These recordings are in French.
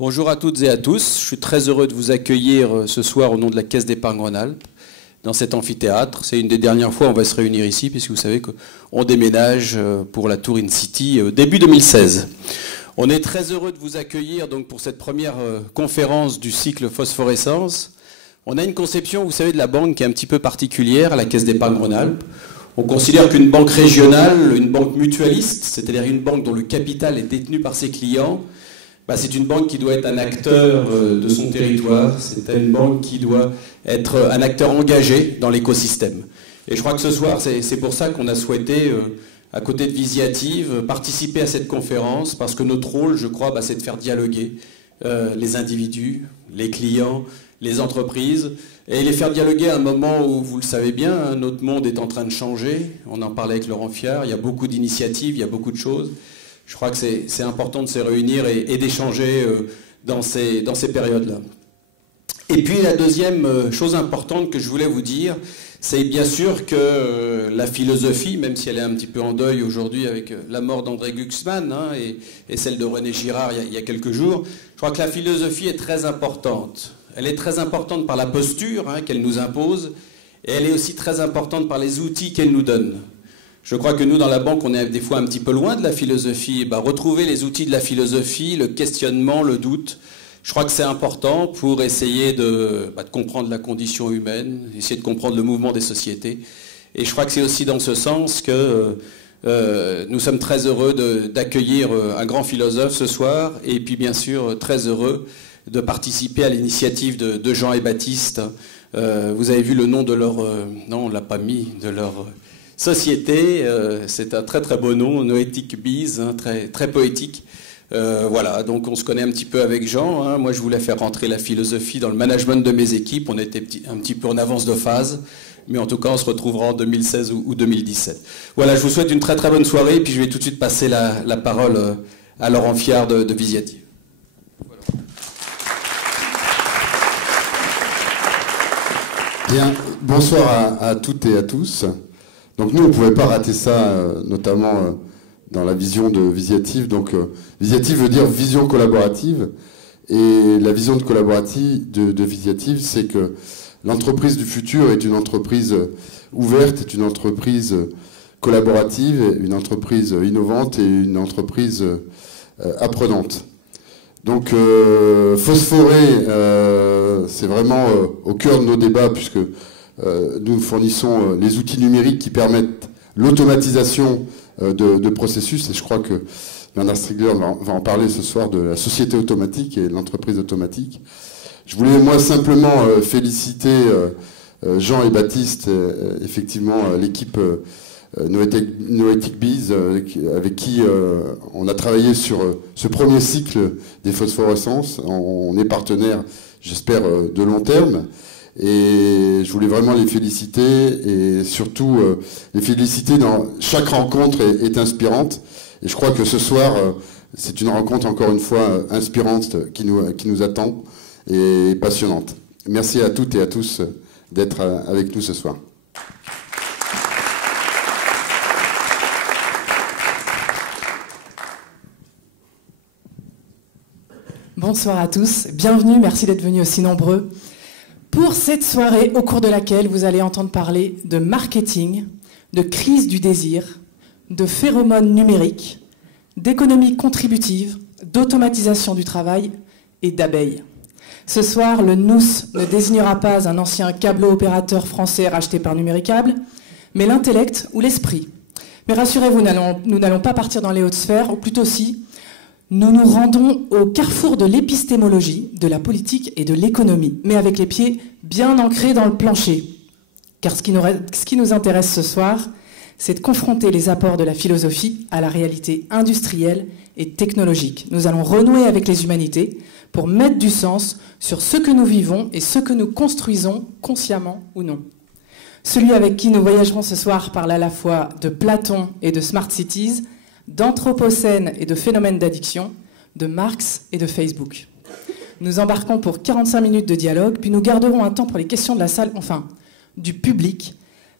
Bonjour à toutes et à tous. Je suis très heureux de vous accueillir ce soir au nom de la Caisse d'épargne Rhône-Alpes dans cet amphithéâtre. C'est une des dernières fois où on va se réunir ici, puisque vous savez qu'on déménage pour la Tour InCity début 2016. On est très heureux de vous accueillir donc pour cette première conférence du cycle Phosphorescence. On a une conception, vous savez, de la banque qui est un petit peu particulière à la Caisse d'épargne Rhône-Alpes. On considère qu'une banque régionale, une banque mutualiste, c'est-à-dire une banque dont le capital est détenu par ses clients, c'est une banque qui doit être un acteur de son territoire, c'est une banque qui doit être un acteur engagé dans l'écosystème. Et je crois que ce soir, c'est pour ça qu'on a souhaité, à côté de Visiative, participer à cette conférence, parce que notre rôle, je crois, c'est de faire dialoguer les individus, les clients, les entreprises, et les faire dialoguer à un moment où, vous le savez bien, notre monde est en train de changer. On en parlait avec Laurent Fiard, il y a beaucoup d'initiatives, il y a beaucoup de choses. Je crois que c'est important de se réunir et d'échanger dans ces périodes-là. Et puis la deuxième chose importante que je voulais vous dire, c'est bien sûr que la philosophie, même si elle est un petit peu en deuil aujourd'hui avec la mort d'André Glucksmann et celle de René Girard il y a quelques jours, je crois que la philosophie est très importante. Elle est très importante par la posture qu'elle nous impose, et elle est aussi très importante par les outils qu'elle nous donne. Je crois que nous, dans la banque, on est des fois un petit peu loin de la philosophie. Retrouver les outils de la philosophie, le questionnement, le doute, je crois que c'est important pour essayer de comprendre la condition humaine, essayer de comprendre le mouvement des sociétés. Et je crois que c'est aussi dans ce sens que nous sommes très heureux d'accueillir un grand philosophe ce soir, et puis bien sûr très heureux de participer à l'initiative de Jean et Baptiste. Vous avez vu le nom de leur... non, on ne l'a pas mis, de leur... société, c'est un très très beau nom, Noetic Bees, très, très poétique. Voilà, donc on se connaît un petit peu avec Jean. Moi, je voulais faire rentrer la philosophie dans le management de mes équipes. On était un petit peu en avance de phase, mais en tout cas, on se retrouvera en 2016 ou 2017. Voilà, je vous souhaite une très très bonne soirée, et puis je vais tout de suite passer la parole à Laurent Fiard de Visiative. Voilà. Bien, bonsoir à toutes et à tous. Donc nous, on ne pouvait pas rater ça, notamment dans la vision de Visiative. Donc Visiative veut dire vision collaborative. Et la vision de collaborative de Visiative, c'est que l'entreprise du futur est une entreprise ouverte, est une entreprise collaborative, une entreprise innovante et une entreprise apprenante. Donc phosphorer, c'est vraiment au cœur de nos débats, puisque nous fournissons les outils numériques qui permettent l'automatisation de processus, et je crois que Bernard Stiegler va en parler ce soir de la société automatique et l'entreprise automatique. Je voulais moi simplement féliciter Jean et Baptiste, effectivement l'équipe Noetic Bees, avec qui on a travaillé sur ce premier cycle des phosphorescences. On est partenaires, j'espère, de long terme. Et je voulais vraiment les féliciter, et surtout les féliciter dans chaque rencontre est inspirante. Et je crois que ce soir, c'est une rencontre encore une fois inspirante qui nous attend et passionnante. Merci à toutes et à tous d'être avec nous ce soir. Bonsoir à tous, bienvenue, merci d'être venus aussi nombreux pour cette soirée au cours de laquelle vous allez entendre parler de marketing, de crise du désir, de phéromones numériques, d'économie contributive, d'automatisation du travail et d'abeilles. Ce soir, le nous ne désignera pas un ancien câblo-opérateur français racheté par Numéricable, mais l'intellect ou l'esprit. Mais rassurez-vous, nous n'allons pas partir dans les hautes sphères, ou plutôt si, nous nous rendons au carrefour de l'épistémologie, de la politique et de l'économie, mais avec les pieds bien ancrés dans le plancher. Car ce qui nous intéresse ce soir, c'est de confronter les apports de la philosophie à la réalité industrielle et technologique. Nous allons renouer avec les humanités pour mettre du sens sur ce que nous vivons et ce que nous construisons, consciemment ou non. Celui avec qui nous voyagerons ce soir parle à la fois de Platon et de Smart Cities, d'anthropocène et de phénomènes d'addiction, de Marx et de Facebook. Nous embarquons pour 45 minutes de dialogue, puis nous garderons un temps pour les questions de la salle, enfin, du public,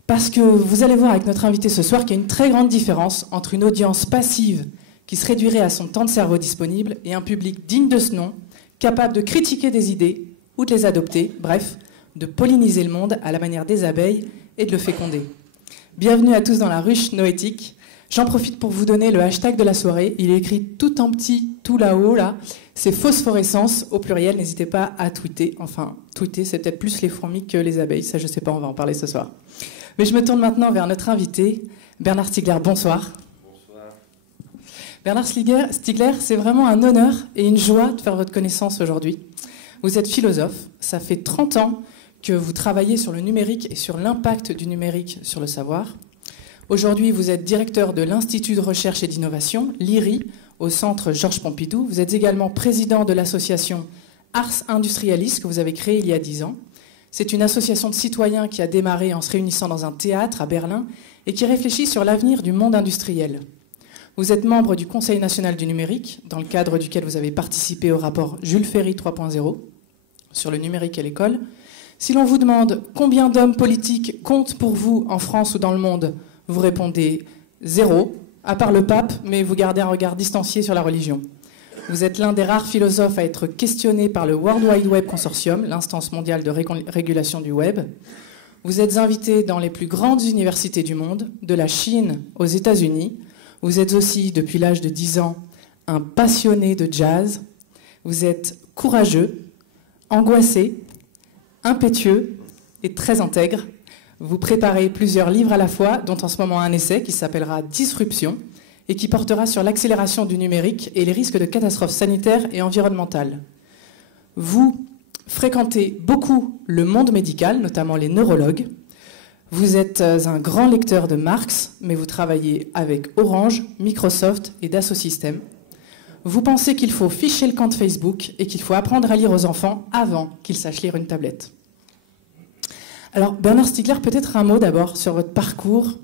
parce que vous allez voir avec notre invité ce soir qu'il y a une très grande différence entre une audience passive qui se réduirait à son temps de cerveau disponible et un public digne de ce nom capable de critiquer des idées ou de les adopter, bref, de polliniser le monde à la manière des abeilles et de le féconder. Bienvenue à tous dans la ruche noétique. J'en profite pour vous donner le hashtag de la soirée. Il est écrit tout en petit, tout là-haut, là. C'est phosphorescence au pluriel. N'hésitez pas à tweeter. Enfin, tweeter, c'est peut-être plus les fourmis que les abeilles. Ça, je sais pas, on va en parler ce soir. Mais je me tourne maintenant vers notre invité, Bernard Stiegler. Bonsoir. Bonsoir. Bernard Stiegler, c'est vraiment un honneur et une joie de faire votre connaissance aujourd'hui. Vous êtes philosophe. Ça fait 30 ans que vous travaillez sur le numérique et sur l'impact du numérique sur le savoir. Aujourd'hui, vous êtes directeur de l'Institut de recherche et d'innovation, l'IRI, au centre Georges Pompidou. Vous êtes également président de l'association Ars Industrialis, que vous avez créée il y a 10 ans. C'est une association de citoyens qui a démarré en se réunissant dans un théâtre à Berlin et qui réfléchit sur l'avenir du monde industriel. Vous êtes membre du Conseil national du numérique, dans le cadre duquel vous avez participé au rapport Jules Ferry 3.0 sur le numérique et l'école. Si l'on vous demande combien d'hommes politiques comptent pour vous en France ou dans le monde, vous répondez 0, à part le pape, mais vous gardez un regard distancié sur la religion. Vous êtes l'un des rares philosophes à être questionné par le World Wide Web Consortium, l'instance mondiale de régulation du web. Vous êtes invité dans les plus grandes universités du monde, de la Chine aux États-Unis. Vous êtes aussi, depuis l'âge de 10 ans, un passionné de jazz. Vous êtes courageux, angoissé, impétueux et très intègre. Vous préparez plusieurs livres à la fois, dont en ce moment un essai qui s'appellera Disruption et qui portera sur l'accélération du numérique et les risques de catastrophes sanitaires et environnementales. Vous fréquentez beaucoup le monde médical, notamment les neurologues. Vous êtes un grand lecteur de Marx, mais vous travaillez avec Orange, Microsoft et Dassault Systèmes. Vous pensez qu'il faut ficher le camp de Facebook et qu'il faut apprendre à lire aux enfants avant qu'ils sachent lire une tablette. Alors, Bernard Stiegler, peut-être un mot d'abord sur votre parcours.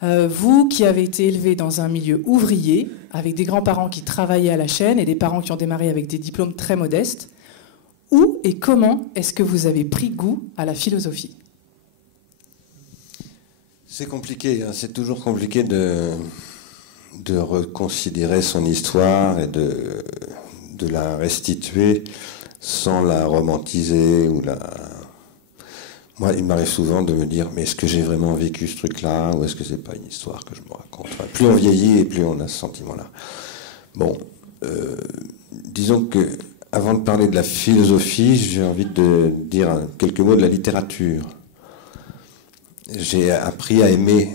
Vous qui avez été élevé dans un milieu ouvrier, avec des grands-parents qui travaillaient à la chaîne et des parents qui ont démarré avec des diplômes très modestes, où et comment est-ce que vous avez pris goût à la philosophie ? C'est compliqué, hein. C'est toujours compliqué de reconsidérer son histoire et de la restituer sans la romantiser ou la... Moi, il m'arrive souvent de me dire, mais est-ce que j'ai vraiment vécu ce truc-là, ou est-ce que c'est pas une histoire que je me raconte? Enfin, plus on vieillit et plus on a ce sentiment-là. Bon, disons que avant de parler de la philosophie, j'ai envie de dire quelques mots de la littérature. J'ai appris à aimer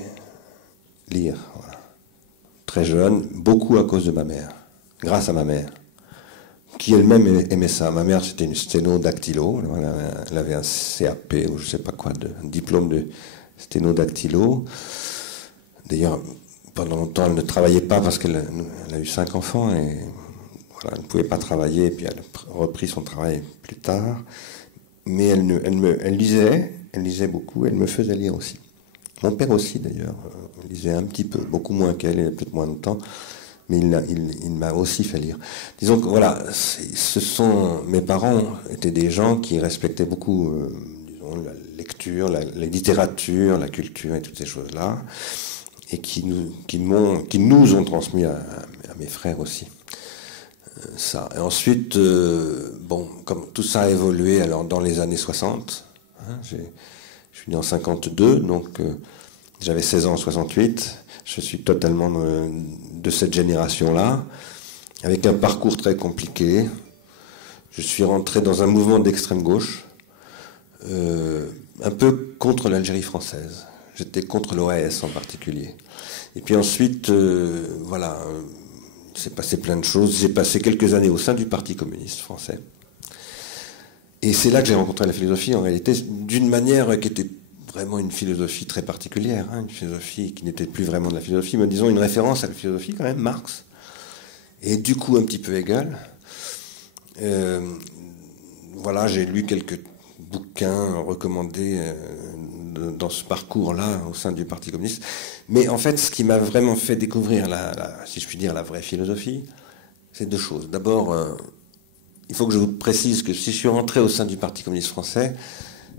lire, voilà. Très jeune, beaucoup à cause de ma mère, grâce à ma mère, qui elle-même aimait ça. Ma mère, c'était une sténodactylo. Elle avait un CAP ou je sais pas quoi, un diplôme de sténodactylo. D'ailleurs, pendant longtemps, elle ne travaillait pas parce qu'elle a eu 5 enfants et voilà, elle ne pouvait pas travailler. Et puis elle a repris son travail plus tard. Mais elle lisait beaucoup. Elle me faisait lire aussi. Mon père aussi, d'ailleurs, lisait un petit peu, beaucoup moins qu'elle, il a peut-être moins de temps. Mais il m'a aussi fait lire. Disons que voilà, mes parents étaient des gens qui respectaient beaucoup, disons, la lecture, la littérature, la culture et toutes ces choses-là, et qui nous ont transmis à mes frères aussi. Ça. Et ensuite, bon, comme tout ça a évolué, alors dans les années 60, hein, je suis né en 52, donc j'avais 16 ans en 68. Je suis totalement de cette génération-là, avec un parcours très compliqué. Je suis rentré dans un mouvement d'extrême gauche, un peu contre l'Algérie française. J'étais contre l'OAS en particulier. Et puis ensuite, voilà, il s'est passé plein de choses. J'ai passé quelques années au sein du Parti communiste français. Et c'est là que j'ai rencontré la philosophie, en réalité, d'une manière qui était vraiment une philosophie très particulière, hein, une philosophie qui n'était plus vraiment de la philosophie, mais disons une référence à la philosophie quand même, Marx, et du coup un petit peu Hegel. Voilà, j'ai lu quelques bouquins recommandés dans ce parcours-là au sein du Parti communiste, mais en fait ce qui m'a vraiment fait découvrir, si je puis dire, la vraie philosophie, c'est 2 choses. D'abord, il faut que je vous précise que si je suis rentré au sein du Parti communiste français,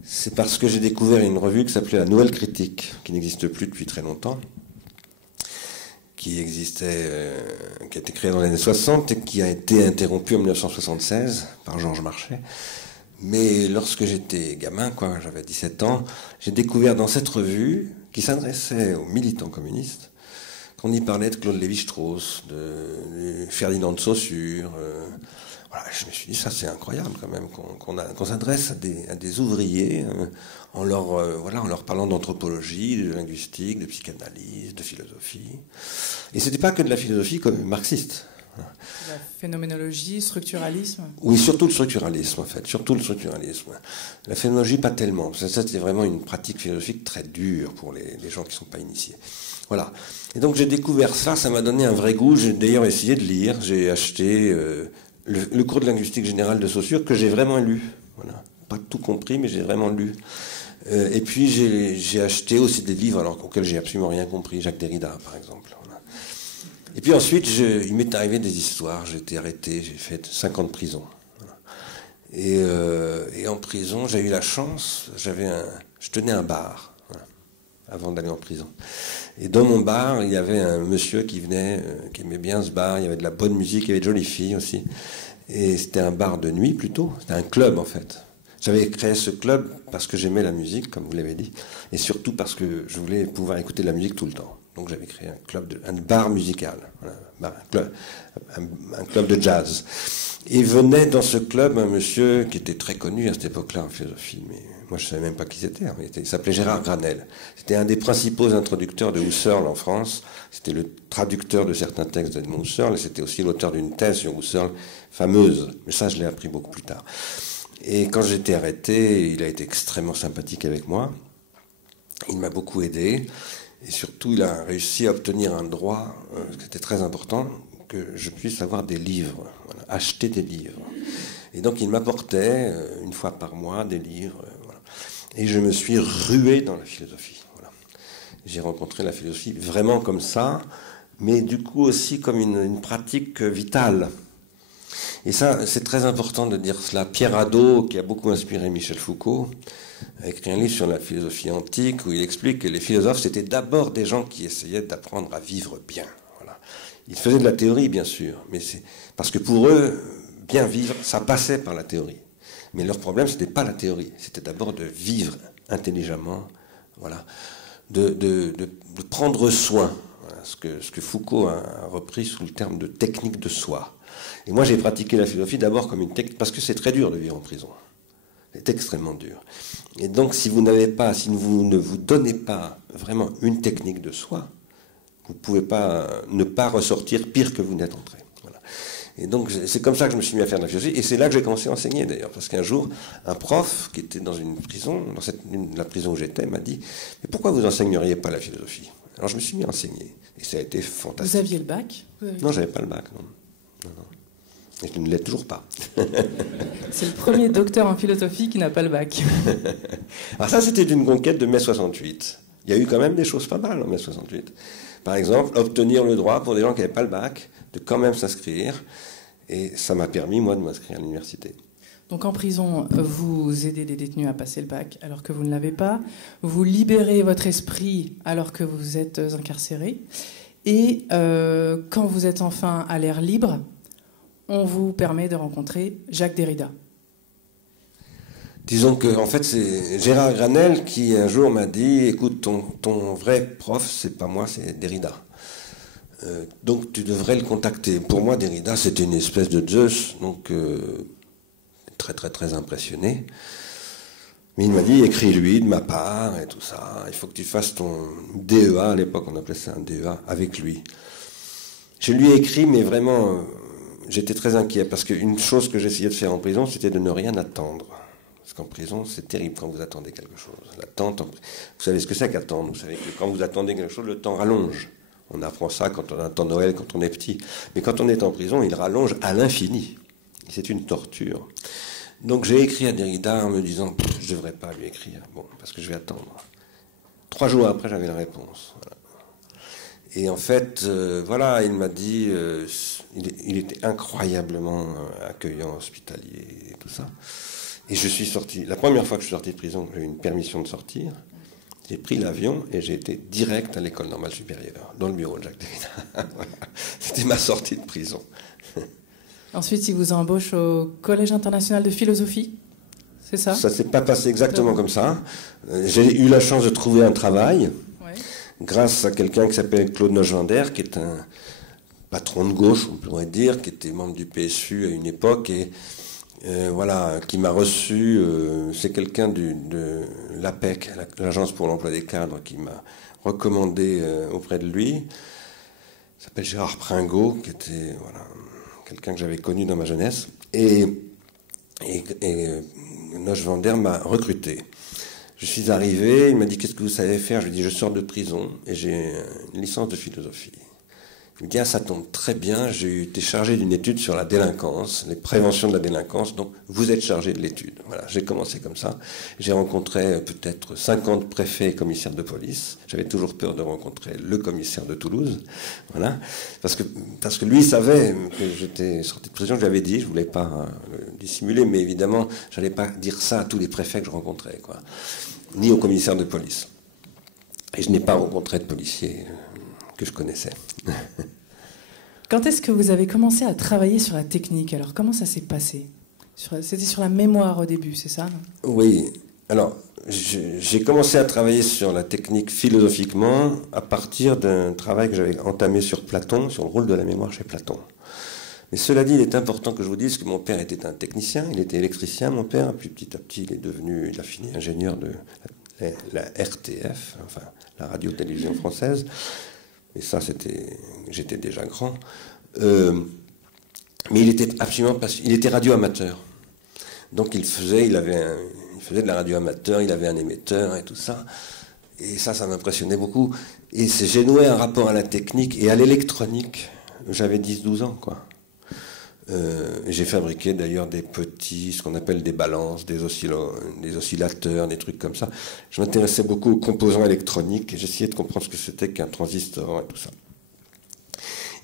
c'est parce que j'ai découvert une revue qui s'appelait La Nouvelle Critique, qui n'existe plus depuis très longtemps, qui existait, qui a été créé dans les années 60 et qui a été interrompu en 1976 par Georges Marchais. Mais lorsque j'étais gamin, j'avais 17 ans, j'ai découvert dans cette revue, qui s'adressait aux militants communistes, qu'on y parlait de Claude Lévi-Strauss, de Ferdinand de Saussure. Voilà, je me suis dit, ça c'est incroyable quand même, qu'on s'adresse à des ouvriers en leur parlant d'anthropologie, de linguistique, de psychanalyse, de philosophie. Et c'était pas que de la philosophie comme marxiste. La phénoménologie, structuralisme. Oui, surtout le structuralisme, en fait. Surtout le structuralisme. La phénoménologie, pas tellement. Parce que ça, c'était vraiment une pratique philosophique très dure pour les gens qui ne sont pas initiés. Voilà. Et donc, j'ai découvert ça m'a donné un vrai goût. J'ai d'ailleurs essayé de lire. J'ai acheté le cours de linguistique générale de Saussure, que j'ai vraiment lu. Voilà. Pas tout compris, mais j'ai vraiment lu. Et puis, j'ai acheté aussi des livres auxquels j'ai absolument rien compris. Jacques Derrida, par exemple. Et puis ensuite, il m'est arrivé des histoires. J'ai été arrêté, j'ai fait 5 ans de prison. Et en prison, j'ai eu la chance, je tenais un bar avant d'aller en prison. Et dans mon bar, il y avait un monsieur qui venait, qui aimait bien ce bar. Il y avait de la bonne musique, il y avait de jolies filles aussi. Et c'était un bar de nuit plutôt. C'était un club en fait. J'avais créé ce club parce que j'aimais la musique, comme vous l'avez dit, et surtout parce que je voulais pouvoir écouter de la musique tout le temps. Donc j'avais créé un bar musical, un club de jazz. Et venait dans ce club un monsieur qui était très connu à cette époque-là en philosophie, mais moi je ne savais même pas qui c'était. Il s'appelait Gérard Granel. C'était un des principaux introducteurs de Husserl en France. C'était le traducteur de certains textes d'Edmond Husserl, et c'était aussi l'auteur d'une thèse sur Husserl fameuse. Mais ça, je l'ai appris beaucoup plus tard. Et quand j'étais arrêté, il a été extrêmement sympathique avec moi. Il m'a beaucoup aidé. Et surtout, il a réussi à obtenir un droit, qui était très important, que je puisse avoir des livres, voilà, acheter des livres. Et donc, il m'apportait, une fois par mois, des livres. Voilà. Et je me suis rué dans la philosophie. Voilà. J'ai rencontré la philosophie vraiment comme ça, mais du coup aussi comme une pratique vitale. Et ça, c'est très important de dire cela. Pierre Hadot, qui a beaucoup inspiré Michel Foucault, a écrit un livre sur la philosophie antique où il explique que les philosophes, c'était d'abord des gens qui essayaient d'apprendre à vivre bien. Voilà. Ils faisaient de la théorie, bien sûr, mais c'est parce que pour eux, bien vivre, ça passait par la théorie. Mais leur problème, c'était pas la théorie, c'était d'abord de vivre intelligemment, voilà, de prendre soin, voilà, ce que Foucault a repris sous le terme de technique de soi. Et moi, j'ai pratiqué la philosophie d'abord comme une technique, parce que c'est très dur de vivre en prison. C'est extrêmement dur. Et donc, si vous ne vous donnez pas vraiment une technique de soi, vous ne pouvez pas ne pas ressortir pire que vous n'êtes entré. Voilà. Et donc, c'est comme ça que je me suis mis à faire de la philosophie. Et c'est là que j'ai commencé à enseigner, d'ailleurs. Parce qu'un jour, un prof qui était dans une prison, la prison où j'étais, m'a dit « Mais pourquoi vous n'enseigneriez pas la philosophie ?» Alors, je me suis mis à enseigner. Et ça a été fantastique. Vous aviez le bac ? Non, je n'avais pas le bac, non. Et je ne l'ai toujours pas. C'est le premier docteur en philosophie qui n'a pas le bac. Alors ça, c'était une conquête de mai 68. Il y a eu quand même des choses pas mal en mai 68. Par exemple, obtenir le droit pour des gens qui n'avaient pas le bac de quand même s'inscrire. Et ça m'a permis, moi, de m'inscrire à l'université. Donc en prison, vous aidez des détenus à passer le bac alors que vous ne l'avez pas. Vous libérez votre esprit alors que vous êtes incarcéré. Et quand vous êtes enfin à l'air libre, on vous permet de rencontrer Jacques Derrida. Disons que, en fait, c'est Gérard Granel qui un jour m'a dit « Écoute, ton vrai prof, c'est pas moi, c'est Derrida. Donc tu devrais le contacter. » Pour moi, Derrida, c'était une espèce de Zeus, donc très très très impressionné. Mais il m'a dit « Écris-lui de ma part et tout ça. Il faut que tu fasses ton DEA, à l'époque on appelait ça un DEA, avec lui. » Je lui ai écrit, mais vraiment... J'étais très inquiet parce qu'une chose que j'essayais de faire en prison, c'était de ne rien attendre. Parce qu'en prison, c'est terrible quand vous attendez quelque chose. L'attente, vous savez ce que c'est qu'attendre. Vous savez que quand vous attendez quelque chose, le temps rallonge. On apprend ça quand on attend Noël, quand on est petit. Mais quand on est en prison, il rallonge à l'infini. C'est une torture. Donc j'ai écrit à Derrida en me disant « Je ne devrais pas lui écrire, bon, parce que je vais attendre. » 3 jours après, j'avais la réponse. Voilà. Et en fait, voilà, il m'a dit, il était incroyablement accueillant, hospitalier et tout ça. Et je suis sorti, la première fois que je suis sorti de prison, j'ai eu une permission de sortir. J'ai pris l'avion et j'ai été direct à l'école normale supérieure, dans le bureau de Jacques Derrida. Voilà. C'était ma sortie de prison. Ensuite, il vous embauche au Collège international de philosophie, c'est ça? Ça ne s'est pas passé exactement comme ça. J'ai eu la chance de trouver un travail grâce à quelqu'un qui s'appelle Claude Nochvander, qui est un patron de gauche, on pourrait dire, qui était membre du PSU à une époque et voilà, qui m'a reçu. C'est quelqu'un de l'APEC, l'Agence pour l'emploi des cadres, qui m'a recommandé auprès de lui. Il s'appelle Gérard Pringot, qui était quelqu'un que j'avais connu dans ma jeunesse. Et Nochvander m'a recruté. Je suis arrivé, il m'a dit « Qu'est-ce que vous savez faire ?» Je lui ai dit « Je sors de prison et j'ai une licence de philosophie. » Il me dit « Ah, ça tombe très bien, j'ai été chargé d'une étude sur la délinquance, les préventions de la délinquance, donc vous êtes chargé de l'étude. » Voilà, j'ai commencé comme ça. J'ai rencontré peut-être 50 préfets et commissaires de police. J'avais toujours peur de rencontrer le commissaire de Toulouse. Voilà, parce que lui savait que j'étais sorti de prison, je lui avais dit, je voulais pas le dissimuler, mais évidemment, j'allais pas dire ça à tous les préfets que je rencontrais, quoi, ni aux commissaires de police. Et je n'ai pas rencontré de policiers que je connaissais. Quand est-ce que vous avez commencé à travailler sur la technique? Alors, comment ça s'est passé? C'était sur la mémoire au début, c'est ça? Oui. Alors, j'ai commencé à travailler sur la technique philosophiquement à partir d'un travail que j'avais entamé sur Platon, sur le rôle de la mémoire chez Platon. Mais cela dit, il est important que je vous dise que mon père était un technicien, il était électricien, mon père, puis petit à petit, il a fini ingénieur de la RTF, enfin, la radio-télévision française. Et ça, j'étais déjà grand. Mais il était absolument passionné. Il était radio-amateur. Donc il faisait de la radio amateur, il avait un émetteur et tout ça. Et ça m'impressionnait beaucoup. Et j'ai noué un rapport à la technique et à l'électronique. J'avais 10-12 ans, quoi. J'ai fabriqué d'ailleurs ce qu'on appelle des balances, des oscillateurs, des trucs comme ça. Je m'intéressais beaucoup aux composants électroniques et j'essayais de comprendre ce que c'était qu'un transistor et tout ça.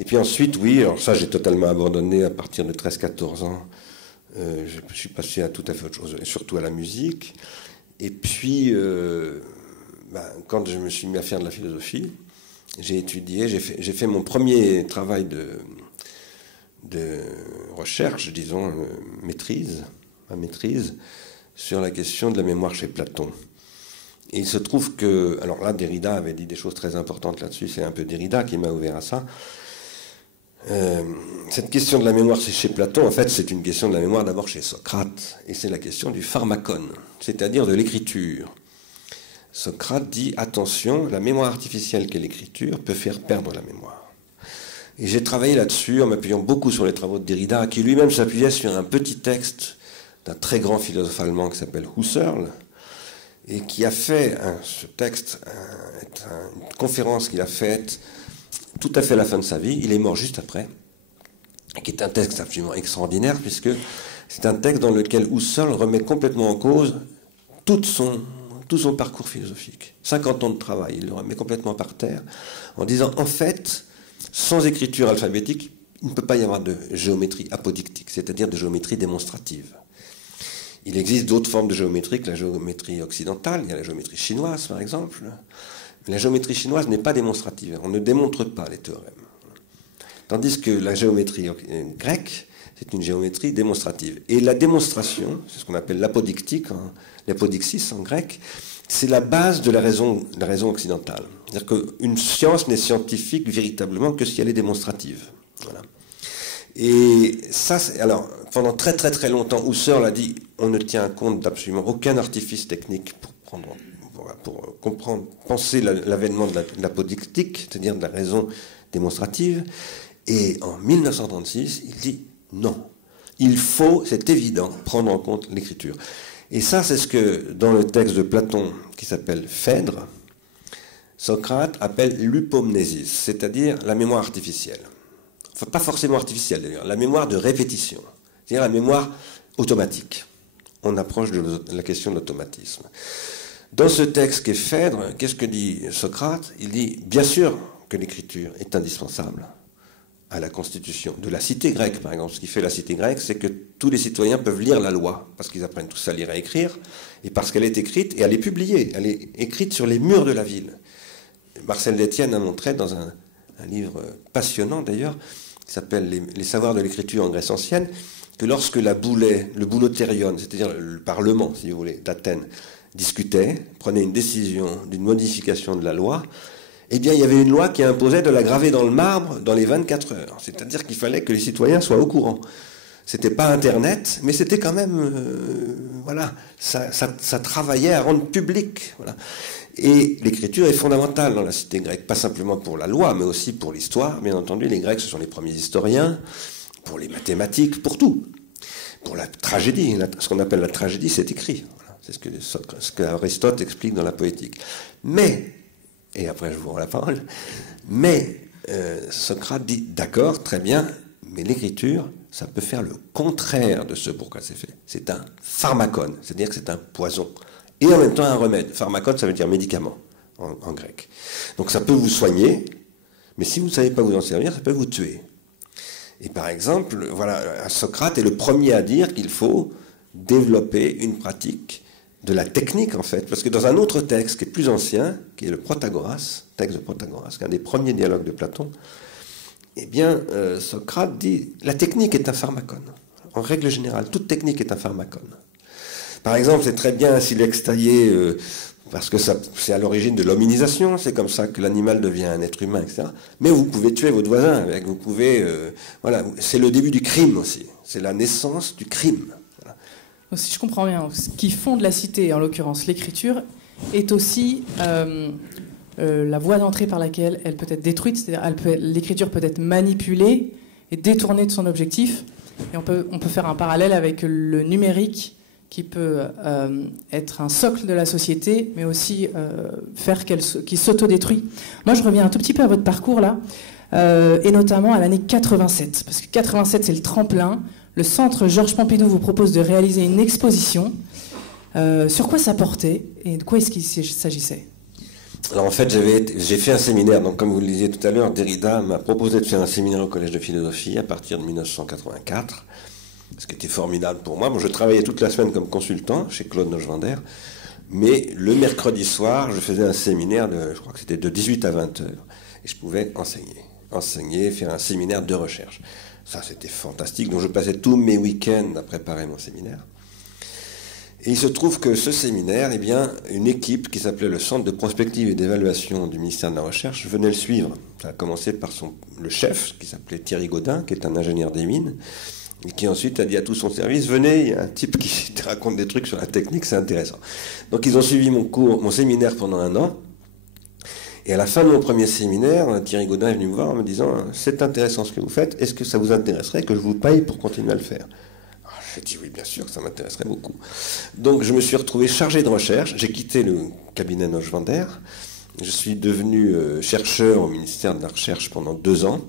Et puis ensuite, oui, alors ça j'ai totalement abandonné à partir de 13-14 ans. Je suis passé à tout à fait autre chose, et surtout à la musique. Et puis, quand je me suis mis à faire de la philosophie, j'ai étudié, j'ai fait mon premier travail de recherche, disons, ma maîtrise, sur la question de la mémoire chez Platon. Et il se trouve que, alors là, Derrida avait dit des choses très importantes là-dessus, c'est un peu Derrida qui m'a ouvert à ça. Cette question de la mémoire chez Platon, en fait, c'est une question de la mémoire d'abord chez Socrate, et c'est la question du pharmakon, c'est-à-dire de l'écriture. Socrate dit, attention, la mémoire artificielle qu'est l'écriture peut faire perdre la mémoire. Et j'ai travaillé là-dessus en m'appuyant beaucoup sur les travaux de Derrida, qui lui-même s'appuyait sur un petit texte d'un très grand philosophe allemand qui s'appelle Husserl, et qui a fait ce texte, une conférence qu'il a faite tout à fait à la fin de sa vie. Il est mort juste après, qui est un texte absolument extraordinaire, puisque c'est un texte dans lequel Husserl remet complètement en cause tout son parcours philosophique. 50 ans de travail, il le remet complètement par terre, en disant, en fait, sans écriture alphabétique, il ne peut pas y avoir de géométrie apodictique, c'est-à-dire de géométrie démonstrative. Il existe d'autres formes de géométrie que la géométrie occidentale. Il y a la géométrie chinoise, par exemple. La géométrie chinoise n'est pas démonstrative. On ne démontre pas les théorèmes. Tandis que la géométrie grecque, c'est une géométrie démonstrative. Et la démonstration, c'est ce qu'on appelle l'apodictique, l'apodixis en grec, c'est la base de la raison occidentale. C'est-à-dire qu'une science n'est scientifique véritablement que si elle est démonstrative. Voilà. Et ça, alors, pendant très très très longtemps, Husserl a dit on ne tient compte d'absolument aucun artifice technique pour comprendre, penser l'avènement de l'apodictique, c'est-à-dire de la raison démonstrative. Et en 1936, il dit non. Il faut, c'est évident, prendre en compte l'écriture. Et ça, c'est ce que, dans le texte de Platon, qui s'appelle Phèdre, Socrate appelle l'upomnésis, c'est-à-dire la mémoire artificielle. Enfin, pas forcément artificielle d'ailleurs, la mémoire de répétition, c'est-à-dire la mémoire automatique. On approche de la question de l'automatisme. Dans ce texte qu'est Phèdre, qu'est-ce que dit Socrate? Il dit, bien sûr que l'écriture est indispensable à la constitution de la cité grecque, par exemple. Ce qui fait la cité grecque, c'est que tous les citoyens peuvent lire la loi, parce qu'ils apprennent tous à lire et à écrire, et parce qu'elle est écrite, et elle est publiée, elle est écrite sur les murs de la ville. Marcel Détienne a montré dans un livre passionnant d'ailleurs, qui s'appelle Les savoirs de l'écriture en Grèce ancienne, que lorsque le boulotérion, c'est-à-dire le parlement, si vous voulez, d'Athènes, discutait, prenait une décision d'une modification de la loi, eh bien, il y avait une loi qui imposait de la graver dans le marbre dans les 24 heures. C'est-à-dire qu'il fallait que les citoyens soient au courant. C'était pas Internet, mais c'était quand même, voilà, ça travaillait à rendre public. Voilà. Et l'écriture est fondamentale dans la cité grecque, pas simplement pour la loi, mais aussi pour l'histoire. Bien entendu, les Grecs, ce sont les premiers historiens, pour les mathématiques, pour tout. Pour la tragédie, ce qu'on appelle la tragédie, c'est écrit. Voilà. C'est ce qu'Aristote explique dans la poétique. Mais, et après je vous rends la parole, mais Socrate dit, d'accord, très bien, mais l'écriture, ça peut faire le contraire de ce pourquoi c'est fait. C'est un pharmakon, c'est-à-dire que c'est un poison. Et en même temps un remède. Pharmakon, ça veut dire médicament en grec. Donc ça peut vous soigner, mais si vous ne savez pas vous en servir, ça peut vous tuer. Et par exemple, voilà, Socrate est le premier à dire qu'il faut développer une pratique de la technique, en fait. Parce que dans un autre texte qui est plus ancien, qui est le Protagoras, texte de Protagoras, qui est un des premiers dialogues de Platon, eh bien, Socrate dit « la technique est un pharmakon ». En règle générale, toute technique est un pharmakon. Par exemple, c'est très bien silex taillé, parce que c'est à l'origine de l'hominisation, c'est comme ça que l'animal devient un être humain, etc. Mais vous pouvez tuer votre voisin avec, vous pouvez... voilà, c'est le début du crime aussi, c'est la naissance du crime. Voilà. Donc, si je comprends bien, ce qui fonde la cité, en l'occurrence l'écriture, est aussi la voie d'entrée par laquelle elle peut être détruite, c'est-à-dire l'écriture peut être manipulée et détournée de son objectif. Et on peut faire un parallèle avec le numérique, qui peut être un socle de la société, mais aussi faire qu'il s'autodétruit. Moi, je reviens un tout petit peu à votre parcours, là, et notamment à l'année 87, parce que 87, c'est le tremplin. Le Centre Georges Pompidou vous propose de réaliser une exposition. Sur quoi ça portait, et de quoi est-ce qu'il s'agissait ? Alors en fait, j'ai fait un séminaire, donc comme vous le disiez tout à l'heure, Derrida m'a proposé de faire un séminaire au Collège de philosophie à partir de 1984, ce qui était formidable pour moi. Moi, je travaillais toute la semaine comme consultant chez Claude Nochvander, mais le mercredi soir, je faisais un séminaire, je crois que c'était de 18 à 20 heures, et je pouvais enseigner, faire un séminaire de recherche. Ça, c'était fantastique, donc je passais tous mes week-ends à préparer mon séminaire. Et il se trouve que ce séminaire, eh bien, une équipe qui s'appelait le Centre de prospective et d'évaluation du ministère de la Recherche venait le suivre. Ça a commencé par le chef, qui s'appelait Thierry Gaudin, qui est un ingénieur des mines, et qui ensuite a dit à tout son service, venez, il y a un type qui te raconte des trucs sur la technique, c'est intéressant. Donc ils ont suivi mon séminaire pendant 1 an, et à la fin de mon premier séminaire, Thierry Gaudin est venu me voir en me disant, c'est intéressant ce que vous faites, est-ce que ça vous intéresserait que je vous paye pour continuer à le faire ? J'ai dit oui, bien sûr, ça m'intéresserait beaucoup. Donc je me suis retrouvé chargé de recherche, j'ai quitté le cabinet Nochvander, je suis devenu chercheur au ministère de la Recherche pendant 2 ans,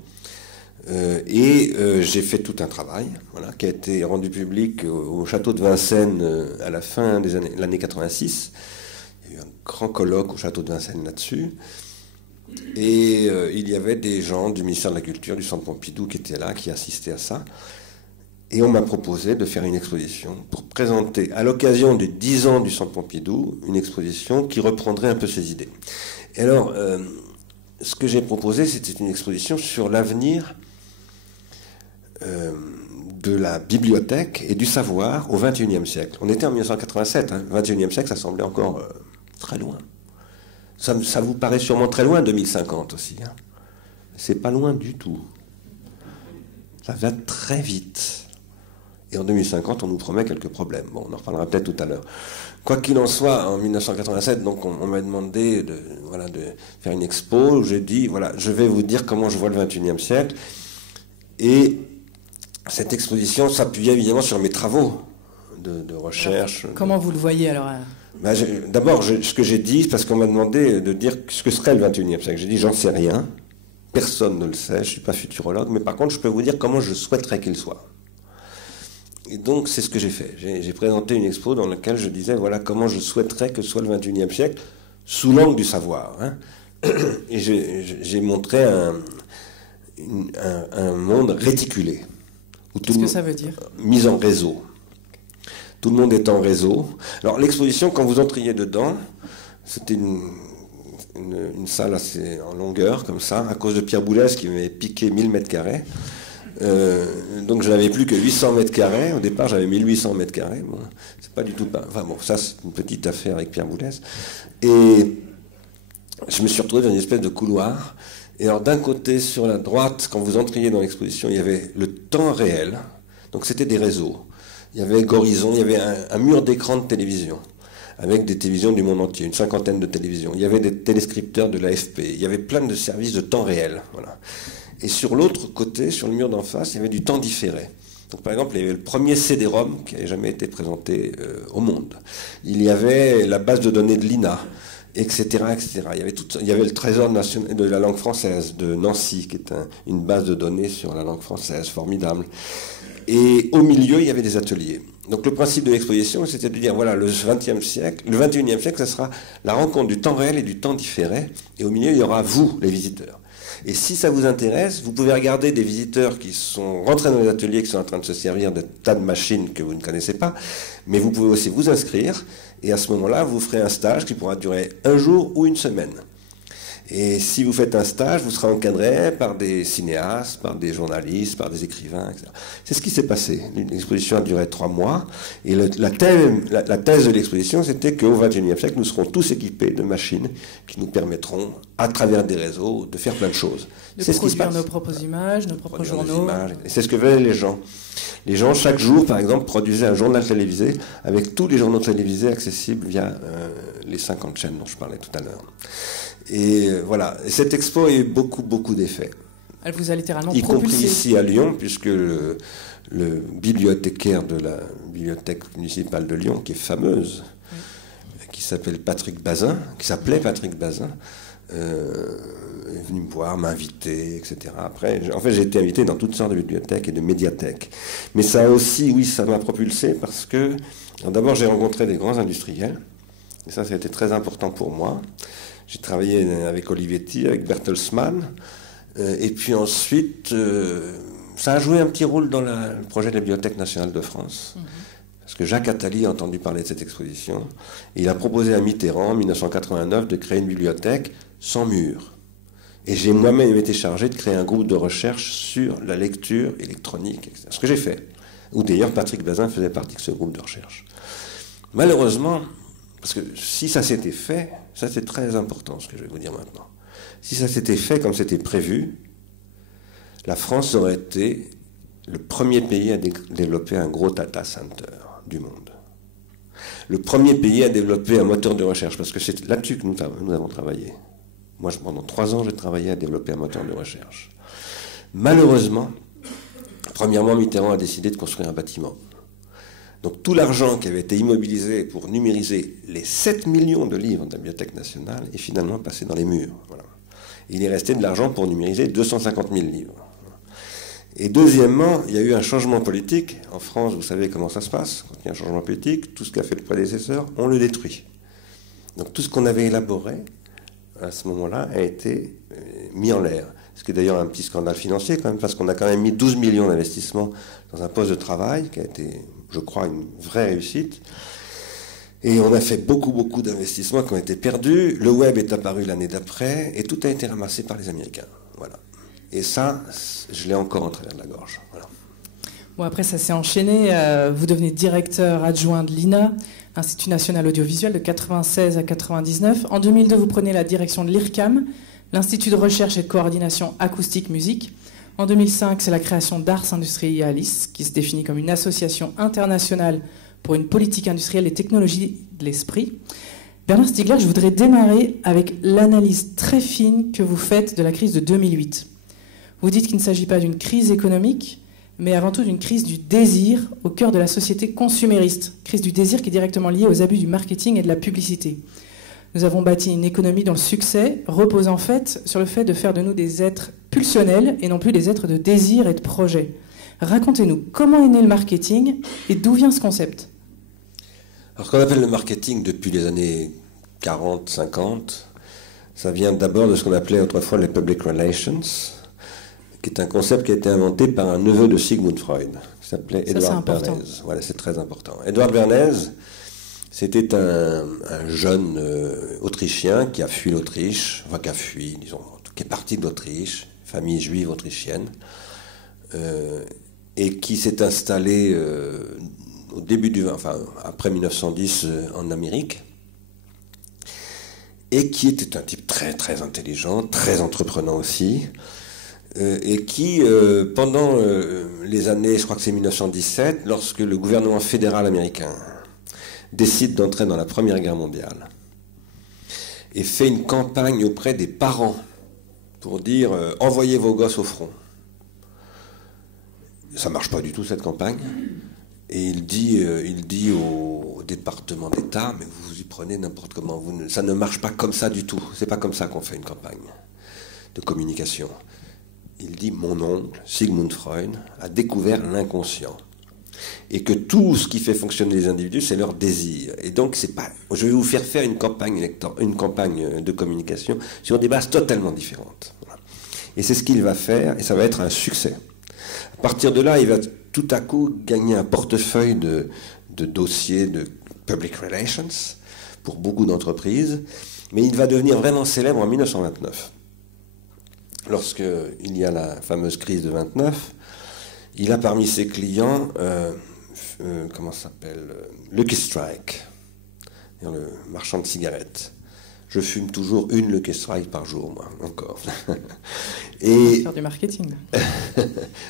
et j'ai fait tout un travail, voilà, qui a été rendu public au château de Vincennes à la fin de l'année 86. Il y a eu un grand colloque au château de Vincennes là-dessus. Et il y avait des gens du ministère de la Culture, du Centre Pompidou qui étaient là, qui assistaient à ça. Et on m'a proposé de faire une exposition pour présenter, à l'occasion des 10 ans du Centre Pompidou, une exposition qui reprendrait un peu ces idées. Et alors, ce que j'ai proposé, c'était une exposition sur l'avenir de la bibliothèque et du savoir au XXIe siècle. On était en 1987, hein. Le XXIe siècle, ça semblait encore très loin. Ça vous paraît sûrement très loin, 2050 aussi. Hein. C'est pas loin du tout. Ça va très vite. Et en 2050, on nous promet quelques problèmes. Bon, on en reparlera peut-être tout à l'heure. Quoi qu'il en soit, en 1987, donc on m'a demandé de faire une expo où j'ai dit, voilà, je vais vous dire comment je vois le XXIe siècle. Et cette exposition s'appuyait évidemment sur mes travaux de recherche. Comment vous le voyez alors ? D'abord, ce que j'ai dit, parce qu'on m'a demandé de dire ce que serait le XXIe siècle. J'ai dit, j'en sais rien. Personne ne le sait, je ne suis pas futurologue, mais par contre, je peux vous dire comment je souhaiterais qu'il soit. Et donc, c'est ce que j'ai fait. J'ai présenté une expo dans laquelle je disais, voilà comment je souhaiterais que soit le XXIe siècle, sous l'angle du savoir. Hein. Et j'ai montré un monde réticulé. Qu'est-ce que ça veut dire? Mise en réseau. Tout le monde est en réseau. Alors l'exposition, quand vous entriez dedans, c'était une salle assez en longueur, comme ça, à cause de Pierre Boulez qui m'avait piqué 1000 mètres carrés. Donc je n'avais plus que 800 mètres carrés. Au départ, j'avais 1800 mètres carrés. Bon, c'est pas du tout... Enfin bon, ça c'est une petite affaire avec Pierre Boulez. Et je me suis retrouvé dans une espèce de couloir. Et alors d'un côté, sur la droite, quand vous entriez dans l'exposition, il y avait le temps réel. Donc c'était des réseaux. Il y avait Horizon, il y avait un mur d'écran de télévision, avec des télévisions du monde entier, une cinquantaine de télévisions. Il y avait des téléscripteurs de l'AFP, il y avait plein de services de temps réel. Voilà. Et sur l'autre côté, sur le mur d'en face, il y avait du temps différé. Donc, par exemple, il y avait le premier CD-ROM qui n'avait jamais été présenté au monde. Il y avait la base de données de l'INA, etc., etc. Il y avait le Trésor national de la langue française de Nancy, qui est une base de données sur la langue française, formidable. Et au milieu, il y avait des ateliers. Donc le principe de l'exposition, c'était de dire, voilà, le 21e siècle, ça sera la rencontre du temps réel et du temps différé. Et au milieu, il y aura vous, les visiteurs. Et si ça vous intéresse, vous pouvez regarder des visiteurs qui sont rentrés dans les ateliers, qui sont en train de se servir de tas de machines que vous ne connaissez pas. Mais vous pouvez aussi vous inscrire. Et à ce moment-là, vous ferez un stage qui pourra durer un jour ou une semaine. Et si vous faites un stage, vous serez encadré par des cinéastes, par des journalistes, par des écrivains, etc. C'est ce qui s'est passé. L'exposition a duré 3 mois. Et la thèse de l'exposition, c'était qu'au XXIe siècle, nous serons tous équipés de machines qui nous permettront, à travers des réseaux, de faire plein de choses. De produire nos propres images, nos propres journaux. Et c'est ce que veulent les gens. Les gens, chaque jour, par exemple, produisaient un journal télévisé avec tous les journaux télévisés accessibles via les 50 chaînes dont je parlais tout à l'heure. Et voilà, et cette expo a eu beaucoup d'effets. Elle vous a littéralement y propulsé. Compris ici à Lyon, puisque le bibliothécaire de la bibliothèque municipale de Lyon, qui est fameuse, qui s'appelait Patrick Bazin, est venu me voir, m'inviter, etc. Après, en fait, j'ai été invité dans toutes sortes de bibliothèques et de médiathèques. Mais ça aussi, oui, ça m'a propulsé parce que, d'abord, j'ai rencontré des grands industriels, et ça a été très important pour moi. J'ai travaillé avec Olivetti, avec Bertelsmann, et puis ensuite, ça a joué un petit rôle dans le projet de la Bibliothèque nationale de France, parce que Jacques Attali a entendu parler de cette exposition, et il a proposé à Mitterrand, en 1989, de créer une bibliothèque sans mur. Et j'ai moi-même été chargé de créer un groupe de recherche sur la lecture électronique, etc. Ce que j'ai fait, où d'ailleurs Patrick Bazin faisait partie de ce groupe de recherche. Malheureusement, parce que si ça s'était fait, ça c'est très important ce que je vais vous dire maintenant, si ça s'était fait comme c'était prévu, la France aurait été le premier pays à développer un gros data center du monde. Le premier pays à développer un moteur de recherche, parce que c'est là-dessus que nous avons travaillé. Moi, pendant 3 ans, j'ai travaillé à développer un moteur de recherche. Malheureusement, premièrement, Mitterrand a décidé de construire un bâtiment. Donc tout l'argent qui avait été immobilisé pour numériser les 7 millions de livres de la Bibliothèque nationale est finalement passé dans les murs. Voilà. Il est resté de l'argent pour numériser 250 000 livres. Et deuxièmement, il y a eu un changement politique. En France, vous savez comment ça se passe. Quand il y a un changement politique, tout ce qu'a fait le prédécesseur, on le détruit. Donc tout ce qu'on avait élaboré à ce moment-là a été mis en l'air. Ce qui est d'ailleurs un petit scandale financier quand même, parce qu'on a quand même mis 12 millions d'investissements dans un poste de travail qui a été, je crois, une vraie réussite. Et on a fait beaucoup d'investissements qui ont été perdus. Le web est apparu l'année d'après et tout a été ramassé par les Américains. Voilà. Et ça, je l'ai encore en travers de la gorge. Voilà. Bon, après, ça s'est enchaîné. Vous devenez directeur adjoint de l'INA, Institut national audiovisuel, de 96 à 99. En 2002, vous prenez la direction de l'IRCAM, l'Institut de recherche et de coordination acoustique-musique. En 2005, c'est la création d'Ars Industrialis, qui se définit comme une association internationale pour une politique industrielle et technologie de l'esprit. Bernard Stiegler, je voudrais démarrer avec l'analyse très fine que vous faites de la crise de 2008. Vous dites qu'il ne s'agit pas d'une crise économique, mais avant tout d'une crise du désir au cœur de la société consumériste. Crise du désir qui est directement liée aux abus du marketing et de la publicité. Nous avons bâti une économie dont le succès repose en fait sur le fait de faire de nous des êtres pulsionnels et non plus des êtres de désir et de projet. Racontez-nous, comment est né le marketing et d'où vient ce concept ? Alors, ce qu'on appelle le marketing depuis les années 40, 50, ça vient d'abord de ce qu'on appelait autrefois les public relations, qui est un concept qui a été inventé par un neveu de Sigmund Freud, qui s'appelait Edward Bernays. Voilà, c'est très important. Edward Bernays, c'était un jeune Autrichien qui a fui l'Autriche, enfin qui a fui, disons, qui est parti de l'Autriche, famille juive autrichienne, et qui s'est installé au début après 1910 en Amérique, et qui était un type très très intelligent, très entreprenant aussi, et qui, pendant les années, je crois que c'est 1917, lorsque le gouvernement fédéral américain décide d'entrer dans la Première Guerre mondiale, et fait une campagne auprès des parents pour dire envoyez vos gosses au front. Ça ne marche pas du tout cette campagne. Et il dit au département d'État, mais vous y prenez n'importe comment, ça ne marche pas comme ça du tout. C'est pas comme ça qu'on fait une campagne de communication. Il dit mon oncle, Sigmund Freud, a découvert l'inconscient. Et que tout ce qui fait fonctionner les individus, c'est leur désir. Et donc, c'est pas. Je vais vous faire une campagne de communication sur des bases totalement différentes. Voilà. Et c'est ce qu'il va faire, et ça va être un succès. À partir de là, il va tout à coup gagner un portefeuille de dossiers de public relations pour beaucoup d'entreprises, mais il va devenir vraiment célèbre en 1929. Lorsqu'il y a la fameuse crise de 29, il a parmi ses clients, comment ça s'appelle, Lucky Strike, le marchand de cigarettes. Je fume toujours une Lucky Strike par jour, moi, encore. Et faire du marketing.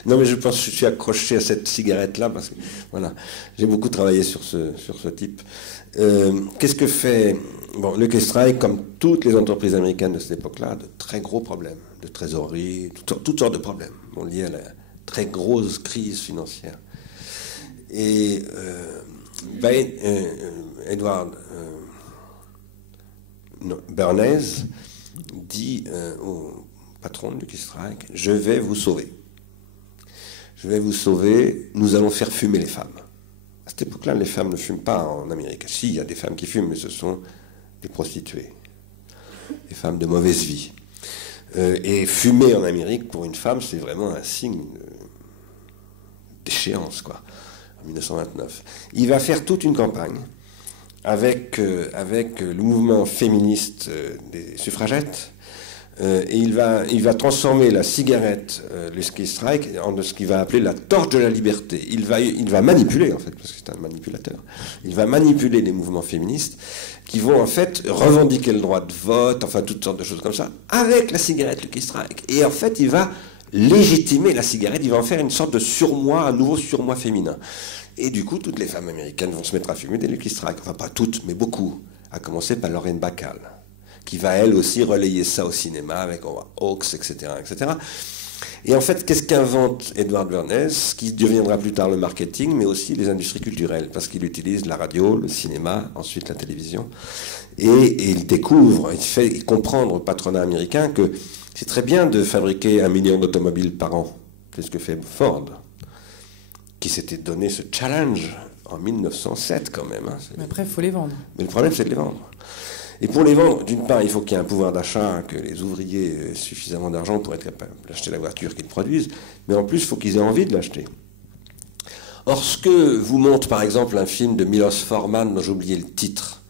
Non, mais je pense que je suis accroché à cette cigarette-là, parce que, voilà, j'ai beaucoup travaillé sur ce type. Qu'est-ce que fait... Bon, Lucky Strike, comme toutes les entreprises américaines de cette époque-là, de très gros problèmes, de trésorerie, toutes sortes de problèmes, liés à la très grosse crise financière. Et Edward Bernays dit au patron de Lucky Strike, je vais vous sauver. Je vais vous sauver, nous allons faire fumer les femmes. À cette époque-là, les femmes ne fument pas en Amérique. Si, il y a des femmes qui fument, mais ce sont des prostituées, des femmes de mauvaise vie. Et fumer en Amérique, pour une femme, c'est vraiment un signe d'échéance, quoi, en 1929. Il va faire toute une campagne avec le mouvement féministe des suffragettes, et il va transformer la cigarette, le Lucky Strike, en ce qu'il va appeler la torche de la liberté. Il va manipuler, en fait, parce que c'est un manipulateur, il va manipuler les mouvements féministes qui vont, en fait, revendiquer le droit de vote, enfin, toutes sortes de choses comme ça, avec la cigarette Lucky Strike. Et en fait, il va légitimer la cigarette, il va en faire une sorte de surmoi, un nouveau surmoi féminin. Et du coup, toutes les femmes américaines vont se mettre à fumer des Lucky Strike. Enfin, pas toutes, mais beaucoup. À commencer par Lorraine Bacall, qui va elle aussi relayer ça au cinéma avec Hawks, etc., etc. Et en fait, qu'est-ce qu'invente Edward Bernays, qui deviendra plus tard le marketing, mais aussi les industries culturelles, parce qu'il utilise la radio, le cinéma, ensuite la télévision. Et il découvre, il fait comprendre au patronat américain que c'est très bien de fabriquer 1 million d'automobiles par an. C'est ce que fait Ford, qui s'était donné ce challenge en 1907 quand même. Hein. Mais après, il faut les vendre. Mais le problème, c'est de les vendre. Et pour les vendre, d'une part, il faut qu'il y ait un pouvoir d'achat, que les ouvriers aient suffisamment d'argent pour être capables d'acheter la voiture qu'ils produisent, mais en plus, il faut qu'ils aient envie de l'acheter. Or, ce que vous montre, par exemple, un film de Milos Forman, dont j'ai oublié le titre,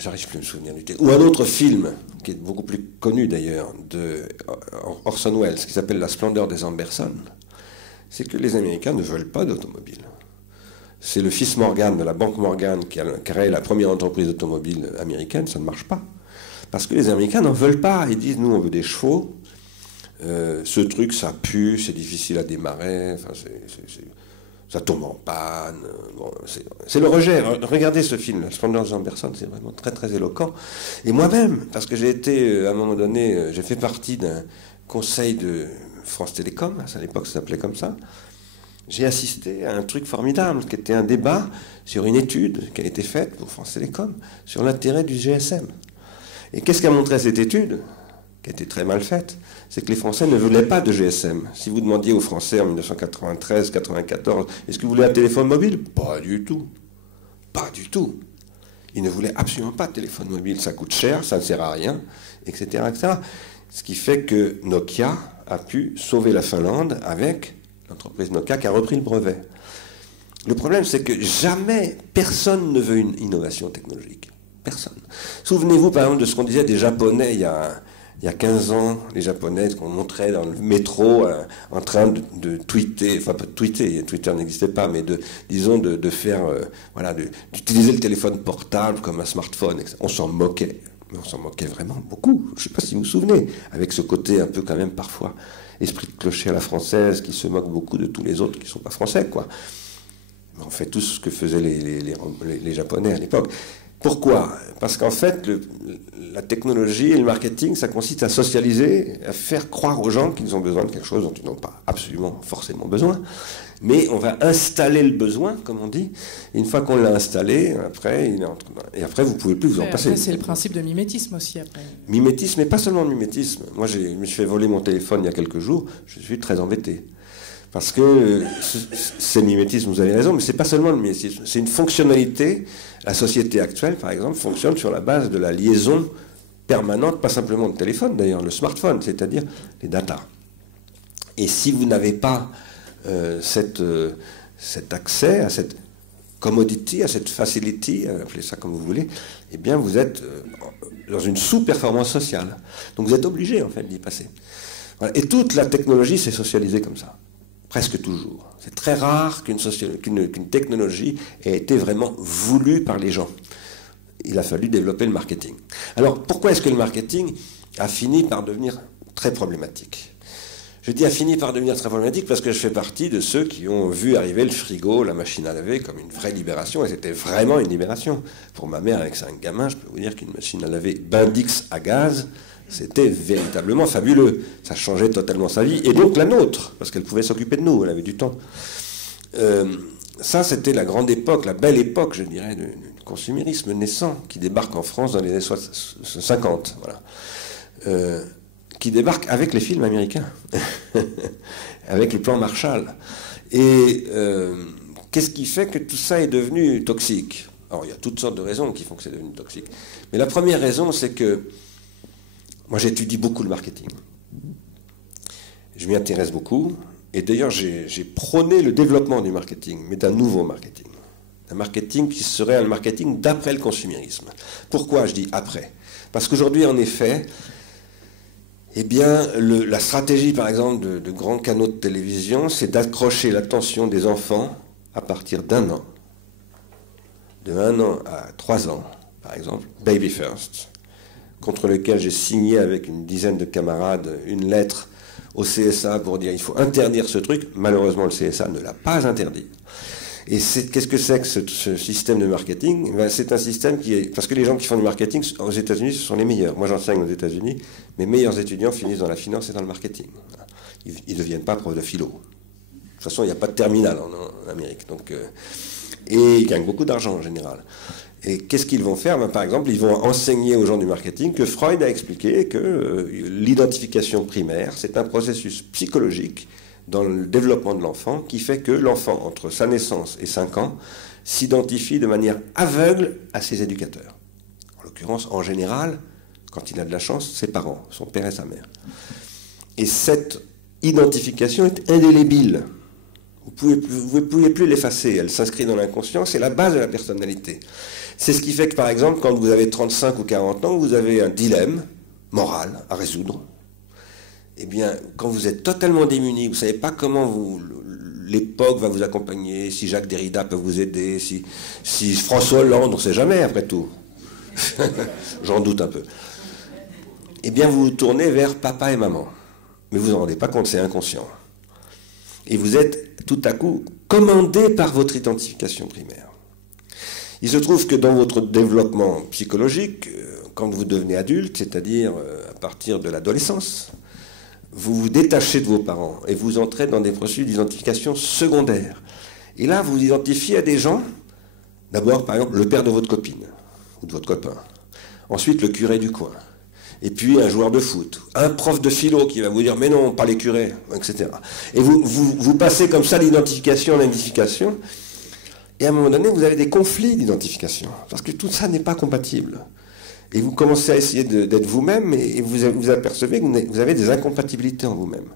j'arrive plus à me souvenir du titre, ou un autre film, qui est beaucoup plus connu d'ailleurs, de Orson Welles, qui s'appelle La splendeur des Amberson, c'est que les Américains ne veulent pas d'automobile. C'est le fils Morgan, de la banque Morgan, qui a créé la première entreprise automobile américaine, ça ne marche pas. Parce que les Américains n'en veulent pas. Ils disent, nous, on veut des chevaux. Ce truc, ça pue, c'est difficile à démarrer, enfin, ça tombe en panne. Bon, c'est le rejet. Regardez ce film, La splendeur des Amberson, c'est vraiment très, très éloquent. Et moi-même, parce que j'ai été, à un moment donné, j'ai fait partie d'un conseil de France Télécom, à l'époque ça s'appelait comme ça. J'ai assisté à un truc formidable, qui était un débat sur une étude qui a été faite pour France Télécom, sur l'intérêt du GSM. Et qu'est-ce qu'a montré cette étude, qui a été très mal faite? C'est que les Français ne voulaient pas de GSM. Si vous demandiez aux Français en 1993-94, est-ce que vous voulez un téléphone mobile? Pas du tout. Pas du tout. Ils ne voulaient absolument pas de téléphone mobile. Ça coûte cher, ça ne sert à rien, etc., etc. Ce qui fait que Nokia a pu sauver la Finlande avec l'entreprise Nokia qui a repris le brevet. Le problème, c'est que jamais personne ne veut une innovation technologique. Personne. Souvenez-vous, par exemple, de ce qu'on disait des Japonais il y a 15 ans, les Japonais qu'on montrait dans le métro en train de tweeter, enfin pas de tweeter, Twitter n'existait pas, mais disons de faire, d'utiliser le téléphone portable comme un smartphone. On s'en moquait. Mais on s'en moquait vraiment beaucoup. Je ne sais pas si vous vous souvenez, avec ce côté un peu quand même parfois esprit de clocher à la française qui se moque beaucoup de tous les autres qui ne sont pas français, quoi. On fait tout ce que faisaient les Japonais à l'époque. Pourquoi? Parce qu'en fait, la technologie et le marketing, ça consiste à socialiser, à faire croire aux gens qu'ils ont besoin de quelque chose dont ils n'ont pas absolument forcément besoin. Mais on va installer le besoin, comme on dit. Et une fois qu'on l'a installé, après, vous ne pouvez plus vous en passer. Après, c'est le principe de mimétisme aussi. Après. Mimétisme, mais pas seulement mimétisme. Moi, je me suis fait voler mon téléphone il y a quelques jours. Je suis très embêté. Parce que c'est le mimétisme, vous avez raison, mais ce n'est pas seulement le mimétisme. C'est une fonctionnalité. La société actuelle, par exemple, fonctionne sur la base de la liaison permanente, pas simplement de téléphone d'ailleurs, le smartphone, c'est-à-dire les datas. Et si vous n'avez pas cet accès à cette commodity, à cette facility, appelez ça comme vous voulez, eh bien vous êtes dans une sous-performance sociale. Donc vous êtes obligé en fait d'y passer. Voilà. Et toute la technologie s'est socialisée comme ça. Presque toujours. C'est très rare qu'une technologie ait été vraiment voulue par les gens. Il a fallu développer le marketing. Alors, pourquoi est-ce que le marketing a fini par devenir très problématique? Je dis a fini par devenir très problématique parce que je fais partie de ceux qui ont vu arriver le frigo, la machine à laver comme une vraie libération, et c'était vraiment une libération. Pour ma mère, avec 5 gamins, je peux vous dire qu'une machine à laver Bendix à gaz, c'était véritablement fabuleux. Ça changeait totalement sa vie, et donc la nôtre, parce qu'elle pouvait s'occuper de nous, elle avait du temps. Ça, c'était la grande époque, la belle époque, je dirais, du consumérisme naissant, qui débarque en France dans les années 50, voilà. Qui débarque avec les films américains, avec le plan Marshall. Et qu'est-ce qui fait que tout ça est devenu toxique? Alors, il y a toutes sortes de raisons qui font que c'est devenu toxique. Mais la première raison, c'est que moi, j'étudie beaucoup le marketing. Je m'y intéresse beaucoup. Et d'ailleurs, j'ai prôné le développement du marketing, mais d'un nouveau marketing. Un marketing qui serait un marketing d'après le consumérisme. Pourquoi je dis après? Parce qu'aujourd'hui, en effet, eh bien, la stratégie, par exemple, de grands canaux de télévision, c'est d'accrocher l'attention des enfants à partir d'1 an. De 1 an à 3 ans, par exemple, Baby First, contre lequel j'ai signé avec une dizaine de camarades une lettre au CSA pour dire il faut interdire ce truc. Malheureusement, le CSA ne l'a pas interdit. Et qu'est-ce que c'est que ce système de marketing? C'est un système qui est... Parce que les gens qui font du marketing aux États-Unis, ce sont les meilleurs. Moi, j'enseigne aux États-Unis. Mes meilleurs étudiants finissent dans la finance et dans le marketing. Ils ne deviennent pas profs de philo. De toute façon, il n'y a pas de terminal en Amérique. Donc, et ils gagnent beaucoup d'argent en général. Et qu'est-ce qu'ils vont faire? Par exemple, ils vont enseigner aux gens du marketing que Freud a expliqué que l'identification primaire, c'est un processus psychologique dans le développement de l'enfant qui fait que l'enfant, entre sa naissance et 5 ans, s'identifie de manière aveugle à ses éducateurs. En l'occurrence, en général, quand il a de la chance, ses parents, son père et sa mère. Et cette identification est indélébile. Vous ne pouvez plus l'effacer. Elle s'inscrit dans l'inconscient, c'est la base de la personnalité. C'est ce qui fait que, par exemple, quand vous avez 35 ou 40 ans, vous avez un dilemme moral à résoudre. Eh bien, quand vous êtes totalement démuni, vous ne savez pas comment l'époque va vous accompagner, si Jacques Derrida peut vous aider, si François Hollande, on ne sait jamais après tout. J'en doute un peu. Eh bien, vous vous tournez vers papa et maman. Mais vous ne vous en rendez pas compte, c'est inconscient. Et vous êtes tout à coup commandé par votre identification primaire. Il se trouve que dans votre développement psychologique, quand vous devenez adulte, c'est-à-dire à partir de l'adolescence, vous vous détachez de vos parents et vous entrez dans des processus d'identification secondaire. Et là, vous vous identifiez à des gens, d'abord, par exemple, le père de votre copine ou de votre copain, ensuite le curé du coin, et puis un joueur de foot, un prof de philo qui va vous dire « mais non, pas les curés », etc. Et vous passez comme ça d'identification en identification, et à un moment donné, vous avez des conflits d'identification, parce que tout ça n'est pas compatible. Et vous commencez à essayer d'être vous-même et vous apercevez que vous avez des incompatibilités en vous-même.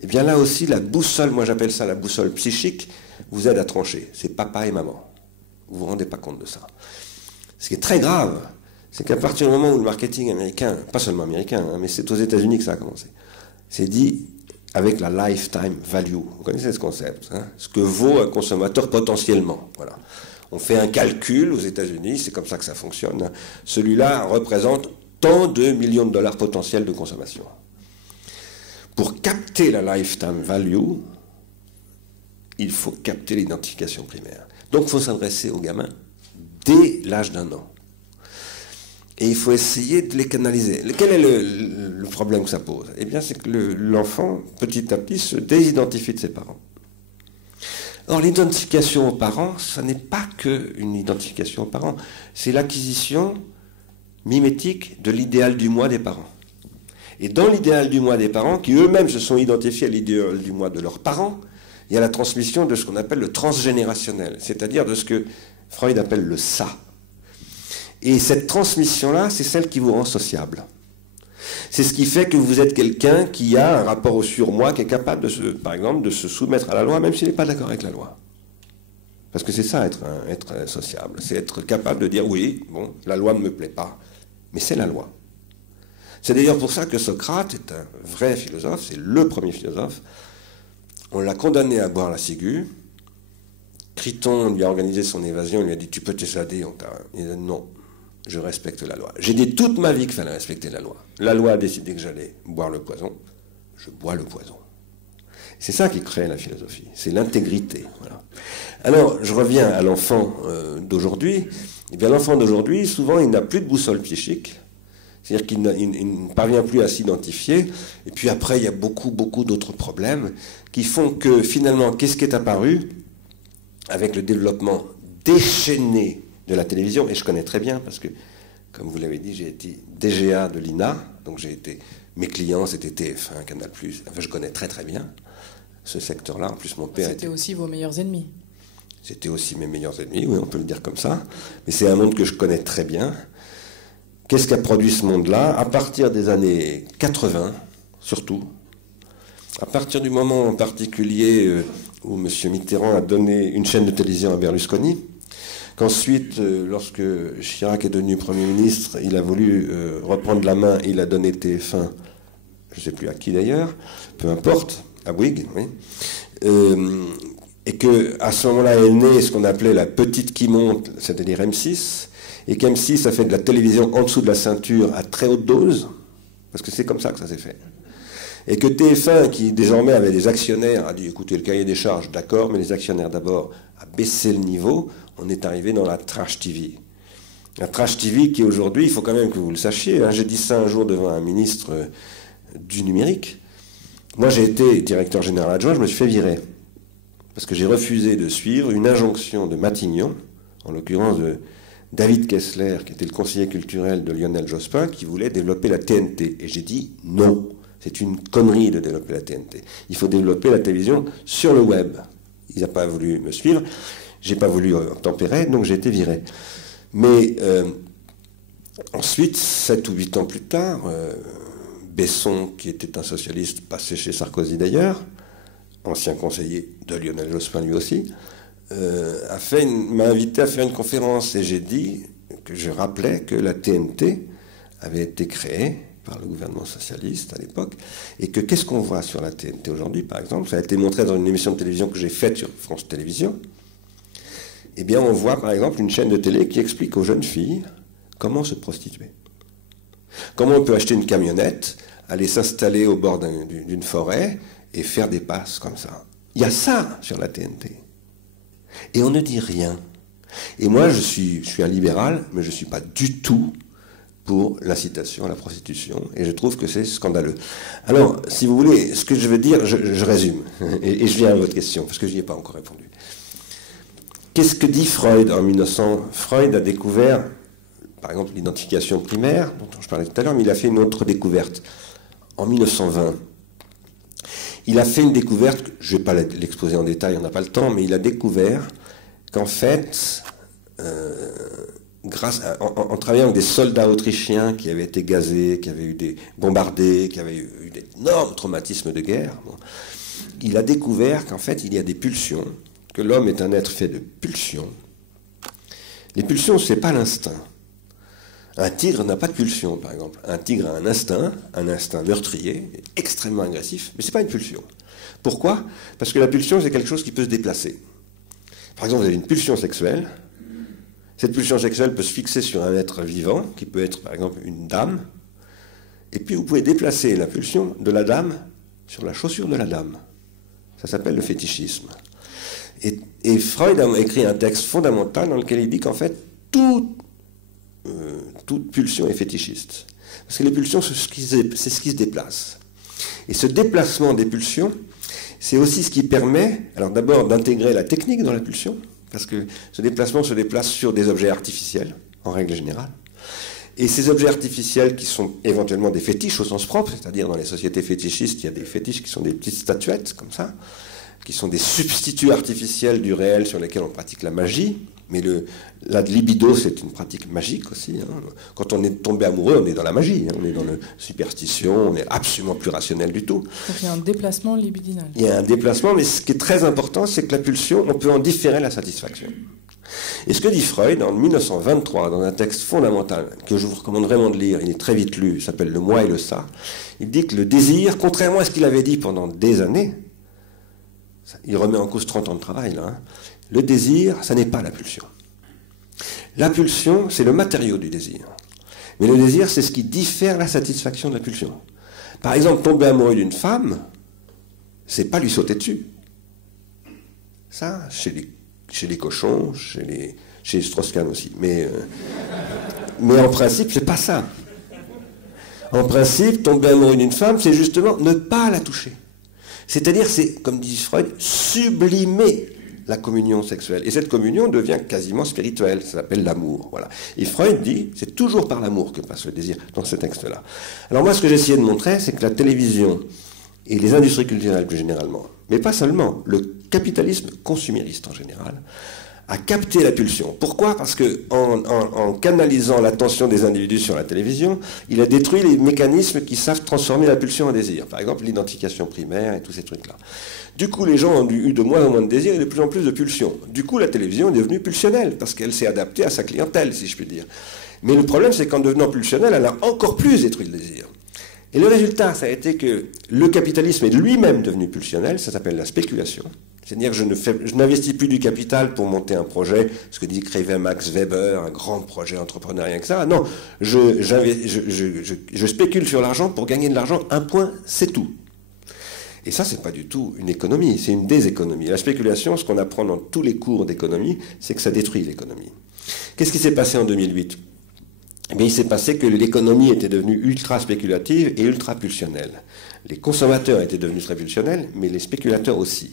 Et bien là aussi, la boussole, moi j'appelle ça la boussole psychique, vous aide à trancher. C'est papa et maman. Vous ne vous rendez pas compte de ça. Ce qui est très grave, c'est qu'à partir du moment où le marketing américain, pas seulement américain, hein, mais c'est aux États-Unis que ça a commencé, c'est dit avec la lifetime value. Vous connaissez ce concept, hein, ce que vaut un consommateur potentiellement. Voilà. On fait un calcul aux États-Unis, c'est comme ça que ça fonctionne. Hein. Celui-là représente tant de millions de dollars potentiels de consommation. Pour capter la lifetime value, il faut capter l'identification primaire. Donc il faut s'adresser aux gamins dès l'âge d'1 an. Et il faut essayer de les canaliser. Quel est le problème que ça pose? Eh bien, c'est que l'enfant, petit à petit, se désidentifie de ses parents. Or, l'identification aux parents, ça n'est pas qu'une identification aux parents, c'est l'acquisition mimétique de l'idéal du moi des parents. Et dans l'idéal du moi des parents, qui eux-mêmes se sont identifiés à l'idéal du moi de leurs parents, il y a la transmission de ce qu'on appelle le transgénérationnel, c'est-à-dire de ce que Freud appelle le ça. Et cette transmission-là, c'est celle qui vous rend sociable. C'est ce qui fait que vous êtes quelqu'un qui a un rapport au surmoi, qui est capable, par exemple, de se soumettre à la loi, même s'il n'est pas d'accord avec la loi. Parce que c'est ça, être sociable. C'est être capable de dire, oui, bon, la loi ne me plaît pas, mais c'est la loi. C'est d'ailleurs pour ça que Socrate est un vrai philosophe, c'est le premier philosophe. On l'a condamné à boire la ciguë. Criton lui a organisé son évasion, il lui a dit, tu peux t'évader. Il a dit, non. Je respecte la loi. J'ai dit toute ma vie qu'il fallait respecter la loi. La loi a décidé que j'allais boire le poison. Je bois le poison. C'est ça qui crée la philosophie. C'est l'intégrité. Voilà. Alors, je reviens à l'enfant d'aujourd'hui. Eh bien, l'enfant d'aujourd'hui, souvent, il n'a plus de boussole psychique. C'est-à-dire qu'il ne parvient plus à s'identifier. Et puis après, il y a beaucoup d'autres problèmes qui font que, finalement, qu'est-ce qui est apparu avec le développement déchaîné de la télévision, et je connais très bien parce que, comme vous l'avez dit, j'ai été DGA de l'INA, donc mes clients c'était TF1, Canal+, enfin je connais très très bien ce secteur-là. En plus mon père C'était aussi vos meilleurs ennemis. C'était aussi mes meilleurs ennemis, oui, on peut le dire comme ça, mais c'est un monde que je connais très bien. Qu'est-ce qu'a produit ce monde-là? À partir des années 80, surtout, à partir du moment en particulier où M. Mitterrand a donné une chaîne de télévision à Berlusconi, qu'ensuite, lorsque Chirac est devenu Premier ministre, il a voulu reprendre la main, il a donné TF1, je ne sais plus à qui d'ailleurs, peu importe, à Bouygues, oui. Et qu'à ce moment-là est née ce qu'on appelait la petite qui monte, c'est-à-dire M6, et qu'M6 a fait de la télévision en dessous de la ceinture à très haute dose, parce que c'est comme ça que ça s'est fait. Et que TF1, qui désormais avait des actionnaires, a dit, écoutez, le cahier des charges, d'accord, mais les actionnaires d'abord, a baissé le niveau, on est arrivé dans la Trash TV. La Trash TV qui aujourd'hui, il faut quand même que vous le sachiez, hein, j'ai dit ça un jour devant un ministre du numérique. Moi j'ai été directeur général adjoint, je me suis fait virer. Parce que j'ai refusé de suivre une injonction de Matignon, en l'occurrence de David Kessler, qui était le conseiller culturel de Lionel Jospin, qui voulait développer la TNT. Et j'ai dit non, c'est une connerie de développer la TNT. Il faut développer la télévision sur le web. Il n'a pas voulu me suivre. J'ai pas voulu tempérer, donc j'ai été viré. Mais ensuite, 7 ou 8 ans plus tard, Besson, qui était un socialiste, passé chez Sarkozy d'ailleurs, ancien conseiller de Lionel Jospin lui aussi, m'a invité à faire une conférence. Et j'ai dit que je rappelais que la TNT avait été créée par le gouvernement socialiste à l'époque, et que qu'est-ce qu'on voit sur la TNT aujourd'hui, par exemple, ça a été montré dans une émission de télévision que j'ai faite sur France Télévisions. Eh bien, on voit par exemple une chaîne de télé qui explique aux jeunes filles comment se prostituer. Comment on peut acheter une camionnette, aller s'installer au bord d'une forêt et faire des passes comme ça. Il y a ça sur la TNT. Et on ne dit rien. Et moi, je suis un libéral, mais je ne suis pas du tout pour l'incitation à la prostitution. Et je trouve que c'est scandaleux. Alors, si vous voulez, ce que je veux dire, je résume. Et je viens à votre question, parce que je n'y ai pas encore répondu. Qu'est-ce que dit Freud en 1900 ? Freud a découvert, par exemple, l'identification primaire, dont je parlais tout à l'heure, mais il a fait une autre découverte. En 1920, il a fait une découverte, je ne vais pas l'exposer en détail, on n'a pas le temps, mais il a découvert qu'en fait, en travaillant avec des soldats autrichiens qui avaient été gazés, qui avaient eu des bombardés, qui avaient eu d'énormes traumatismes de guerre, bon, il a découvert qu'en fait, il y a des pulsions, que l'homme est un être fait de pulsions. Les pulsions, ce n'est pas l'instinct. Un tigre n'a pas de pulsion, par exemple. Un tigre a un instinct meurtrier, extrêmement agressif, mais ce n'est pas une pulsion. Pourquoi? Parce que la pulsion, c'est quelque chose qui peut se déplacer. Par exemple, vous avez une pulsion sexuelle. Cette pulsion sexuelle peut se fixer sur un être vivant, qui peut être, par exemple, une dame. Et puis, vous pouvez déplacer la pulsion de la dame sur la chaussure de la dame. Ça s'appelle le fétichisme. Et Freud a écrit un texte fondamental dans lequel il dit qu'en fait, toute pulsion est fétichiste. Parce que les pulsions, c'est ce qui se déplace. Et ce déplacement des pulsions, c'est aussi ce qui permet, alors d'abord, d'intégrer la technique dans la pulsion, parce que ce déplacement se déplace sur des objets artificiels, en règle générale. Et ces objets artificiels qui sont éventuellement des fétiches au sens propre, c'est-à-dire dans les sociétés fétichistes, il y a des fétiches qui sont des petites statuettes, comme ça, qui sont des substituts artificiels du réel sur lesquels on pratique la magie. Mais la libido, c'est une pratique magique aussi. Hein. Quand on est tombé amoureux, on est dans la magie, hein. On est dans la superstition, on n'est absolument plus rationnel du tout. Donc il y a un déplacement libidinal. Il y a un déplacement, mais ce qui est très important, c'est que la pulsion, on peut en différer la satisfaction. Et ce que dit Freud en 1923, dans un texte fondamental, que je vous recommande vraiment de lire, il est très vite lu, il s'appelle Le moi et le ça, il dit que le désir, contrairement à ce qu'il avait dit pendant des années, il remet en cause 30 ans de travail là, hein, le désir, ça n'est pas la pulsion. La pulsion, c'est le matériau du désir. Mais le désir, c'est ce qui diffère la satisfaction de la pulsion. Par exemple, tomber amoureux d'une femme, c'est pas lui sauter dessus. Ça, chez les cochons, chez les Strauss-Kahn aussi. Mais en principe, c'est pas ça. En principe, tomber amoureux d'une femme, c'est justement ne pas la toucher. C'est-à-dire, c'est, comme dit Freud, sublimer la communion sexuelle. Et cette communion devient quasiment spirituelle, ça s'appelle l'amour. Voilà. Et Freud dit, c'est toujours par l'amour que passe le désir dans ce texte-là. Alors moi, ce que j'ai essayé de montrer, c'est que la télévision et les industries culturelles plus généralement, mais pas seulement, le capitalisme consumériste en général, a capté la pulsion. Pourquoi? Parce qu'en canalisant l'attention des individus sur la télévision, il a détruit les mécanismes qui savent transformer la pulsion en désir. Par exemple, l'identification primaire et tous ces trucs-là. Du coup, les gens ont eu de moins en moins de désir et de plus en plus de pulsions. Du coup, la télévision est devenue pulsionnelle, parce qu'elle s'est adaptée à sa clientèle, si je puis dire. Mais le problème, c'est qu'en devenant pulsionnelle, elle a encore plus détruit le désir. Et le résultat, ça a été que le capitalisme est lui-même devenu pulsionnel, ça s'appelle la spéculation. C'est-à-dire que je n'investis plus du capital pour monter un projet, ce que dit écrivait Max Weber, un grand projet entrepreneurial, etc. Non, je spécule sur l'argent pour gagner de l'argent, un point, c'est tout. Et ça, c'est pas du tout une économie, c'est une déséconomie. La spéculation, ce qu'on apprend dans tous les cours d'économie, c'est que ça détruit l'économie. Qu'est-ce qui s'est passé en 2008 ? Eh bien, il s'est passé que l'économie était devenue ultra spéculative et ultra pulsionnelle. Les consommateurs étaient devenus très pulsionnels, mais les spéculateurs aussi.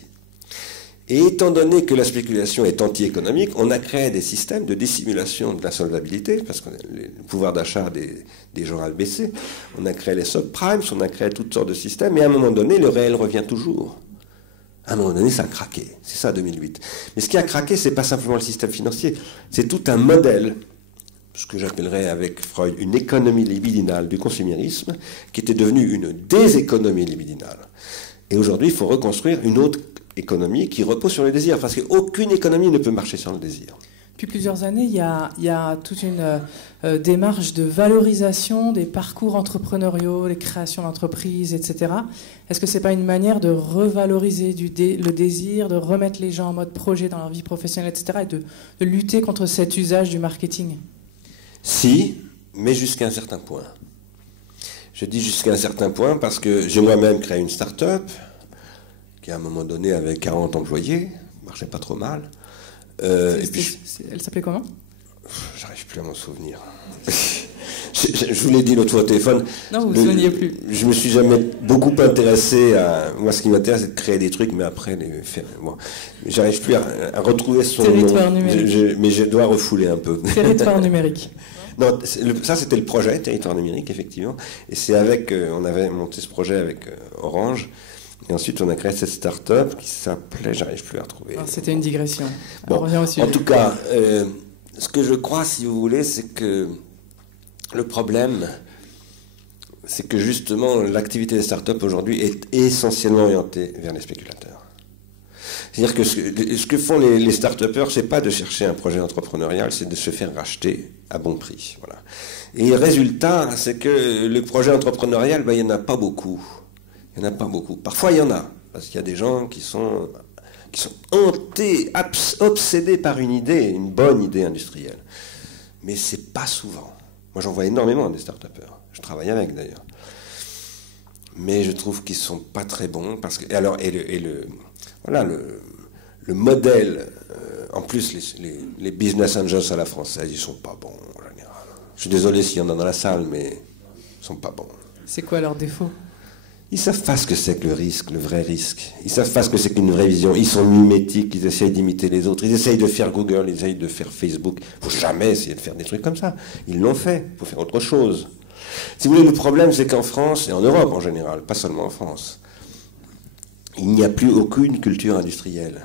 Et étant donné que la spéculation est anti-économique, on a créé des systèmes de dissimulation de la solvabilité, parce que le pouvoir d'achat des gens a baissé. On a créé les subprimes, on a créé toutes sortes de systèmes, et à un moment donné, le réel revient toujours. À un moment donné, ça a craqué. C'est ça, 2008. Mais ce qui a craqué, c'est pas simplement le système financier, c'est tout un modèle, ce que j'appellerais avec Freud une économie libidinale du consumérisme, qui était devenue une déséconomie libidinale. Et aujourd'hui, il faut reconstruire une autre économie qui repose sur le désir, parce qu'aucune économie ne peut marcher sans le désir. Depuis plusieurs années, il y a toute une démarche de valorisation des parcours entrepreneuriaux, les créations d'entreprises, etc. Est-ce que ce n'est pas une manière de revaloriser le désir, de remettre les gens en mode projet dans leur vie professionnelle, etc., et de lutter contre cet usage du marketing ? Si, mais jusqu'à un certain point. Je dis jusqu'à un certain point parce que j'ai moi-même créé une start-up qui, à un moment donné, avait 40 employés, marchait pas trop mal. Elle s'appelait comment? J'arrive plus à m'en souvenir. Je vous l'ai dit l'autre fois au téléphone. Non, vous ne vous souveniez plus. Je me suis jamais beaucoup intéressé à... Moi, ce qui m'intéresse, c'est de créer des trucs, mais après, les faire... Bon, j'arrive plus à retrouver son Territoire nom. numérique. Mais je dois refouler un peu. Territoire numérique. Non, ça c'était le projet, Territoire numérique, effectivement. Et c'est on avait monté ce projet avec Orange. Et ensuite, on a créé cette start-up qui s'appelait, j'arrive plus à retrouver. C'était une digression. Bon, en tout cas, Ce que je crois, si vous voulez, c'est que le problème, c'est que justement l'activité des startups aujourd'hui est essentiellement orientée vers les spéculateurs. C'est-à-dire que ce que font les start-upers, c'est pas de chercher un projet entrepreneurial, c'est de se faire racheter à bon prix. Voilà. Et le résultat, c'est que le projet entrepreneurial, il n'y en a pas beaucoup. Il n'y en a pas beaucoup. Parfois, il y en a, parce qu'il y a des gens qui sont hantés, obsédés par une idée, une bonne idée industrielle. Mais c'est pas souvent. Moi, j'en vois énormément des start-upers. Je travaille avec, d'ailleurs. Mais je trouve qu'ils sont pas très bons, parce que le modèle, en plus les business angels à la française, ils sont pas bons en général. Je suis désolé s'il y en a dans la salle, mais ils sont pas bons. C'est quoi leur défaut? Ils savent pas ce que c'est que le risque, le vrai risque. Ils savent pas ce que c'est qu'une vraie vision. Ils sont mimétiques, ils essayent d'imiter les autres. Ils essayent de faire Google, ils essayent de faire Facebook. Il faut jamais essayer de faire des trucs comme ça. Ils l'ont fait, il faut faire autre chose. Si vous voulez, le problème, c'est qu'en France, et en Europe en général, pas seulement en France, il n'y a plus aucune culture industrielle.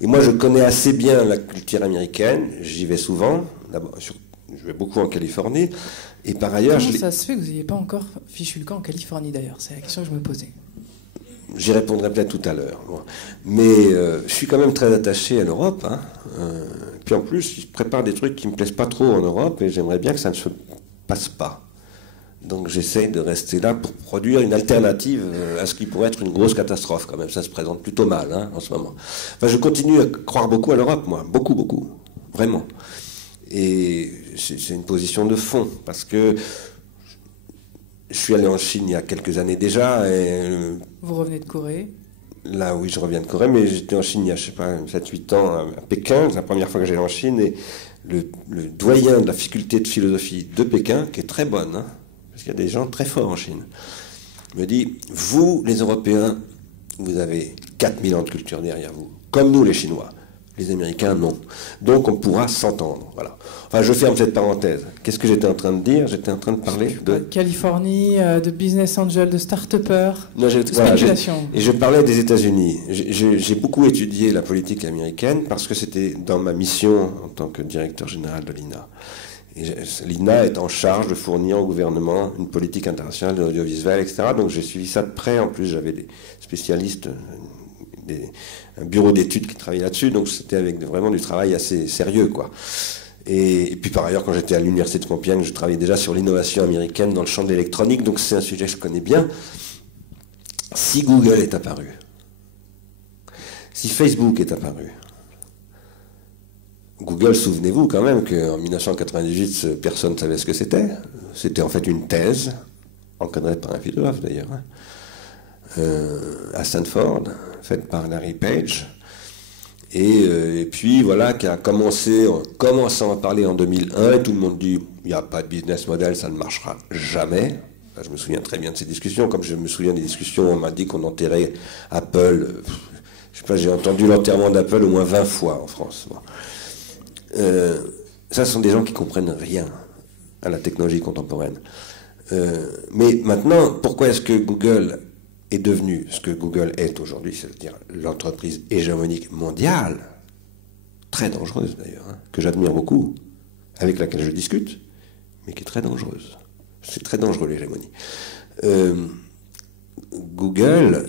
Et moi, je connais assez bien la culture américaine, j'y vais souvent, d'abord, je vais beaucoup en Californie, et par ailleurs... Comment ça se fait que vous n'ayez pas encore fichu le camp en Californie, d'ailleurs? C'est la question que je me posais. J'y répondrai peut-être tout à l'heure. Mais je suis quand même très attaché à l'Europe. Hein. Puis en plus, je prépare des trucs qui ne me plaisent pas trop en Europe, et j'aimerais bien que ça ne se passe pas. Donc j'essaye de rester là pour produire une alternative à ce qui pourrait être une grosse catastrophe quand même. Ça se présente plutôt mal en ce moment. Enfin, je continue à croire beaucoup à l'Europe, moi. Beaucoup, beaucoup. Vraiment. Et c'est une position de fond, parce que je suis allé en Chine il y a quelques années déjà. Et vous revenez de Corée? Là, oui, je reviens de Corée, mais j'étais en Chine il y a, je sais pas, 7-8 ans à Pékin. C'est la première fois que j'allais en Chine. Et le doyen de la faculté de philosophie de Pékin, qui est très bonne, hein, parce qu'il y a des gens très forts en Chine, me dit, vous, les Européens, vous avez 4000 ans de culture derrière vous, comme nous, les Chinois. Les Américains, non. Donc, on pourra s'entendre. Voilà. Enfin, je ferme cette parenthèse. Qu'est-ce que j'étais en train de dire? J'étais en train de parler de Californie, de business angel, de start-upper, de voilà, spéculation. Et je parlais des États-Unis. J'ai beaucoup étudié la politique américaine parce que c'était dans ma mission en tant que directeur général de l'INA. L'INA est en charge de fournir au gouvernement une politique internationale de l'audiovisuel, etc. Donc j'ai suivi ça de près. En plus, j'avais des spécialistes, un bureau d'études qui travaillait là-dessus. Donc c'était avec vraiment du travail assez sérieux, quoi. Et puis par ailleurs, quand j'étais à l'université de Compiègne, je travaillais déjà sur l'innovation américaine dans le champ de l'électronique. Donc c'est un sujet que je connais bien. Si Google est apparu, si Facebook est apparu, Google, souvenez-vous quand même qu'en 1998, personne ne savait ce que c'était. C'était en fait une thèse, encadrée par un philosophe d'ailleurs, à Stanford, faite par Larry Page. Et puis voilà, qui a commencé, en commençant à parler en 2001, et tout le monde dit, il n'y a pas de business model, ça ne marchera jamais. Enfin, je me souviens très bien de ces discussions, comme je me souviens des discussions, on m'a dit qu'on enterrait Apple. Je sais pas, j'ai entendu l'enterrement d'Apple au moins 20 fois en France. Bon. Ça, ce sont des gens qui comprennent rien à la technologie contemporaine. Mais maintenant, pourquoi est-ce que Google est devenu ce que Google est aujourd'hui, c'est-à-dire l'entreprise hégémonique mondiale, très dangereuse d'ailleurs, hein, que j'admire beaucoup, avec laquelle je discute, mais qui est très dangereuse. C'est très dangereux l'hégémonie. Google,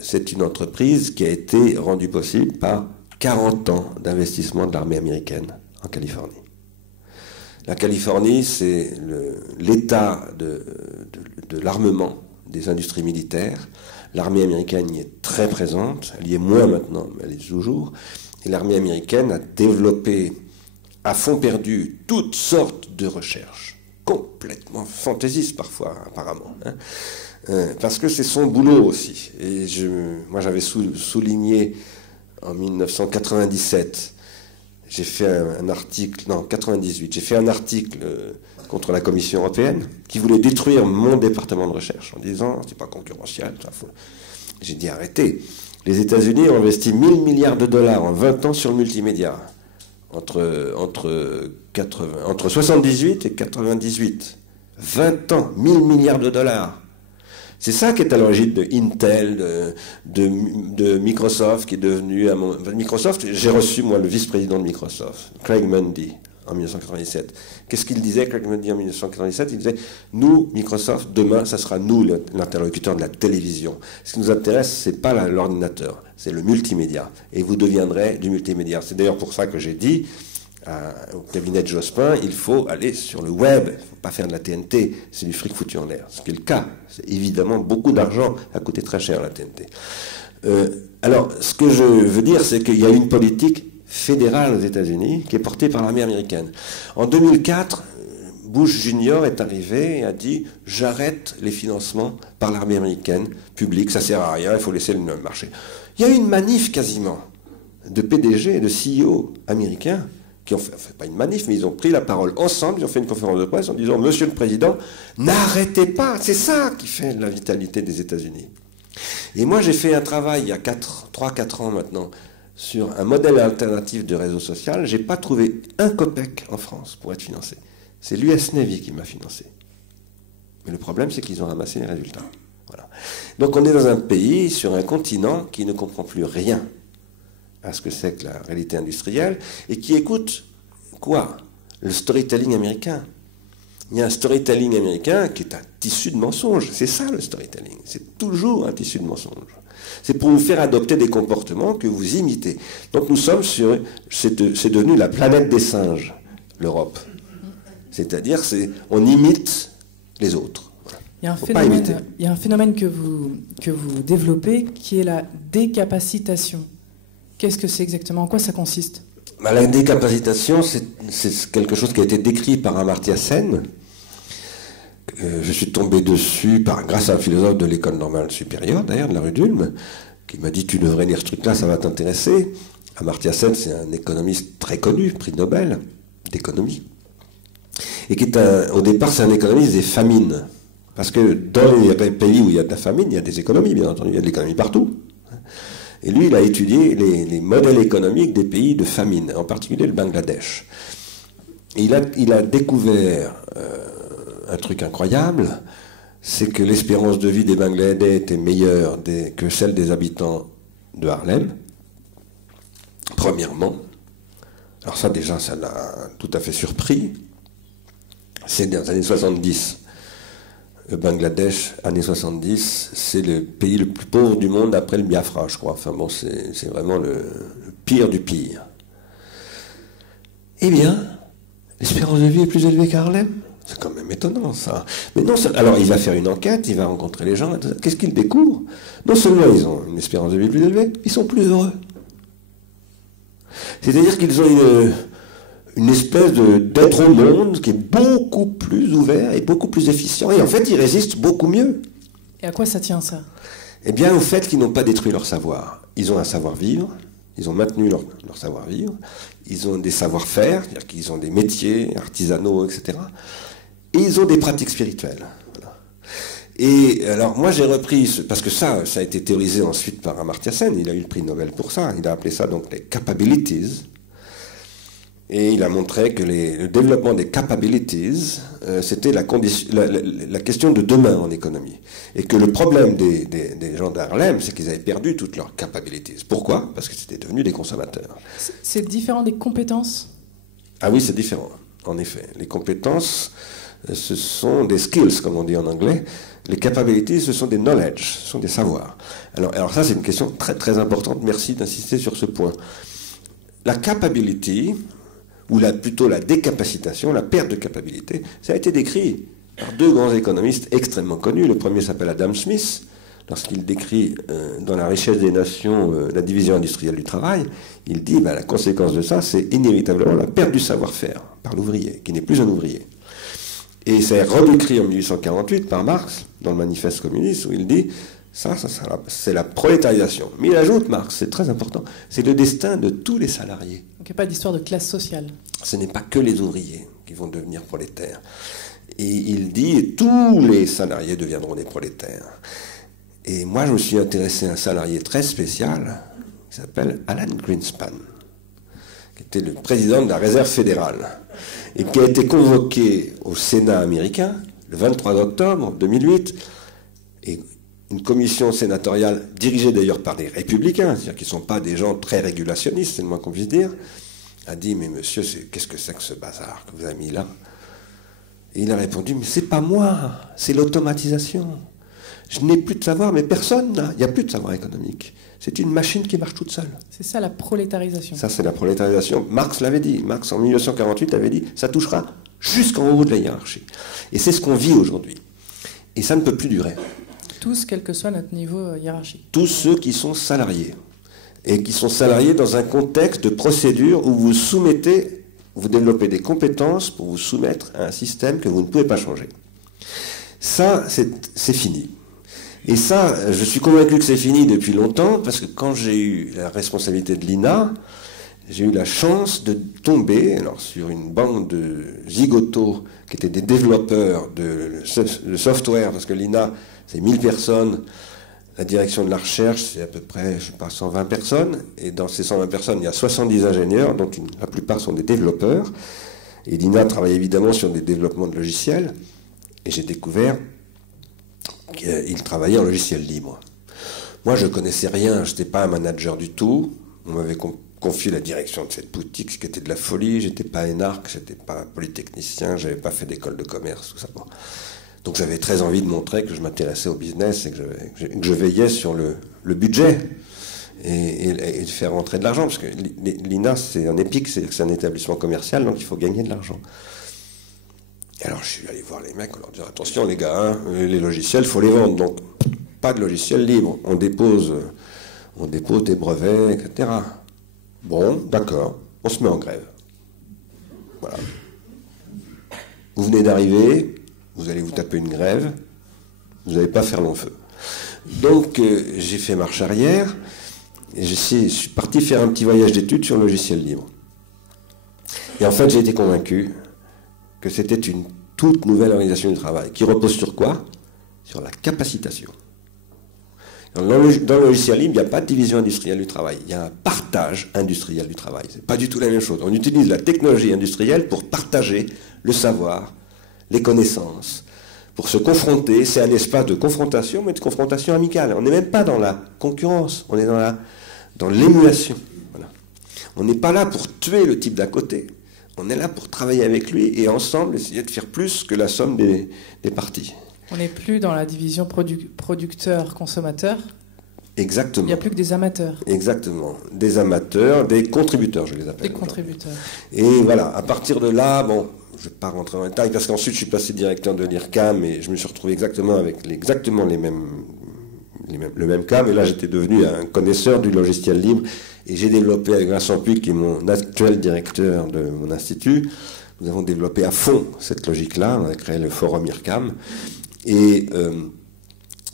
c'est une entreprise qui a été rendue possible par 40 ans d'investissement de l'armée américaine en Californie. La Californie, c'est l'état de l'armement des industries militaires. L'armée américaine y est très présente, elle y est moins maintenant, mais elle y est toujours. Et l'armée américaine a développé à fond perdu toutes sortes de recherches, complètement fantaisistes parfois, apparemment. Hein. Parce que c'est son boulot aussi. Et moi, j'avais souligné en 1997, j'ai fait un article, non, 98, j'ai fait un article contre la Commission européenne qui voulait détruire mon département de recherche en disant c'est pas concurrentiel. J'ai dit arrêtez. Les États-Unis ont investi 1000 milliards de dollars en 20 ans sur le multimédia, entre 78 et 98. 20 ans, 1000 milliards de dollars. C'est ça qui est à l'origine de Intel, de Microsoft, qui est devenu... Microsoft, j'ai reçu, moi, le vice-président de Microsoft, Craig Mundy, en 1997. Qu'est-ce qu'il disait, Craig Mundy, en 1997? Il disait, nous, Microsoft, demain, ça sera nous, l'interlocuteur de la télévision. Ce qui nous intéresse, c'est pas l'ordinateur, c'est le multimédia. Et vous deviendrez du multimédia. C'est d'ailleurs pour ça que j'ai dit... au cabinet de Jospin, il faut aller sur le web, il ne faut pas faire de la TNT, c'est du fric foutu en l'air. Ce qui est le cas, c'est évidemment beaucoup d'argent, à coûter très cher la TNT. Alors, ce que je veux dire, c'est qu'il y a une politique fédérale aux États-Unis qui est portée par l'armée américaine. En 2004, Bush Junior est arrivé et a dit « J'arrête les financements par l'armée américaine publique, ça ne sert à rien, il faut laisser le marché ». Il y a eu une manif quasiment de PDG et de CEO américains qui ont fait pas une manif, mais ils ont pris la parole ensemble, ils ont fait une conférence de presse en disant « Monsieur le Président, n'arrêtez pas, c'est ça qui fait la vitalité des États-Unis ». Et moi, j'ai fait un travail il y a 3-4 ans maintenant sur un modèle alternatif de réseau social. Je n'ai pas trouvé un copec en France pour être financé. C'est l'US Navy qui m'a financé. Mais le problème, c'est qu'ils ont ramassé les résultats. Voilà. Donc on est dans un pays, sur un continent, qui ne comprend plus rien à ce que c'est que la réalité industrielle, et qui écoute quoi? Le storytelling américain. Il y a un storytelling américain qui est un tissu de mensonges. C'est ça le storytelling. C'est toujours un tissu de mensonges. C'est pour vous faire adopter des comportements que vous imitez. Donc nous sommes sur... C'est devenu la planète des singes, l'Europe. C'est-à-dire, on imite les autres. Voilà. Il y a un phénomène que vous développez qui est la décapacitation. Qu'est-ce que c'est exactement? En quoi ça consiste? La décapacitation, c'est quelque chose qui a été décrit par Amartya Sen. Je suis tombé dessus grâce à un philosophe de l'école normale supérieure, d'ailleurs, de la rue d'Ulm, qui m'a dit « Tu devrais lire ce truc-là, ça va t'intéresser ». Amartya Sen, c'est un économiste très connu, prix Nobel d'économie. Et qui est au départ, c'est un économiste des famines. Parce que dans les pays où il y a de la famine, il y a des économies, bien entendu, il y a de l'économie partout. Et lui, il a étudié les modèles économiques des pays de famine, en particulier le Bangladesh. Et il a découvert un truc incroyable, c'est que l'espérance de vie des Bangladais était meilleure que celle des habitants de Harlem, premièrement. Alors ça, déjà, ça l'a tout à fait surpris. C'est dans les années 70. Le Bangladesh, années 70, c'est le pays le plus pauvre du monde après le Biafra, je crois. Enfin bon, c'est vraiment le pire du pire. Eh bien, l'espérance de vie est plus élevée qu'à Harlem. C'est quand même étonnant, ça. Mais non, alors, il va faire une enquête, il va rencontrer les gens. Qu'est-ce qu'il découvre? Non seulement ils ont une espérance de vie plus élevée, ils sont plus heureux. C'est-à-dire qu'ils ont une espèce d'être au monde qui est beaucoup plus ouvert et beaucoup plus efficient. Et en fait, ils résistent beaucoup mieux. Et à quoi ça tient, ça? Eh bien, au fait qu'ils n'ont pas détruit leur savoir. Ils ont un savoir-vivre, ils ont maintenu leur savoir-vivre, ils ont des savoir-faire, c'est-à-dire qu'ils ont des métiers artisanaux, etc. Et ils ont des pratiques spirituelles. Voilà. Et alors, moi, j'ai repris, parce que ça a été théorisé ensuite par Amartya Sen, il a eu le prix Nobel pour ça, il a appelé ça donc les capabilities. Et il a montré que le développement des capabilities, c'était la question de demain en économie. Et que le problème des gens d'Harlem, c'est qu'ils avaient perdu toutes leurs capabilities. Pourquoi? Parce que c'était devenu des consommateurs. C'est différent des compétences? Ah oui, c'est différent, en effet. Les compétences, ce sont des skills, comme on dit en anglais. Les capabilities, ce sont des knowledge, ce sont des savoirs. Alors ça, c'est une question très très importante. Merci d'insister sur ce point. La capability, ou plutôt la décapacitation, la perte de capacité, ça a été décrit par deux grands économistes extrêmement connus. Le premier s'appelle Adam Smith, lorsqu'il décrit dans La richesse des nations la division industrielle du travail, il dit la conséquence de ça, c'est inévitablement la perte du savoir-faire par l'ouvrier, qui n'est plus un ouvrier. Et c'est redécrit en 1848 par Marx, dans le manifeste communiste, où il dit ça c'est la prolétarisation. Mais il ajoute, Marx, c'est très important, c'est le destin de tous les salariés. Donc il n'y a pas d'histoire de classe sociale. Ce n'est pas que les ouvriers qui vont devenir prolétaires. Et il dit, tous les salariés deviendront des prolétaires. Et moi, je me suis intéressé à un salarié très spécial, qui s'appelle Alan Greenspan, qui était le président de la Réserve fédérale, et qui a été convoqué au Sénat américain le 23 octobre 2008. Et une commission sénatoriale, dirigée d'ailleurs par des républicains, c'est-à-dire qui ne sont pas des gens très régulationnistes, c'est le moins qu'on puisse dire, a dit, mais monsieur, qu'est-ce que c'est que ce bazar que vous avez mis là? Et il a répondu, mais c'est pas moi, c'est l'automatisation. Je n'ai plus de savoir, mais personne n'a. Il n'y a plus de savoir économique. C'est une machine qui marche toute seule. C'est ça la prolétarisation. Ça, c'est la prolétarisation. Marx l'avait dit. Marx, en 1948, avait dit, ça touchera jusqu'en haut de la hiérarchie. Et c'est ce qu'on vit aujourd'hui. Et ça ne peut plus durer. Tous, quel que soit notre niveau hiérarchique. Tous ceux qui sont salariés. Et qui sont salariés dans un contexte de procédure où vous soumettez, vous développez des compétences pour vous soumettre à un système que vous ne pouvez pas changer. Ça, c'est fini. Et ça, je suis convaincu que c'est fini depuis longtemps, parce que quand j'ai eu la responsabilité de l'INA, j'ai eu la chance de tomber sur une bande de zigotos qui étaient des développeurs de software, parce que l'INA, c'est 1000 personnes, la direction de la recherche, c'est à peu près, je sais pas, 120 personnes, et dans ces 120 personnes, il y a 70 ingénieurs, dont la plupart sont des développeurs, et l'INA travaille évidemment sur des développements de logiciels, et j'ai découvert qu'il travaillait en logiciel libre. Moi, je ne connaissais rien, je n'étais pas un manager du tout. On m'avait confié la direction de cette boutique, ce qui était de la folie. Je n'étais pas énarque, je n'étais pas polytechnicien, je n'avais pas fait d'école de commerce, tout ça. Bon. Donc j'avais très envie de montrer que je m'intéressais au business et que je veillais sur le budget et de faire rentrer de l'argent. Parce que l'INA, c'est un EPIC, c'est un établissement commercial, donc il faut gagner de l'argent. Alors je suis allé voir les mecs, on leur dit attention les gars, hein, les logiciels, il faut les vendre, donc pas de logiciel libre, on dépose des brevets, etc. Bon, d'accord, on se met en grève. Voilà. Vous venez d'arriver, vous allez vous taper une grève, vous n'allez pas faire long feu. Donc j'ai fait marche arrière, et je suis parti faire un petit voyage d'études sur le logiciel libre. Et en fait j'ai été convaincu que c'était une toute nouvelle organisation du travail, qui repose sur quoi? Sur la capacitation. Dans le logiciel libre, il n'y a pas de division industrielle du travail, il y a un partage industriel du travail. Ce n'est pas du tout la même chose. On utilise la technologie industrielle pour partager le savoir, les connaissances, pour se confronter. C'est un espace de confrontation, mais de confrontation amicale. On n'est même pas dans la concurrence, on est dans l'émulation. Voilà. On n'est pas là pour tuer le type d'à côté. On est là pour travailler avec lui et ensemble essayer de faire plus que la somme des parties. On n'est plus dans la division producteur-consommateur. Exactement. Il n'y a plus que des amateurs. Exactement. Des amateurs, des contributeurs, je les appelle. Des contributeurs. Et voilà, à partir de là, bon, je ne vais pas rentrer dans les détails, parce qu'ensuite je suis passé directeur de l'IRCAM et je me suis retrouvé exactement avec le même cas, mais là j'étais devenu un connaisseur du logiciel libre. Et j'ai développé avec Vincent Puig, qui est mon actuel directeur de mon institut, nous avons développé à fond cette logique-là, on a créé le forum IRCAM. Et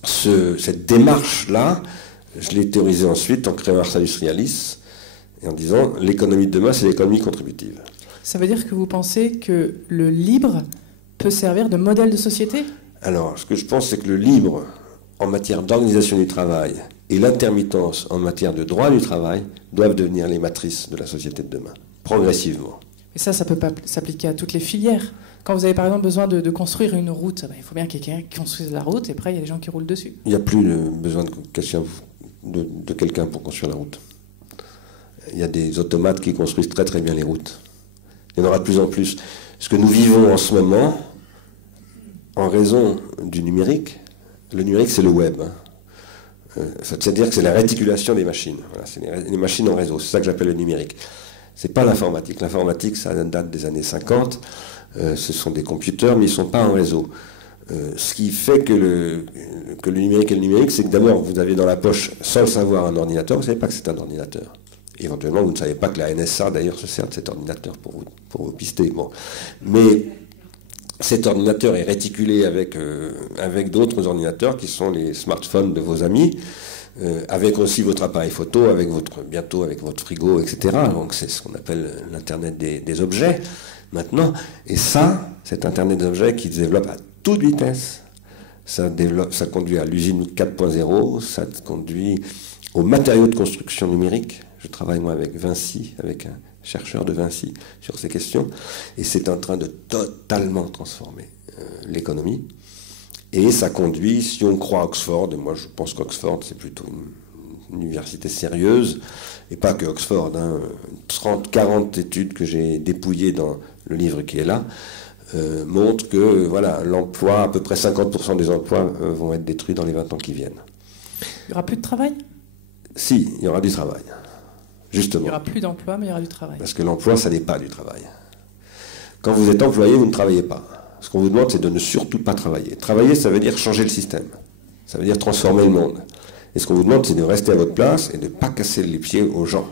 cette démarche-là, je l'ai théorisée ensuite en créant Ars Industrialis, et en disant l'économie de demain, c'est l'économie contributive. Ça veut dire que vous pensez que le libre peut servir de modèle de société? Alors, ce que je pense, c'est que le libre, en matière d'organisation du travail, et l'intermittence en matière de droit du travail doivent devenir les matrices de la société de demain, progressivement. Et ça ne peut pas s'appliquer à toutes les filières. Quand vous avez par exemple besoin de construire une route, il faut bien quelqu'un qui construise la route, et après il y a des gens qui roulent dessus. Il n'y a plus besoin de quelqu'un pour construire la route. Il y a des automates qui construisent très très bien les routes. Il y en aura de plus en plus. Ce que nous vivons en ce moment, en raison du numérique, le numérique c'est le web. C'est-à-dire que c'est la réticulation des machines. Voilà, c'est les machines en réseau. C'est ça que j'appelle le numérique. C'est pas l'informatique. L'informatique, ça date des années 50. Ce sont des computers, mais ils ne sont pas en réseau. Ce qui fait que le numérique est le numérique, c'est que d'abord, vous avez dans la poche, sans le savoir, un ordinateur. Vous ne savez pas que c'est un ordinateur. Éventuellement, vous ne savez pas que la NSA, d'ailleurs, se sert de cet ordinateur pour vous pister. Bon. Mais cet ordinateur est réticulé avec d'autres ordinateurs qui sont les smartphones de vos amis, avec aussi votre appareil photo, bientôt avec votre frigo, etc. Donc c'est ce qu'on appelle l'Internet des objets maintenant. Et ça, cet Internet des objets qui se développe à toute vitesse, ça conduit à l'usine 4.0, ça conduit aux matériaux de construction numérique. Je travaille moi avec Vinci, avec un chercheur de Vinci sur ces questions, et c'est en train de totalement transformer l'économie. Et ça conduit, si on croit à Oxford, et moi je pense qu'Oxford c'est plutôt une université sérieuse, et pas que Oxford, 30, 40 études que j'ai dépouillées dans le livre qui est là, montrent que voilà, l'emploi, à peu près 50% des emplois vont être détruits dans les 20 ans qui viennent. Il n'y aura plus de travail? Si, il y aura du travail, justement. Il n'y aura plus d'emploi, mais il y aura du travail. Parce que l'emploi, ça n'est pas du travail. Quand vous êtes employé, vous ne travaillez pas. Ce qu'on vous demande, c'est de ne surtout pas travailler. Travailler, ça veut dire changer le système. Ça veut dire transformer le monde. Et ce qu'on vous demande, c'est de rester à votre place et de ne pas casser les pieds aux gens.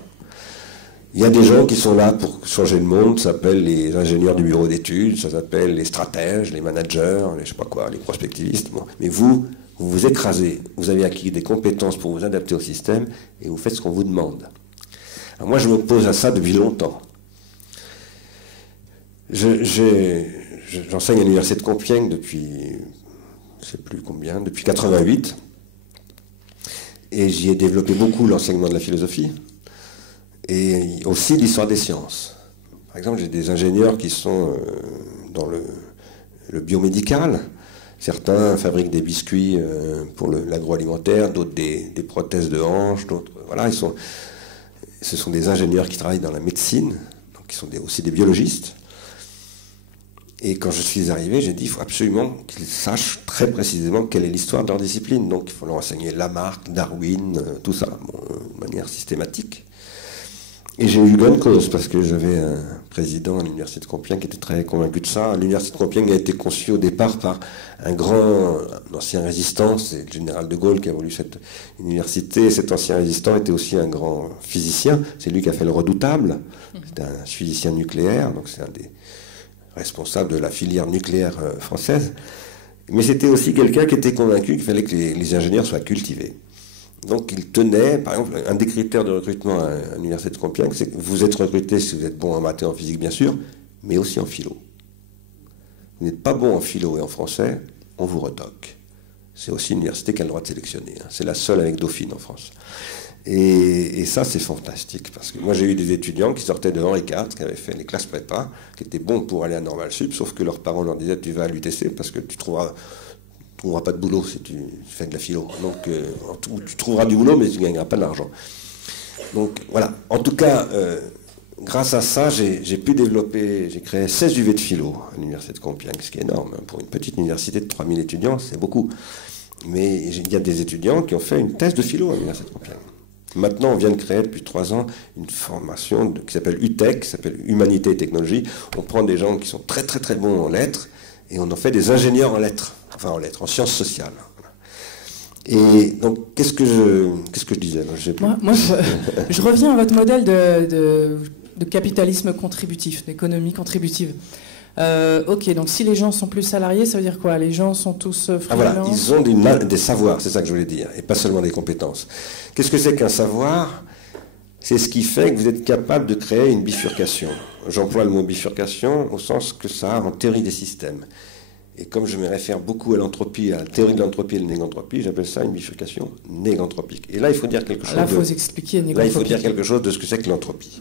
Il y a des gens qui sont là pour changer le monde, ça s'appelle les ingénieurs du bureau d'études, ça s'appelle les stratèges, les managers, les, je sais pas quoi, les prospectivistes. Bon. Mais vous vous écrasez, vous avez acquis des compétences pour vous adapter au système et vous faites ce qu'on vous demande. Alors moi, je m'oppose à ça depuis longtemps. J'enseigne à l'université de Compiègne depuis, je ne sais plus combien, depuis 88. Et j'y ai développé beaucoup l'enseignement de la philosophie et aussi l'histoire des sciences. Par exemple, j'ai des ingénieurs qui sont dans le biomédical. Certains fabriquent des biscuits pour l'agroalimentaire, d'autres des prothèses de hanches, d'autres... Voilà, ce sont des ingénieurs qui travaillent dans la médecine, donc qui sont aussi des biologistes. Et quand je suis arrivé, j'ai dit qu'il faut absolument qu'ils sachent très précisément quelle est l'histoire de leur discipline. Donc il faut leur enseigner Lamarck, Darwin, tout ça, de manière systématique. Et j'ai eu bonne cause, parce que j'avais un président à l'université de Compiègne qui était très convaincu de ça. L'université de Compiègne a été conçue au départ par un ancien résistant, c'est le général de Gaulle qui a voulu cette université. Cet ancien résistant était aussi un grand physicien, c'est lui qui a fait le Redoutable. C'était un physicien nucléaire, donc c'est un des responsable de la filière nucléaire française, mais c'était aussi quelqu'un qui était convaincu qu'il fallait que les ingénieurs soient cultivés. Donc il tenait, par exemple, un des critères de recrutement à l'université de Compiègne, c'est que vous êtes recruté si vous êtes bon en maths et en physique, bien sûr, mais aussi en philo. Vous n'êtes pas bon en philo et en français, on vous retoque. C'est aussi une université qui a le droit de sélectionner. C'est la seule avec Dauphine en France. Et ça, c'est fantastique, parce que moi, j'ai eu des étudiants qui sortaient de Henri IV, qui avaient fait les classes prépa, qui étaient bons pour aller à Normal Sup, sauf que leurs parents leur disaient, tu vas à l'UTC, parce que tu trouveras pas de boulot si tu fais de la philo. Donc, tu trouveras du boulot, mais tu ne gagneras pas de l'argent. Donc, voilà. En tout cas, grâce à ça, j'ai pu développer, j'ai créé 16 UV de philo à l'université de Compiègne, ce qui est énorme. Pour une petite université de 3000 étudiants, c'est beaucoup. Mais il y a des étudiants qui ont fait une thèse de philo à l'université de Compiègne. Maintenant, on vient de créer depuis 3 ans une formation qui s'appelle UTech, qui s'appelle Humanité et Technologie. On prend des gens qui sont très très très bons en lettres et on en fait des ingénieurs en lettres, en sciences sociales. Et donc, qu'est-ce que je disais? Moi, je reviens à votre modèle de capitalisme contributif, d'économie contributive. Ok, donc si les gens sont plus salariés, ça veut dire quoi? Les gens sont tous freelance? Voilà, ils ont des savoirs, c'est ça que je voulais dire, et pas seulement des compétences. Qu'est-ce que c'est qu'un savoir? C'est ce qui fait que vous êtes capable de créer une bifurcation. J'emploie le mot bifurcation au sens que ça a en théorie des systèmes. Et comme je me réfère beaucoup à l'entropie, à la théorie de l'entropie et de la négantropie, j'appelle ça une bifurcation négantropique. Et là, il faut dire quelque chose. Là, il faut expliquer négantropie. Là, il faut dire quelque chose de ce que c'est que l'entropie.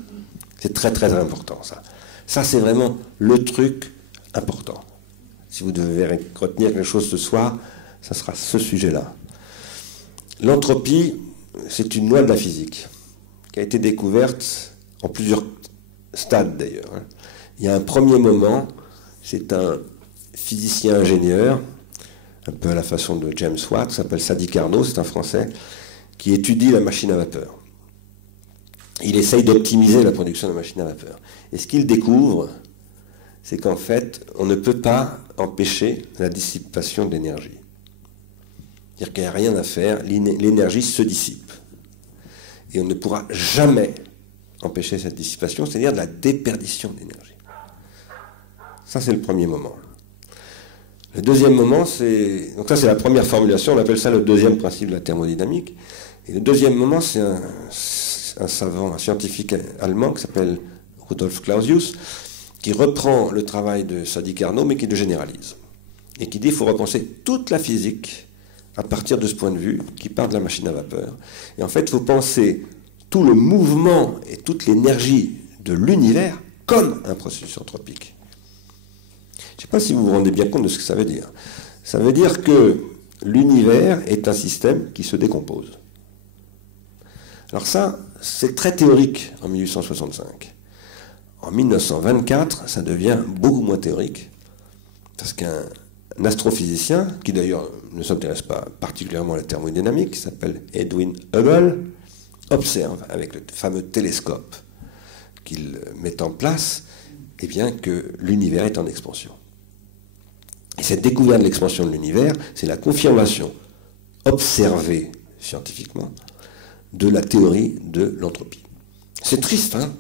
C'est très très important, ça. Ça, c'est vraiment le truc important. Si vous devez retenir quelque chose ce soir, ça sera ce sujet-là. L'entropie, c'est une loi de la physique qui a été découverte en plusieurs stades d'ailleurs. Il y a un premier moment, c'est un physicien-ingénieur, un peu à la façon de James Watt, s'appelle Sadi Carnot, c'est un Français, qui étudie la machine à vapeur. Il essaye d'optimiser la production de la machine à vapeur. Et ce qu'il découvre, c'est qu'en fait, on ne peut pas empêcher la dissipation d'énergie. C'est-à-dire qu'il n'y a rien à faire, l'énergie se dissipe. Et on ne pourra jamais empêcher cette dissipation, c'est-à-dire de la déperdition d'énergie. Ça, c'est le premier moment. Le deuxième moment, c'est... Donc ça, c'est la première formulation, on appelle ça le deuxième principe de la thermodynamique. Et le deuxième moment, c'est un savant, un scientifique allemand qui s'appelle Rudolf Clausius, qui reprend le travail de Sadi Carnot, mais qui le généralise. Et qui dit qu'il faut repenser toute la physique à partir de ce point de vue, qui part de la machine à vapeur. Et en fait, il faut penser tout le mouvement et toute l'énergie de l'univers comme un processus anthropique. Je ne sais pas si vous vous rendez bien compte de ce que ça veut dire. Ça veut dire que l'univers est un système qui se décompose. Alors ça, c'est très théorique en 1865. En 1924, ça devient beaucoup moins théorique, parce qu'un astrophysicien, qui d'ailleurs ne s'intéresse pas particulièrement à la thermodynamique, qui s'appelle Edwin Hubble, observe avec le fameux télescope qu'il met en place, eh bien, que l'univers est en expansion. Et cette découverte de l'expansion de l'univers, c'est la confirmation observée scientifiquement de la théorie de l'entropie. C'est triste, hein?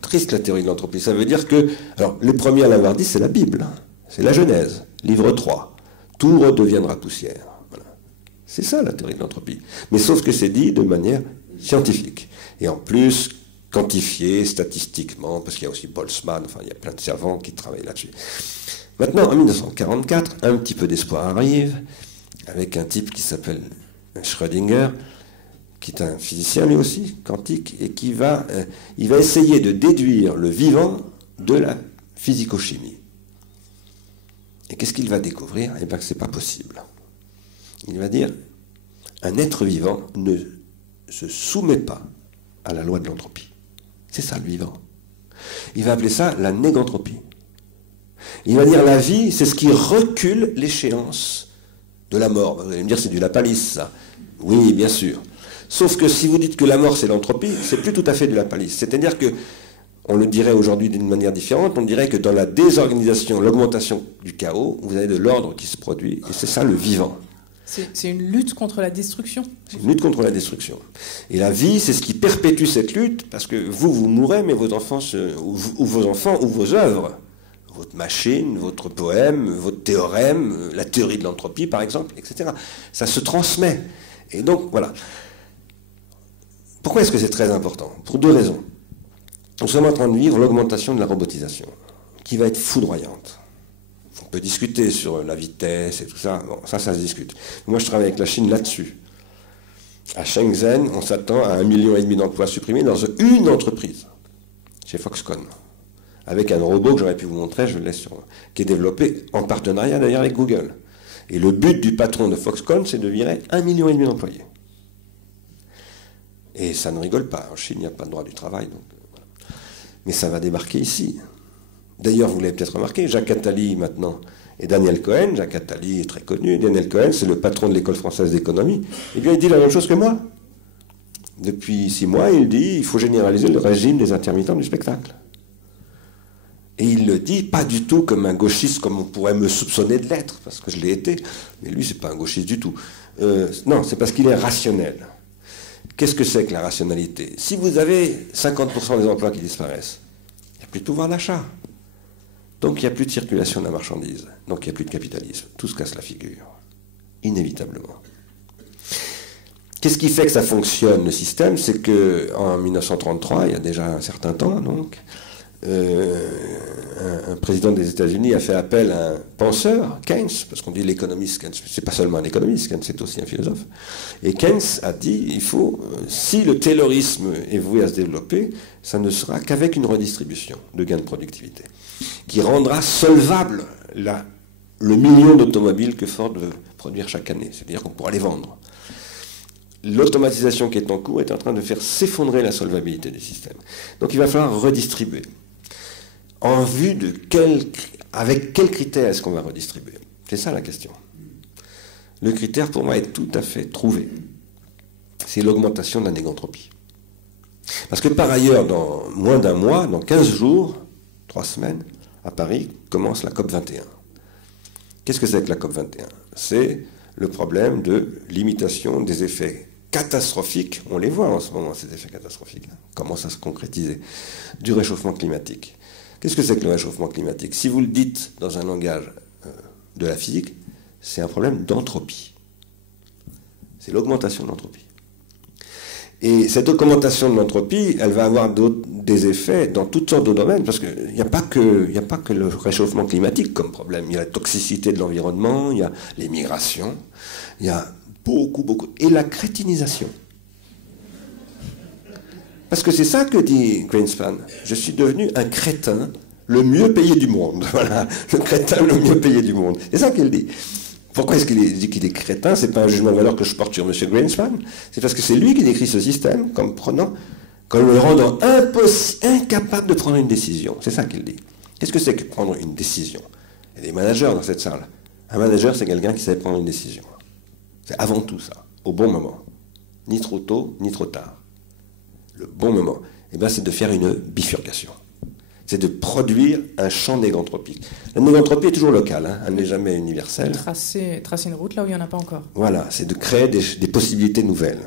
Triste la théorie de l'entropie. Ça veut dire que, alors, les premiers à l'avoir dit, c'est la Bible, hein. C'est la Genèse, livre 3. Tout redeviendra poussière. Voilà. C'est ça la théorie de l'entropie. Mais sauf que c'est dit de manière scientifique. Et en plus, quantifié statistiquement, parce qu'il y a aussi Boltzmann, enfin, il y a plein de savants qui travaillent là-dessus. Maintenant, en 1944, un petit peu d'espoir arrive, avec un type qui s'appelle Schrödinger, qui est un physicien lui aussi, quantique, et qui va essayer de déduire le vivant de la physico-chimie. Et qu'est-ce qu'il va découvrir? Eh bien que ce n'est pas possible. Il va dire, un être vivant ne se soumet pas à la loi de l'entropie. C'est ça le vivant. Il va appeler ça la négantropie. Il va dire, la vie, c'est ce qui recule l'échéance de la mort. Vous allez me dire, c'est du Lapalisse, ça. Oui, bien sûr. Sauf que si vous dites que la mort, c'est l'entropie, c'est plus tout à fait du Lapalisse. C'est-à-dire que, on le dirait aujourd'hui d'une manière différente, on dirait que dans la désorganisation, l'augmentation du chaos, vous avez de l'ordre qui se produit, et c'est ça le vivant. C'est une lutte contre la destruction. C'est une lutte contre la destruction. Et la vie, c'est ce qui perpétue cette lutte, parce que vous mourrez, mais vos enfants, ou vos œuvres, votre machine, votre poème, votre théorème, la théorie de l'entropie, par exemple, etc. Ça se transmet. Et donc, voilà. Pourquoi est-ce que c'est très important? Pour deux raisons. Nous sommes en train de vivre l'augmentation de la robotisation, qui va être foudroyante. On peut discuter sur la vitesse et tout ça. Bon, ça se discute. Moi, je travaille avec la Chine là-dessus. À Shenzhen, on s'attend à 1,5 million d'emplois supprimés dans une entreprise, chez Foxconn, avec un robot que j'aurais pu vous montrer, je le laisse qui est développé en partenariat d'ailleurs avec Google. Et le but du patron de Foxconn, c'est de virer 1,5 million d'employés. Et ça ne rigole pas. En Chine, il n'y a pas de droit du travail. Donc, voilà. Mais ça va débarquer ici. D'ailleurs, vous l'avez peut-être remarqué, Jacques Attali maintenant et Daniel Cohen. Jacques Attali est très connu. Daniel Cohen, c'est le patron de l'École française d'économie. Eh bien, il dit la même chose que moi. Depuis 6 mois, il dit il faut généraliser le régime des intermittents du spectacle. Et il le dit pas du tout comme un gauchiste, comme on pourrait me soupçonner de l'être, parce que je l'ai été. Mais lui, c'est pas un gauchiste du tout. Non, c'est parce qu'il est rationnel. Qu'est-ce que c'est que la rationalité? Si vous avez 50% des emplois qui disparaissent, il n'y a plus de pouvoir d'achat. Donc il n'y a plus de circulation de la marchandise. Donc il n'y a plus de capitalisme. Tout se casse la figure. Inévitablement. Qu'est-ce qui fait que ça fonctionne, le système? C'est qu'en 1933, il y a déjà un certain temps, donc, un président des États-Unis a fait appel à un penseur, Keynes, parce qu'on dit l'économiste, Keynes, c'est pas seulement un économiste, Keynes c'est aussi un philosophe. Et Keynes a dit, il faut, si le taylorisme est voué à se développer, ça ne sera qu'avec une redistribution de gains de productivité, qui rendra solvable le million d'automobiles que Ford veut produire chaque année, c'est-à-dire qu'on pourra les vendre. L'automatisation qui est en cours est en train de faire s'effondrer la solvabilité du système. Donc il va falloir redistribuer. En vue de avec quels critères est-ce qu'on va redistribuer? C'est ça la question. Le critère pour moi est tout à fait trouvé. C'est l'augmentation de la négantropie. Parce que par ailleurs, dans moins d'un mois, dans 15 jours, 3 semaines, à Paris, commence la COP 21. Qu'est-ce que c'est que la COP 21? C'est le problème de limitation des effets catastrophiques, on les voit en ce moment, ces effets catastrophiques, commencent à se concrétiser, du réchauffement climatique. Qu'est-ce que c'est que le réchauffement climatique? Si vous le dites dans un langage de la physique, c'est un problème d'entropie. C'est l'augmentation de l'entropie. Et cette augmentation de l'entropie, elle va avoir des effets dans toutes sortes de domaines, parce qu'il n'y a pas que le réchauffement climatique comme problème. Il y a la toxicité de l'environnement, il y a les migrations, il y a beaucoup, et la crétinisation. Parce que c'est ça que dit Greenspan. Je suis devenu un crétin le mieux payé du monde. Voilà, le crétin le mieux payé du monde. C'est ça qu'elle dit. Pourquoi est-ce qu'il dit qu'il est crétin? C'est pas un jugement de valeur que je porte sur M. Greenspan. C'est parce que c'est lui qui décrit ce système comme le rendant incapable de prendre une décision. C'est ça qu'il dit. Qu'est-ce que c'est que prendre une décision? Il y a des managers dans cette salle. Un manager, c'est quelqu'un qui sait prendre une décision. C'est avant tout ça, au bon moment. Ni trop tôt, ni trop tard. Le bon moment, eh bien, c'est de faire une bifurcation. C'est de produire un champ négantropique. La négantropie est toujours locale, hein, elle n'est jamais universelle. Tracer une route là où il n'y en a pas encore. Voilà, c'est de créer des possibilités nouvelles.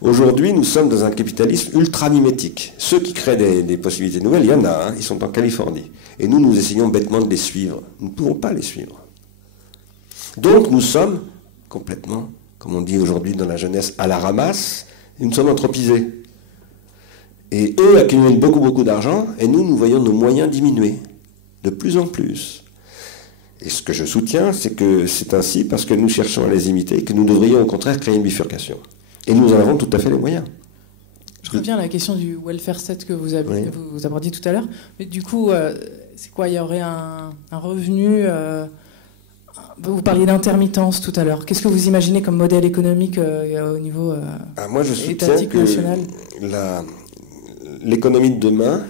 Aujourd'hui, nous sommes dans un capitalisme ultra-mimétique. Ceux qui créent des possibilités nouvelles, il y en a, hein, ils sont en Californie. Et nous essayons bêtement de les suivre. Nous ne pouvons pas les suivre. Donc nous sommes complètement, comme on dit aujourd'hui dans la jeunesse, à la ramasse, et nous sommes anthropisés. Et eux accumulent beaucoup d'argent, et nous voyons nos moyens diminuer, de plus en plus. Et ce que je soutiens, c'est que c'est ainsi parce que nous cherchons à les imiter, et que nous devrions au contraire créer une bifurcation. Et nous en avons tout à fait les moyens. Je reviens à la question du welfare state que vous abordiez tout à l'heure. Mais du coup, c'est quoi? Il y aurait un revenu... vous parliez d'intermittence tout à l'heure. Qu'est-ce que vous imaginez comme modèle économique au niveau moi, je soutiens étatique, que national? L'économie de demain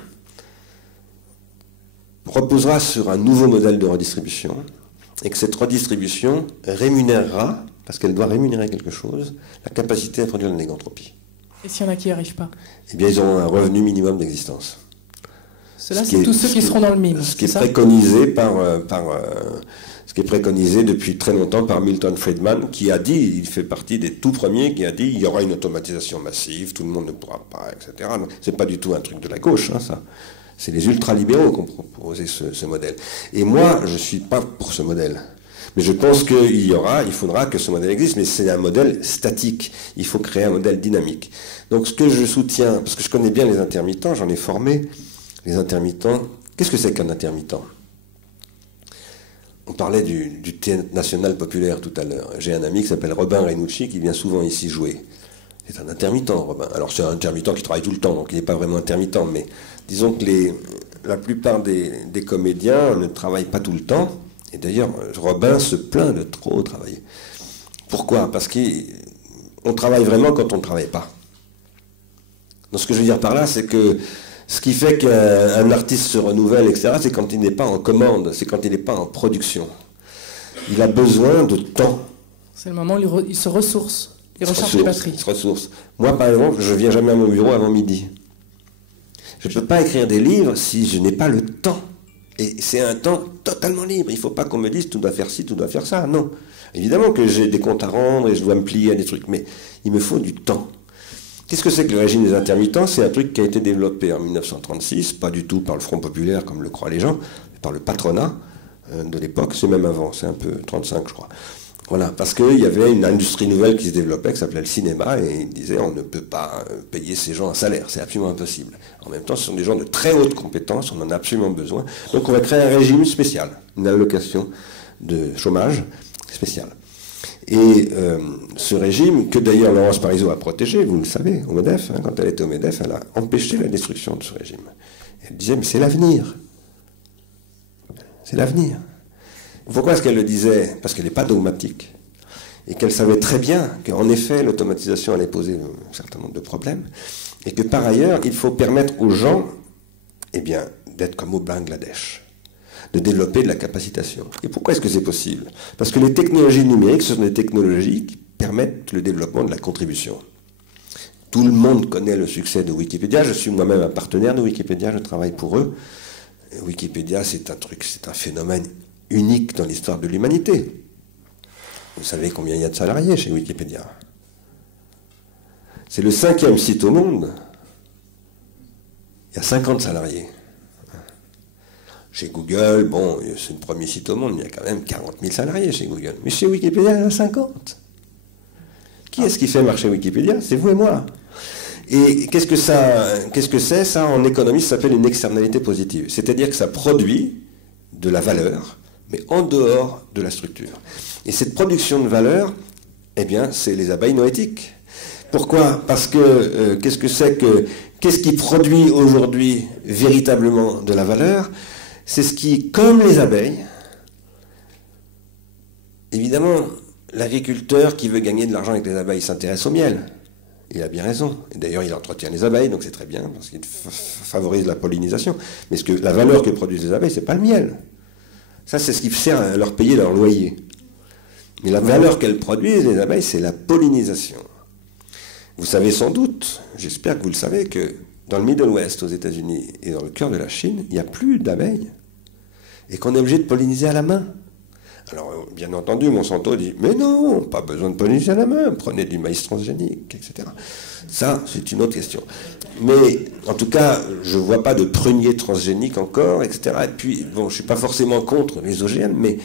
reposera sur un nouveau modèle de redistribution et que cette redistribution rémunérera, parce qu'elle doit rémunérer quelque chose, la capacité à produire la négantropie. Et s'il y en a qui n'y arrivent pas? Eh bien, ils auront un revenu minimum d'existence. Ceux-là, c'est tous ceux qui seront dans le mime. Ce qui est préconisé ce qui est préconisé depuis très longtemps par Milton Friedman, qui a dit, il fait partie des tout premiers, qui a dit il y aura une automatisation massive, tout le monde ne pourra pas, etc. Donc, c'est pas du tout un truc de la gauche, hein, ça. C'est les ultralibéraux qui ont proposé ce modèle. Et moi, je ne suis pas pour ce modèle. Mais je pense qu'il faudra que ce modèle existe, mais c'est un modèle statique. Il faut créer un modèle dynamique. Donc ce que je soutiens, parce que je connais bien les intermittents, j'en ai formé, les intermittents. Qu'est-ce que c'est qu'un intermittent? On parlait du théâtre national populaire tout à l'heure. J'ai un ami qui s'appelle Robin Renucci qui vient souvent ici jouer. C'est un intermittent, Robin. Alors c'est un intermittent qui travaille tout le temps, donc il n'est pas vraiment intermittent, mais disons que la plupart des comédiens ne travaillent pas tout le temps. Et d'ailleurs, Robin se plaint de trop travailler. Pourquoi? Parce qu'on travaille vraiment quand on ne travaille pas. Donc ce que je veux dire par là, c'est que ce qui fait qu'un artiste se renouvelle, etc., c'est quand il n'est pas en commande, c'est quand il n'est pas en production. Il a besoin de temps. C'est le moment où il se ressource. Il recharge les batteries. Il se ressource. Moi, par exemple, je ne viens jamais à mon bureau avant midi. Je ne peux pas écrire des livres si je n'ai pas le temps. Et c'est un temps totalement libre. Il ne faut pas qu'on me dise tu dois faire ci, tu dois faire ça. Non. Évidemment que j'ai des comptes à rendre et je dois me plier à des trucs, mais il me faut du temps. Qu'est-ce que c'est que le régime des intermittents? C'est un truc qui a été développé en 1936, pas du tout par le Front populaire comme le croient les gens, mais par le patronat de l'époque. C'est même avant, c'est un peu 35 je crois. Voilà, parce qu'il y avait une industrie nouvelle qui se développait, qui s'appelait le cinéma, et il disait on ne peut pas payer ces gens un salaire, c'est absolument impossible. En même temps, ce sont des gens de très haute compétence, on en a absolument besoin. Donc on va créer un régime spécial, une allocation de chômage spéciale. Et ce régime, que d'ailleurs Laurence Parisot a protégé, vous le savez, au MEDEF, hein, quand elle était au MEDEF, elle a empêché la destruction de ce régime. Elle disait mais c'est l'avenir. C'est l'avenir. Pourquoi est-ce qu'elle le disait? Parce qu'elle n'est pas dogmatique. Et qu'elle savait très bien qu'en effet, l'automatisation allait poser un certain nombre de problèmes. Et que par ailleurs, il faut permettre aux gens d'être comme au Bangladesh, de développer de la capacitation. Et pourquoi est-ce que c'est possible? Parce que les technologies numériques, ce sont des technologies qui permettent le développement de la contribution. Tout le monde connaît le succès de Wikipédia. Je suis moi-même un partenaire de Wikipédia, je travaille pour eux. Wikipédia, c'est un phénomène unique dans l'histoire de l'humanité. Vous savez combien il y a de salariés chez Wikipédia? C'est le 5e site au monde. Il y a 50 salariés. Chez Google, bon, c'est le premier site au monde, il y a quand même 40 000 salariés chez Google. Mais chez Wikipédia, il y en a 50. Qui est-ce qui fait marcher Wikipédia? C'est vous et moi. Et qu'est-ce que c'est? Ça, en économie, ça s'appelle une externalité positive. C'est-à-dire que ça produit de la valeur, mais en dehors de la structure. Et cette production de valeur, c'est les abeilles noétiques. Pourquoi? Parce que qu'est-ce qui produit aujourd'hui véritablement de la valeur? C'est ce qui, comme les abeilles, évidemment, l'agriculteur qui veut gagner de l'argent avec les abeilles s'intéresse au miel. Il a bien raison. Et d'ailleurs, il entretient les abeilles, donc c'est très bien, parce qu'il favorise la pollinisation. Mais la valeur que produisent les abeilles, c'est pas le miel. Ça, c'est ce qui sert à leur payer leur loyer. Mais la valeur qu'elles produisent, les abeilles, c'est la pollinisation. Vous savez sans doute, j'espère que vous le savez, que dans le Middle West, aux États-Unis et dans le cœur de la Chine, il n'y a plus d'abeilles. Et qu'on est obligé de polliniser à la main. Alors, bien entendu, Monsanto dit « Mais non, pas besoin de polliniser à la main, prenez du maïs transgénique, etc. » Ça, c'est une autre question. Mais, en tout cas, je ne vois pas de prunier transgénique encore, etc. Et puis, bon, je ne suis pas forcément contre les OGM, mais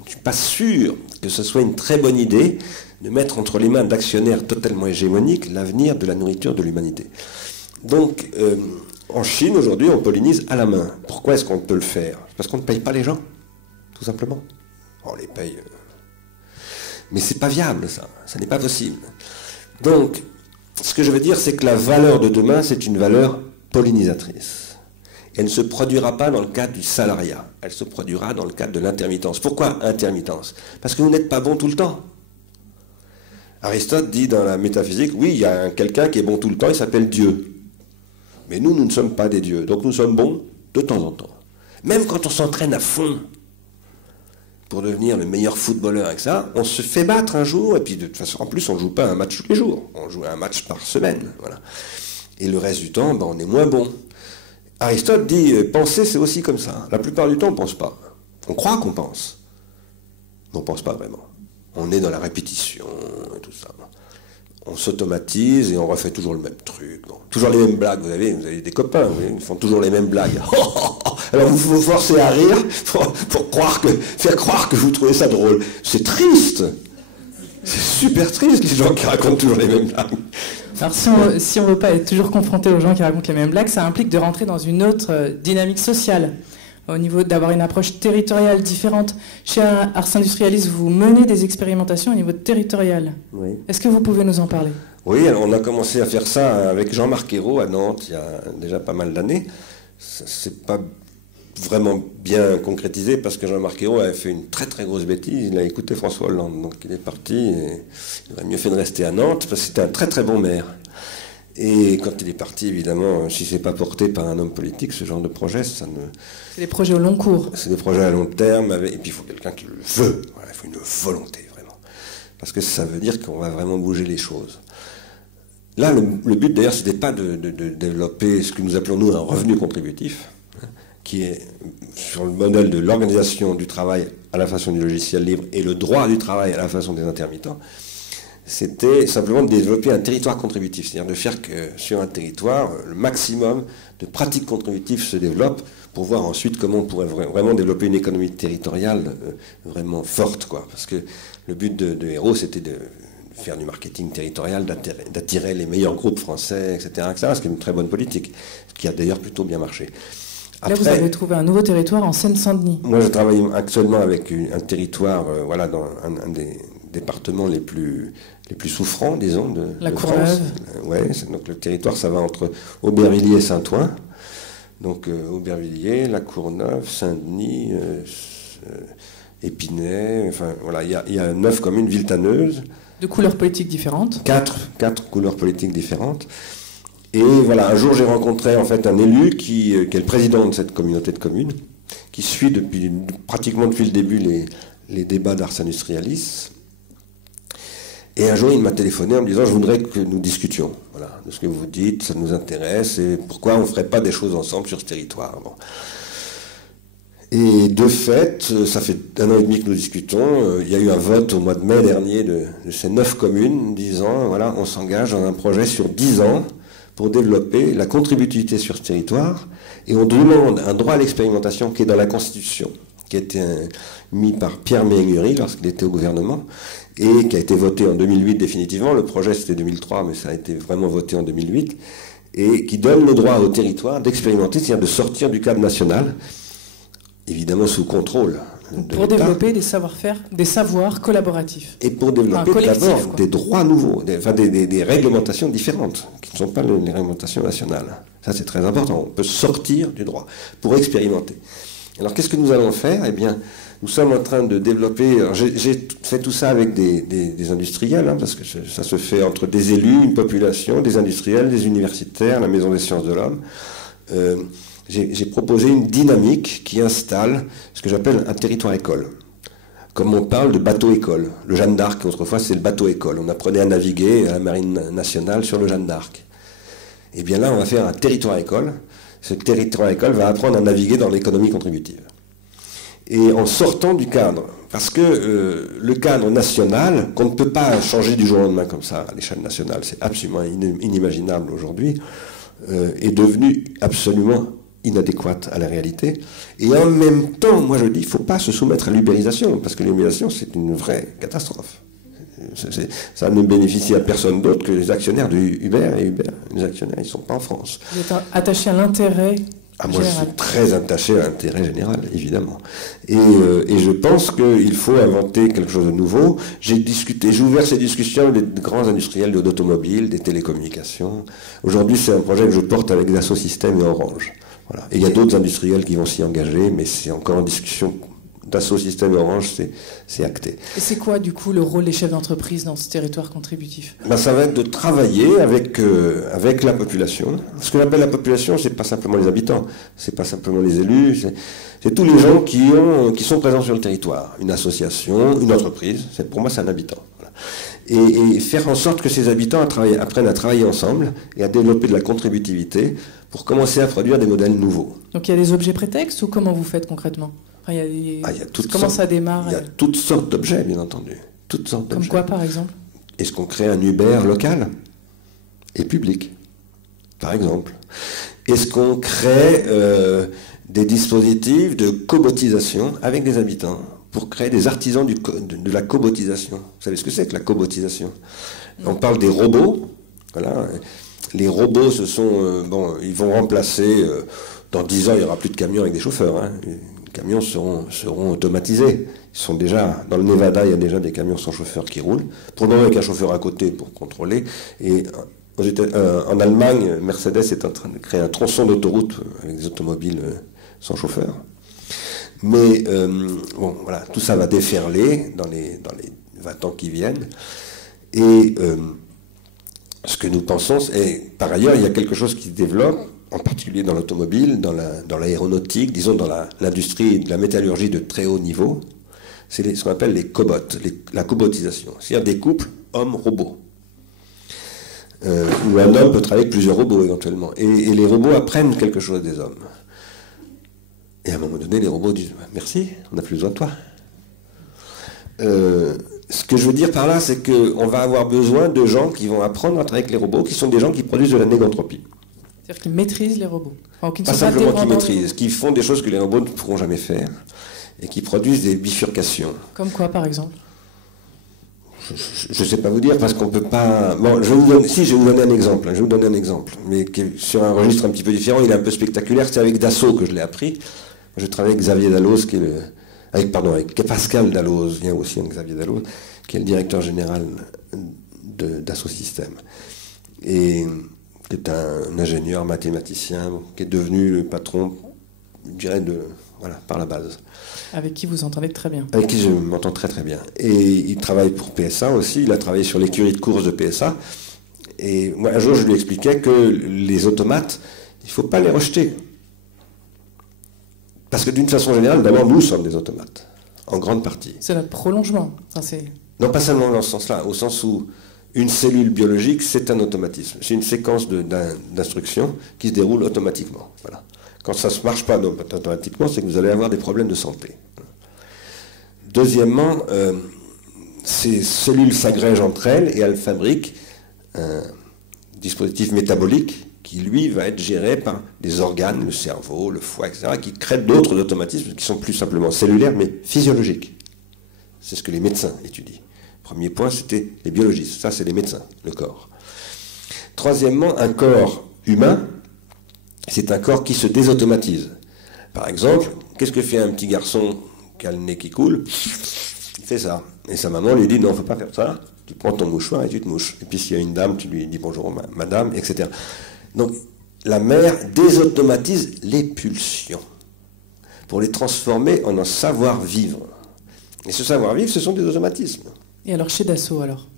je ne suis pas sûr que ce soit une très bonne idée de mettre entre les mains d'actionnaires totalement hégémoniques l'avenir de la nourriture de l'humanité. Donc, en Chine, aujourd'hui, on pollinise à la main. Pourquoi est-ce qu'on peut le faire? Parce qu'on ne paye pas les gens, tout simplement. On les paye. Mais c'est pas viable, ça. Ça n'est pas possible. Donc, ce que je veux dire, c'est que la valeur de demain, c'est une valeur pollinisatrice. Elle ne se produira pas dans le cadre du salariat. Elle se produira dans le cadre de l'intermittence. Pourquoi intermittence? Parce que vous n'êtes pas bon tout le temps. Aristote dit dans la métaphysique, oui, il y a quelqu'un qui est bon tout le temps, il s'appelle Dieu. Mais nous ne sommes pas des dieux. Donc nous sommes bons de temps en temps. Même quand on s'entraîne à fond pour devenir le meilleur footballeur avec ça, on se fait battre un jour, et puis de toute façon, en plus, on ne joue pas un match tous les jours, on joue un match par semaine, voilà. Et le reste du temps, ben, on est moins bon. Aristote dit, penser, c'est aussi comme ça. La plupart du temps, on ne pense pas. On croit qu'on pense, mais on ne pense pas vraiment. On est dans la répétition et tout ça. On s'automatise et on refait toujours le même truc. Bon, toujours les mêmes blagues, vous avez des copains, ils font toujours les mêmes blagues. Alors vous vous forcez à rire pour faire croire que vous trouvez ça drôle. C'est triste. C'est super triste, les gens qui racontent toujours les mêmes blagues. Alors si on ne veut pas être toujours confronté aux gens qui racontent les mêmes blagues, ça implique de rentrer dans une autre dynamique sociale, au niveau d'avoir une approche territoriale différente. Chez Ars Industrialis, vous menez des expérimentations au niveau territorial. Oui. Est-ce que vous pouvez nous en parler? Oui, alors on a commencé à faire ça avec Jean-Marc Ayrault à Nantes il y a déjà pas mal d'années. C'est pas vraiment bien concrétisé parce que Jean-Marc Ayrault avait fait une très très grosse bêtise. Il a écouté François Hollande, donc il est parti. Et il aurait mieux fait de rester à Nantes parce que c'était un très très bon maire. Et quand il est parti, évidemment, si c'est pas porté par un homme politique, ce genre de projet, ça ne... C'est des projets au long cours. C'est des projets à long terme, et puis il faut quelqu'un qui le veut. Voilà, il faut une volonté, vraiment. Parce que ça veut dire qu'on va vraiment bouger les choses. Là, le but, d'ailleurs, ce n'était pas de développer ce que nous appelons, nous, un revenu contributif, hein, qui est sur le modèle de l'organisation du travail à la façon du logiciel libre et le droit du travail à la façon des intermittents. C'était simplement de développer un territoire contributif, c'est-à-dire de faire que sur un territoire, le maximum de pratiques contributives se développent pour voir ensuite comment on pourrait vraiment développer une économie territoriale vraiment forte, quoi. Parce que le but de Ayrault, c'était de faire du marketing territorial, d'attirer les meilleurs groupes français, etc., ce qui est une très bonne politique, ce qui a d'ailleurs plutôt bien marché. Après, là, vous avez trouvé un nouveau territoire en Seine-Saint-Denis. Moi, je travaille actuellement avec un territoire, voilà, dans un des départements les plus souffrants, disons, de La France. Courneuve. Ouais, donc le territoire, ça va entre Aubervilliers et Saint-Ouen. Donc Aubervilliers, La Courneuve, Saint-Denis, Épinay, enfin voilà, il y a 9 communes viltaneuses. De couleurs politiques différentes. Quatre couleurs politiques différentes. Et voilà, un jour j'ai rencontré en fait un élu qui est le président de cette communauté de communes, qui suit pratiquement depuis le début les débats d'Ars Industrialis. Et un jour, il m'a téléphoné en me disant « Je voudrais que nous discutions voilà, de ce que vous dites, ça nous intéresse, et pourquoi on ne ferait pas des choses ensemble sur ce territoire. » Bon. Et de fait, ça fait 1 an et demi que nous discutons, il y a eu un vote au mois de mai dernier de ces 9 communes disant « Voilà, on s'engage dans un projet sur 10 ans pour développer la contributivité sur ce territoire, et on demande un droit à l'expérimentation qui est dans la Constitution, qui a été mis par Pierre Méhaignery lorsqu'il était au gouvernement, et qui a été voté en 2008 définitivement. Le projet c'était 2003, mais ça a été vraiment voté en 2008, et qui donne le droit au territoire d'expérimenter, c'est-à-dire de sortir du cadre national, évidemment sous contrôle de pour l'État. développer des savoir-faire, des savoirs collaboratifs. Et pour développer d'abord des droits nouveaux, des réglementations différentes, qui ne sont pas les réglementations nationales. Ça c'est très important, on peut sortir du droit pour expérimenter. Alors qu'est-ce que nous allons faire? Eh bien, nous sommes en train de développer... J'ai fait tout ça avec des industriels, hein, parce que ça se fait entre des élus, une population, des industriels, des universitaires, la Maison des sciences de l'homme. J'ai proposé une dynamique qui installe ce que j'appelle un territoire-école. Comme on parle de bateau-école. Le Jeanne d'Arc, autrefois, c'est le bateau-école. On apprenait à naviguer à la Marine nationale sur le Jeanne d'Arc. Et bien là, on va faire un territoire-école. Ce territoire-école va apprendre à naviguer dans l'économie contributive. Et en sortant du cadre, parce que le cadre national, qu'on ne peut pas changer du jour au lendemain comme ça à l'échelle nationale, c'est absolument inimaginable aujourd'hui, est devenu absolument inadéquate à la réalité. Et en même temps, moi je dis, il ne faut pas se soumettre à l'ubérisation, parce que l'ubérisation, c'est une vraie catastrophe. Ça ne bénéficie à personne d'autre que les actionnaires de Uber, et Uber, les actionnaires, ils ne sont pas en France. Vous êtes attaché à l'intérêt moi, je suis très attaché à l'intérêt général, évidemment. Et je pense qu'il faut inventer quelque chose de nouveau. J'ai ouvert ces discussions avec des grands industriels de l'automobile, des télécommunications. Aujourd'hui, c'est un projet que je porte avec Dassault Systèmes et Orange. Voilà. Et il y a d'autres industriels qui vont s'y engager, mais c'est encore en discussion. Dassault Systèmes et Orange, c'est acté. Et c'est quoi, du coup, le rôle des chefs d'entreprise dans ce territoire contributif? Ça va être de travailler avec la population. Ce que j'appelle la population, c'est pas simplement les habitants, c'est pas simplement les élus, c'est tous les gens qui sont présents sur le territoire. Une association, une entreprise, pour moi c'est un habitant. Voilà. Et faire en sorte que ces habitants apprennent à travailler ensemble et à développer de la contributivité pour commencer à produire des modèles nouveaux. Donc il y a des objets prétextes ou comment vous faites concrètement? Enfin, comment ça démarre? Il y a toutes sortes d'objets, bien entendu. Toutes sortes d'objets. Comme quoi, par exemple? Est-ce qu'on crée un Uber local et public, par exemple? Est-ce qu'on crée des dispositifs de cobotisation avec des habitants pour créer des artisans de la cobotisation? Vous savez ce que c'est que la cobotisation? On parle des robots. Voilà. Les robots, ils vont remplacer... dans 10 ans, il n'y aura plus de camions avec des chauffeurs. Hein. Les camions seront automatisés. Ils sont déjà, dans le Nevada, il y a déjà des camions sans chauffeur qui roulent. Pour le moment, avec un chauffeur à côté pour contrôler. Et en Allemagne, Mercedes est en train de créer un tronçon d'autoroute avec des automobiles sans chauffeur. Mais voilà, tout ça va déferler dans les 20 ans qui viennent. Et ce que nous pensons, et par ailleurs, il y a quelque chose qui se développe, en particulier dans l'automobile, dans l'aéronautique, disons dans l'industrie de la métallurgie de très haut niveau, c'est ce qu'on appelle les cobots, la cobotisation, c'est-à-dire des couples hommes-robots. Où un homme peut travailler avec plusieurs robots éventuellement. Et les robots apprennent quelque chose des hommes. Et à un moment donné, les robots disent « Merci, on n'a plus besoin de toi ». Ce que je veux dire par là, c'est qu'on va avoir besoin de gens qui vont apprendre à travailler avec les robots, qui sont des gens qui produisent de la négantropie. C'est-à-dire qu'ils maîtrisent les robots. Enfin, pas simplement qu'ils maîtrisent, qui font des choses que les robots ne pourront jamais faire, et qui produisent des bifurcations. Comme quoi, par exemple? Je ne sais pas vous dire, parce qu'on ne peut pas... Bon, je vais vous donner un exemple. Je vais vous donner un exemple, mais qui est sur un registre un petit peu différent. Il est un peu spectaculaire. C'est avec Dassault que je l'ai appris. Je travaille avec Xavier Dalloz, avec Pascal Dalloz, il y a aussi un Xavier Dalloz, qui est le directeur général Dassault Systèmes. Et qui est un ingénieur mathématicien, qui est devenu le patron, je dirais, par la base. Avec qui vous entendez très bien. Avec qui je m'entends très très bien. Et il travaille pour PSA aussi, il a travaillé sur l'écurie de course de PSA. Et moi, un jour, je lui expliquais que les automates, il ne faut pas les rejeter. Parce que d'une façon générale, d'abord, nous sommes des automates, en grande partie. C'est notre prolongement. Non, pas seulement dans ce sens-là, au sens où une cellule biologique, c'est un automatisme. C'est une séquence d'instructions qui se déroule automatiquement. Voilà. Quand ça ne marche pas automatiquement, c'est que vous allez avoir des problèmes de santé. Deuxièmement, ces cellules s'agrègent entre elles et elles fabriquent un dispositif métabolique qui, lui, va être géré par des organes, le cerveau, le foie, etc., qui créent d'autres automatismes qui sont plus simplement cellulaires, mais physiologiques. C'est ce que les médecins étudient. Premier point, c'était les biologistes. Ça, c'est les médecins, le corps. Troisièmement, un corps humain, c'est un corps qui se désautomatise. Par exemple, qu'est-ce que fait un petit garçon qui a le nez qui coule? Il fait ça. Et sa maman lui dit, non, il ne faut pas faire ça. Tu prends ton mouchoir et tu te mouches. Et puis s'il y a une dame, tu lui dis bonjour madame, etc. Donc la mère désautomatise les pulsions. pour les transformer en un savoir-vivre. Et ce savoir-vivre, ce sont des automatismes. Et alors chez Dassault, alors?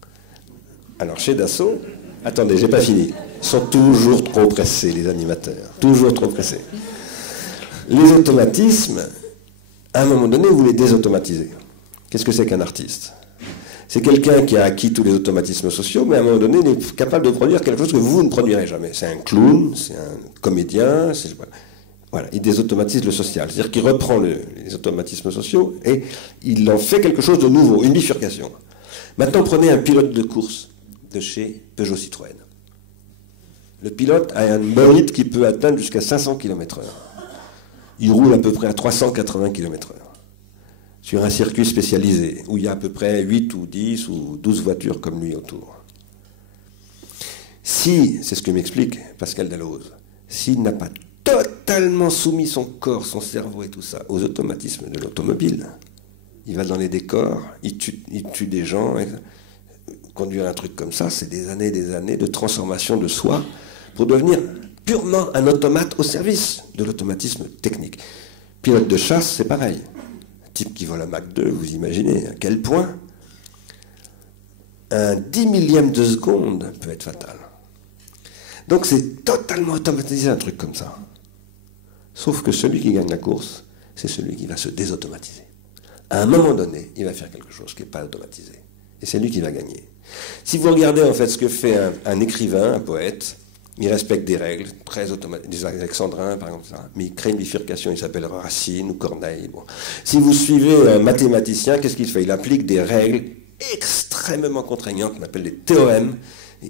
Alors chez Dassault, attendez, j'ai pas fini. Ils sont toujours trop pressés, les animateurs. Toujours trop pressés. Les automatismes, à un moment donné, vous les désautomatisez. Qu'est-ce que c'est qu'un artiste? C'est quelqu'un qui a acquis tous les automatismes sociaux, mais à un moment donné, il est capable de produire quelque chose que vous ne produirez jamais. C'est un clown, c'est un comédien, voilà, il désautomatise le social. C'est-à-dire qu'il reprend les automatismes sociaux et il en fait quelque chose de nouveau, une bifurcation. Maintenant, prenez un pilote de course de chez Peugeot Citroën. Le pilote a un bolide qui peut atteindre jusqu'à 500 km/h. Il roule à peu près à 380 km/h. Sur un circuit spécialisé, où il y a à peu près 8 ou 10 ou 12 voitures comme lui autour. Si, c'est ce que m'explique Pascal Dalloz, s'il n'a pas totalement soumis son corps, son cerveau et tout ça aux automatismes de l'automobile, il va dans les décors, il tue des gens. Conduire un truc comme ça, c'est des années de transformation de soi pour devenir purement un automate au service de l'automatisme technique. Pilote de chasse, c'est pareil. Un type qui vole un Mach 2, vous imaginez à quel point un 10 millième de seconde peut être fatal. Donc c'est totalement automatisé un truc comme ça. Sauf que celui qui gagne la course, c'est celui qui va se désautomatiser. À un moment donné, il va faire quelque chose qui n'est pas automatisé. Et c'est lui qui va gagner. Si vous regardez en fait ce que fait un écrivain, un poète, il respecte des règles très automatiques, des alexandrins par exemple, ça, mais il crée une bifurcation, il s'appelle Racine ou Corneille. Bon. Si vous suivez un mathématicien, qu'est-ce qu'il fait? Il applique des règles extrêmement contraignantes, qu'on appelle des théorèmes.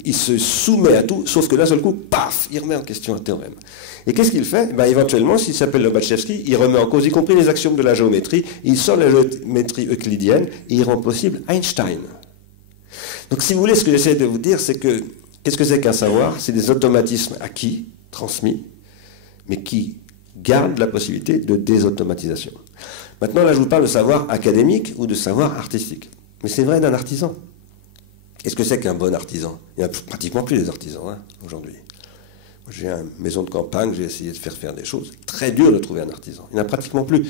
Il se soumet à tout, sauf que d'un seul coup, paf, il remet en question un théorème. Et qu'est-ce qu'il fait? Éventuellement, s'il s'appelle Lobachevsky, il remet en cause, y compris les axiomes de la géométrie, il sort la géométrie euclidienne et il rend possible Einstein. Donc si vous voulez, ce que j'essaie de vous dire, c'est que, qu'est-ce que c'est qu'un savoir? C'est des automatismes acquis, transmis, mais qui gardent la possibilité de désautomatisation. Maintenant, là, je vous parle de savoir académique ou de savoir artistique. Mais c'est vrai d'un artisan. Qu'est-ce que c'est qu'un bon artisan? Il n'y a pratiquement plus des artisans aujourd'hui. J'ai une maison de campagne, j'ai essayé de faire des choses. Très dur de trouver un artisan. Il n'y en a pratiquement plus.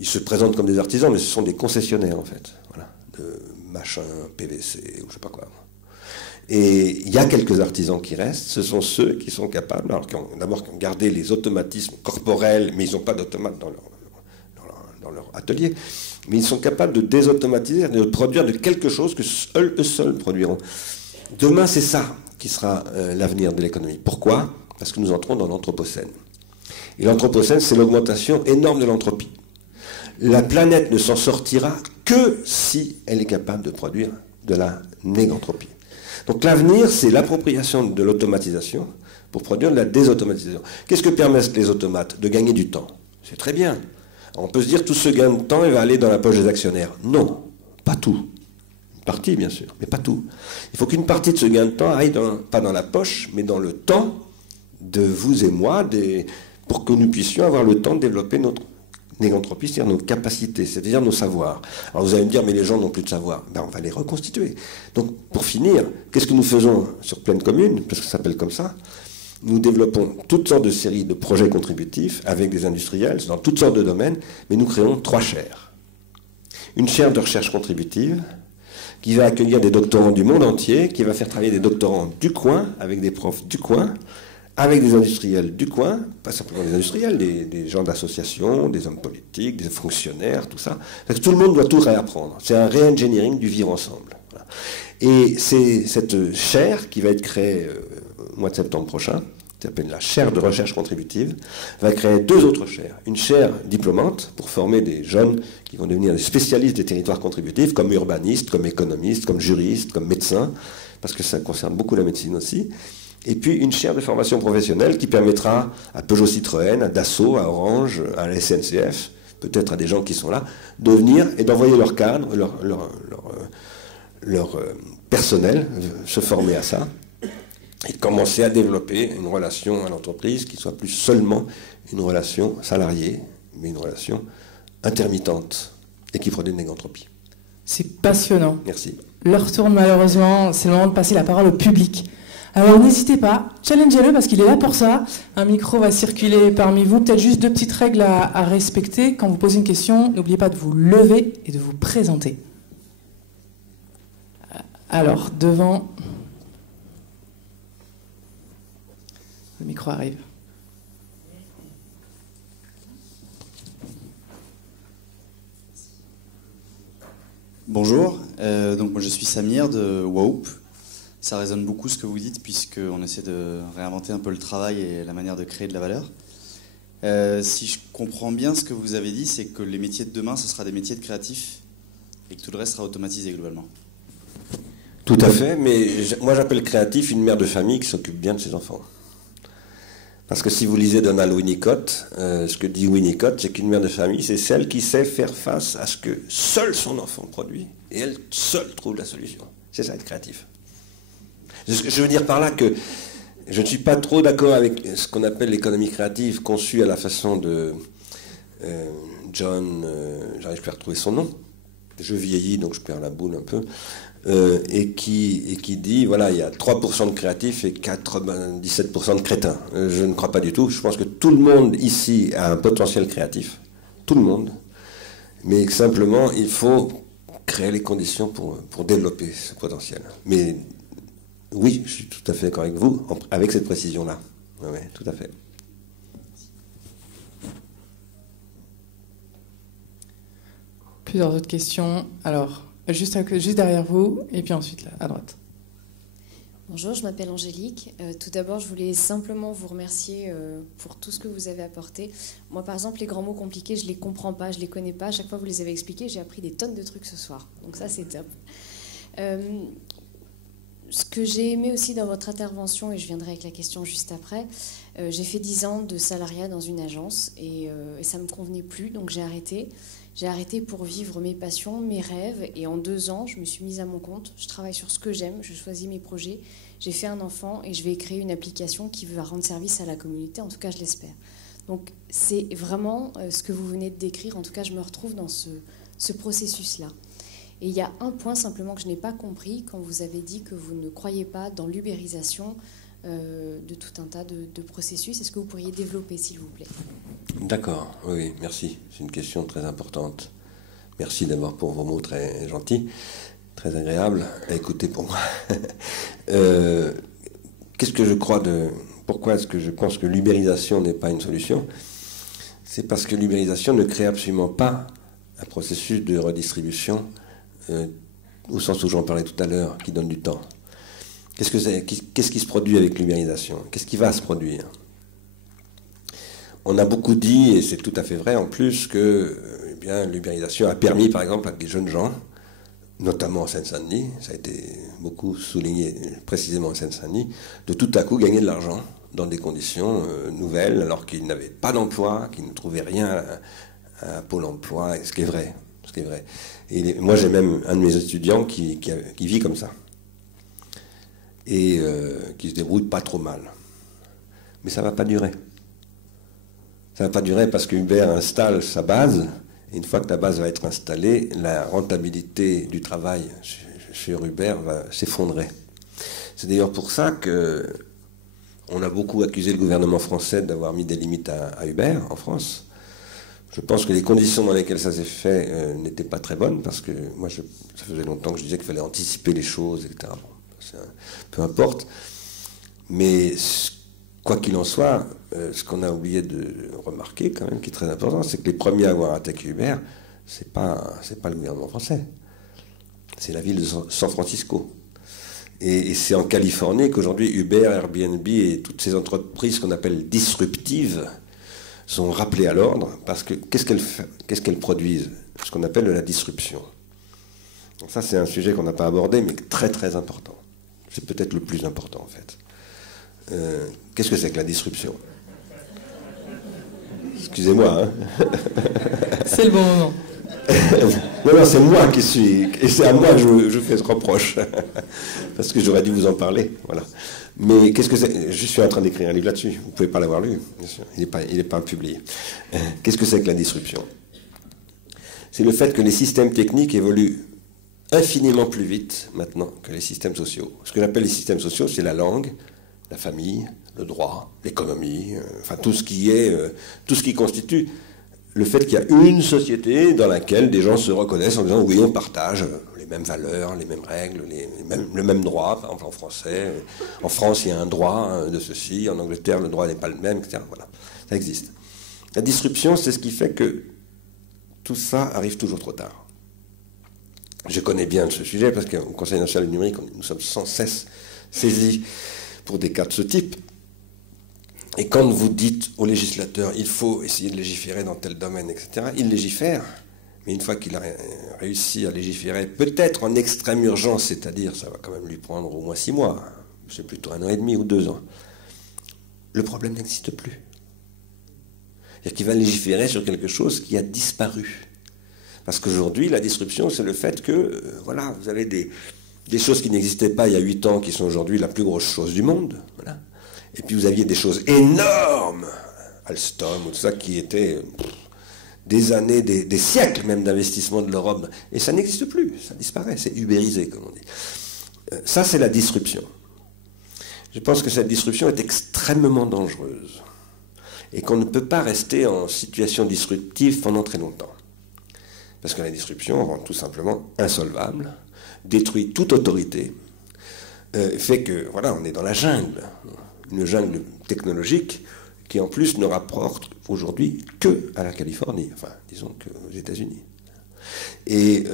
Ils se présentent comme des artisans, mais ce sont des concessionnaires, en fait. Voilà. De machin, PVC, ou je ne sais pas quoi. Et il y a quelques artisans qui restent. Ce sont ceux qui sont capables, alors qui ont d'abord gardé les automatismes corporels, mais ils n'ont pas d'automate dans leur atelier. Mais ils sont capables de désautomatiser, de produire de quelque chose que eux seuls produiront. Demain, c'est ça qui sera l'avenir de l'économie. Pourquoi? Parce que nous entrons dans l'anthropocène. Et l'anthropocène, c'est l'augmentation énorme de l'entropie. La planète ne s'en sortira que si elle est capable de produire de la négantropie. Donc l'avenir, c'est l'appropriation de l'automatisation pour produire de la désautomatisation. Qu'est-ce que permettent les automates? De gagner du temps. C'est très bien. On peut se dire tout ce gain de temps, il va aller dans la poche des actionnaires. Non, pas tout. Une partie, bien sûr, mais pas tout. Il faut qu'une partie de ce gain de temps aille pas dans la poche, mais dans le temps de vous et moi, pour que nous puissions avoir le temps de développer notre négantropie, c'est-à-dire nos capacités, c'est-à-dire nos savoirs. Alors vous allez me dire, mais les gens n'ont plus de savoir. On va les reconstituer. Donc, pour finir, qu'est-ce que nous faisons sur Pleine Commune, parce que ça s'appelle comme ça? Nous développons toutes sortes de séries de projets contributifs avec des industriels dans toutes sortes de domaines, mais nous créons 3 chaires. Une chaire de recherche contributive qui va accueillir des doctorants du monde entier, qui va faire travailler des doctorants du coin, avec des profs du coin, avec des industriels du coin, pas simplement des industriels, des gens d'associations, des hommes politiques, des fonctionnaires, tout ça. Parce que tout le monde doit tout réapprendre. C'est un re-engineering du vivre ensemble. Voilà. Et c'est cette chaire qui va être créée au mois de septembre prochain, qui s'appelle la chaire de recherche contributive, va créer 2 autres chaires. Une chaire diplômante pour former des jeunes qui vont devenir des spécialistes des territoires contributifs, comme urbanistes, comme économistes, comme juristes, comme médecins, parce que ça concerne beaucoup la médecine aussi. Et puis une chaire de formation professionnelle qui permettra à Peugeot Citroën, à Dassault, à Orange, à la SNCF, peut-être à des gens qui sont là, de venir et d'envoyer leur cadre, leur personnel, se former à ça, et commencer à développer une relation à l'entreprise qui soit plus seulement une relation salariée, mais une relation intermittente et qui produit une négantropie. C'est passionnant. Merci. L'heure tourne malheureusement, c'est le moment de passer la parole au public. Alors n'hésitez pas, challengez-le parce qu'il est là pour ça. Un micro va circuler parmi vous. Peut-être juste 2 petites règles à respecter. Quand vous posez une question, n'oubliez pas de vous lever et de vous présenter. Alors, devant... Le micro arrive. Bonjour, donc moi je suis Samir de WOP. Ça résonne beaucoup ce que vous dites puisqu'on essaie de réinventer un peu le travail et la manière de créer de la valeur. Si je comprends bien ce que vous avez dit, c'est que les métiers de demain, ce sera des métiers de créatifs et que tout le reste sera automatisé globalement. Tout à fait, mais moi j'appelle créatif une mère de famille qui s'occupe bien de ses enfants. Parce que si vous lisez Donald Winnicott, ce que dit Winnicott, c'est qu'une mère de famille, c'est celle qui sait faire face à ce que seul son enfant produit, et elle seule trouve la solution. C'est ça être créatif. Je veux dire par là que je ne suis pas trop d'accord avec ce qu'on appelle l'économie créative, conçue à la façon de John, j'arrive plus à retrouver son nom, je vieillis donc je perds la boule un peu, et qui dit, voilà, il y a 3% de créatifs et 97% de crétins. Je ne crois pas du tout. Je pense que tout le monde ici a un potentiel créatif. Tout le monde. Mais simplement, il faut créer les conditions pour développer ce potentiel. Mais oui, je suis tout à fait d'accord avec vous, avec cette précision-là. Oui, tout à fait. Plusieurs autres questions. Alors, juste derrière vous, et puis ensuite là, à droite. Bonjour, je m'appelle Angélique. Tout d'abord, je voulais simplement vous remercier pour tout ce que vous avez apporté. Moi, par exemple, les grands mots compliqués, je ne les comprends pas, je ne les connais pas. À chaque fois que vous les avez expliqués, j'ai appris des tonnes de trucs ce soir. Donc ça, c'est top. Ce que j'ai aimé aussi dans votre intervention, et je viendrai avec la question juste après, j'ai fait 10 ans de salariat dans une agence et ça ne me convenait plus, donc j'ai arrêté. J'ai arrêté pour vivre mes passions, mes rêves, et en 2 ans, je me suis mise à mon compte. Je travaille sur ce que j'aime, je choisis mes projets. J'ai fait un enfant et je vais créer une application qui va rendre service à la communauté, en tout cas je l'espère. Donc c'est vraiment ce que vous venez de décrire, en tout cas je me retrouve dans ce processus-là. Et il y a un point simplement que je n'ai pas compris quand vous avez dit que vous ne croyez pas dans l'ubérisation de tout un tas de processus. Est-ce que vous pourriez développer, s'il vous plaît? D'accord, oui, merci. C'est une question très importante. Merci d'abord pour vos mots très gentils, très agréables à écouter pour moi. Qu'est-ce que je crois de... Pourquoi est-ce que je pense que l'ubérisation n'est pas une solution? C'est parce que l'ubérisation ne crée absolument pas un processus de redistribution au sens où j'en parlais tout à l'heure, qui donne du temps. Qu'est-ce qui se produit avec l'ubérisation? Qu'est-ce qui va se produire? On a beaucoup dit, et c'est tout à fait vrai en plus, que l'ubérisation a permis par exemple à des jeunes gens, notamment en Seine-Saint-Denis, ça a été beaucoup souligné précisément en Seine-Saint-Denis, de tout à coup gagner de l'argent dans des conditions nouvelles, alors qu'ils n'avaient pas d'emploi, qu'ils ne trouvaient rien à Pôle emploi, ce qui est vrai. Ce qui est vrai. Et moi j'ai même un de mes étudiants qui vit comme ça. Et qui se débrouille pas trop mal. Mais ça ne va pas durer. Ça ne va pas durer parce que Uber installe sa base, et une fois que la base va être installée, la rentabilité du travail chez Uber va s'effondrer. C'est d'ailleurs pour ça qu'on a beaucoup accusé le gouvernement français d'avoir mis des limites à Uber en France. Je pense que les conditions dans lesquelles ça s'est fait n'étaient pas très bonnes, parce que moi, ça faisait longtemps que je disais qu'il fallait anticiper les choses, etc. Bon, peu importe. Mais quoi qu'il en soit, ce qu'on a oublié de remarquer, quand même, qui est très important, c'est que les premiers à avoir attaqué Uber, c'est pas le gouvernement français. C'est la ville de San Francisco. Et c'est en Californie qu'aujourd'hui, Uber, Airbnb et toutes ces entreprises qu'on appelle disruptives sont rappelées à l'ordre, parce que qu'est-ce qu'elles produisent? Ce qu'on appelle de la disruption. Donc ça, c'est un sujet qu'on n'a pas abordé, mais très très important. C'est peut-être le plus important, en fait. Qu'est-ce que c'est que la disruption? Excusez-moi. Hein. C'est le bon moment. Non, c'est moi qui suis... Et c'est à moi que je fais ce reproche. Parce que j'aurais dû vous en parler. Voilà. Mais qu'est-ce que c'est? Je suis en train d'écrire un livre là-dessus. Vous ne pouvez pas l'avoir lu, bien sûr. Il n'est pas publié. Qu'est-ce que c'est que la disruption? C'est le fait que les systèmes techniques évoluent infiniment plus vite maintenant que les systèmes sociaux. Ce que j'appelle les systèmes sociaux, c'est la langue, la famille, le droit, l'économie, enfin tout ce qui constitue le fait qu'il y a une société dans laquelle des gens se reconnaissent en disant oui, on partage les mêmes valeurs, les mêmes règles, le même droit. Par exemple, en français, en France, il y a un droit de ceci, en Angleterre, le droit n'est pas le même, etc. Voilà, ça existe. La disruption, c'est ce qui fait que tout ça arrive toujours trop tard. Je connais bien ce sujet parce qu'au Conseil national du numérique, nous sommes sans cesse saisis pour des cas de ce type. Et quand vous dites aux législateurs, il faut essayer de légiférer dans tel domaine, etc., il légifère. Mais une fois qu'il a réussi à légiférer, peut-être en extrême urgence, c'est-à-dire, ça va quand même lui prendre au moins 6 mois, c'est plutôt 1 an et demi ou 2 ans, le problème n'existe plus. C'est-à-dire qu'il va légiférer sur quelque chose qui a disparu. Parce qu'aujourd'hui, la disruption, c'est le fait que, voilà, vous avez des choses qui n'existaient pas il y a 8 ans, qui sont aujourd'hui la plus grosse chose du monde, voilà. Et puis vous aviez des choses énormes, Alstom, ou tout ça, qui étaient des années, des siècles même d'investissement de l'Europe. Et ça n'existe plus, ça disparaît, c'est ubérisé, comme on dit. Ça, c'est la disruption. Je pense que cette disruption est extrêmement dangereuse. Et qu'on ne peut pas rester en situation disruptive pendant très longtemps. Parce que la disruption rend tout simplement insolvable, détruit toute autorité, fait que, voilà, on est dans la jungle. Une jungle technologique qui en plus ne rapporte aujourd'hui que à la Californie, enfin disons qu'aux États-Unis. Et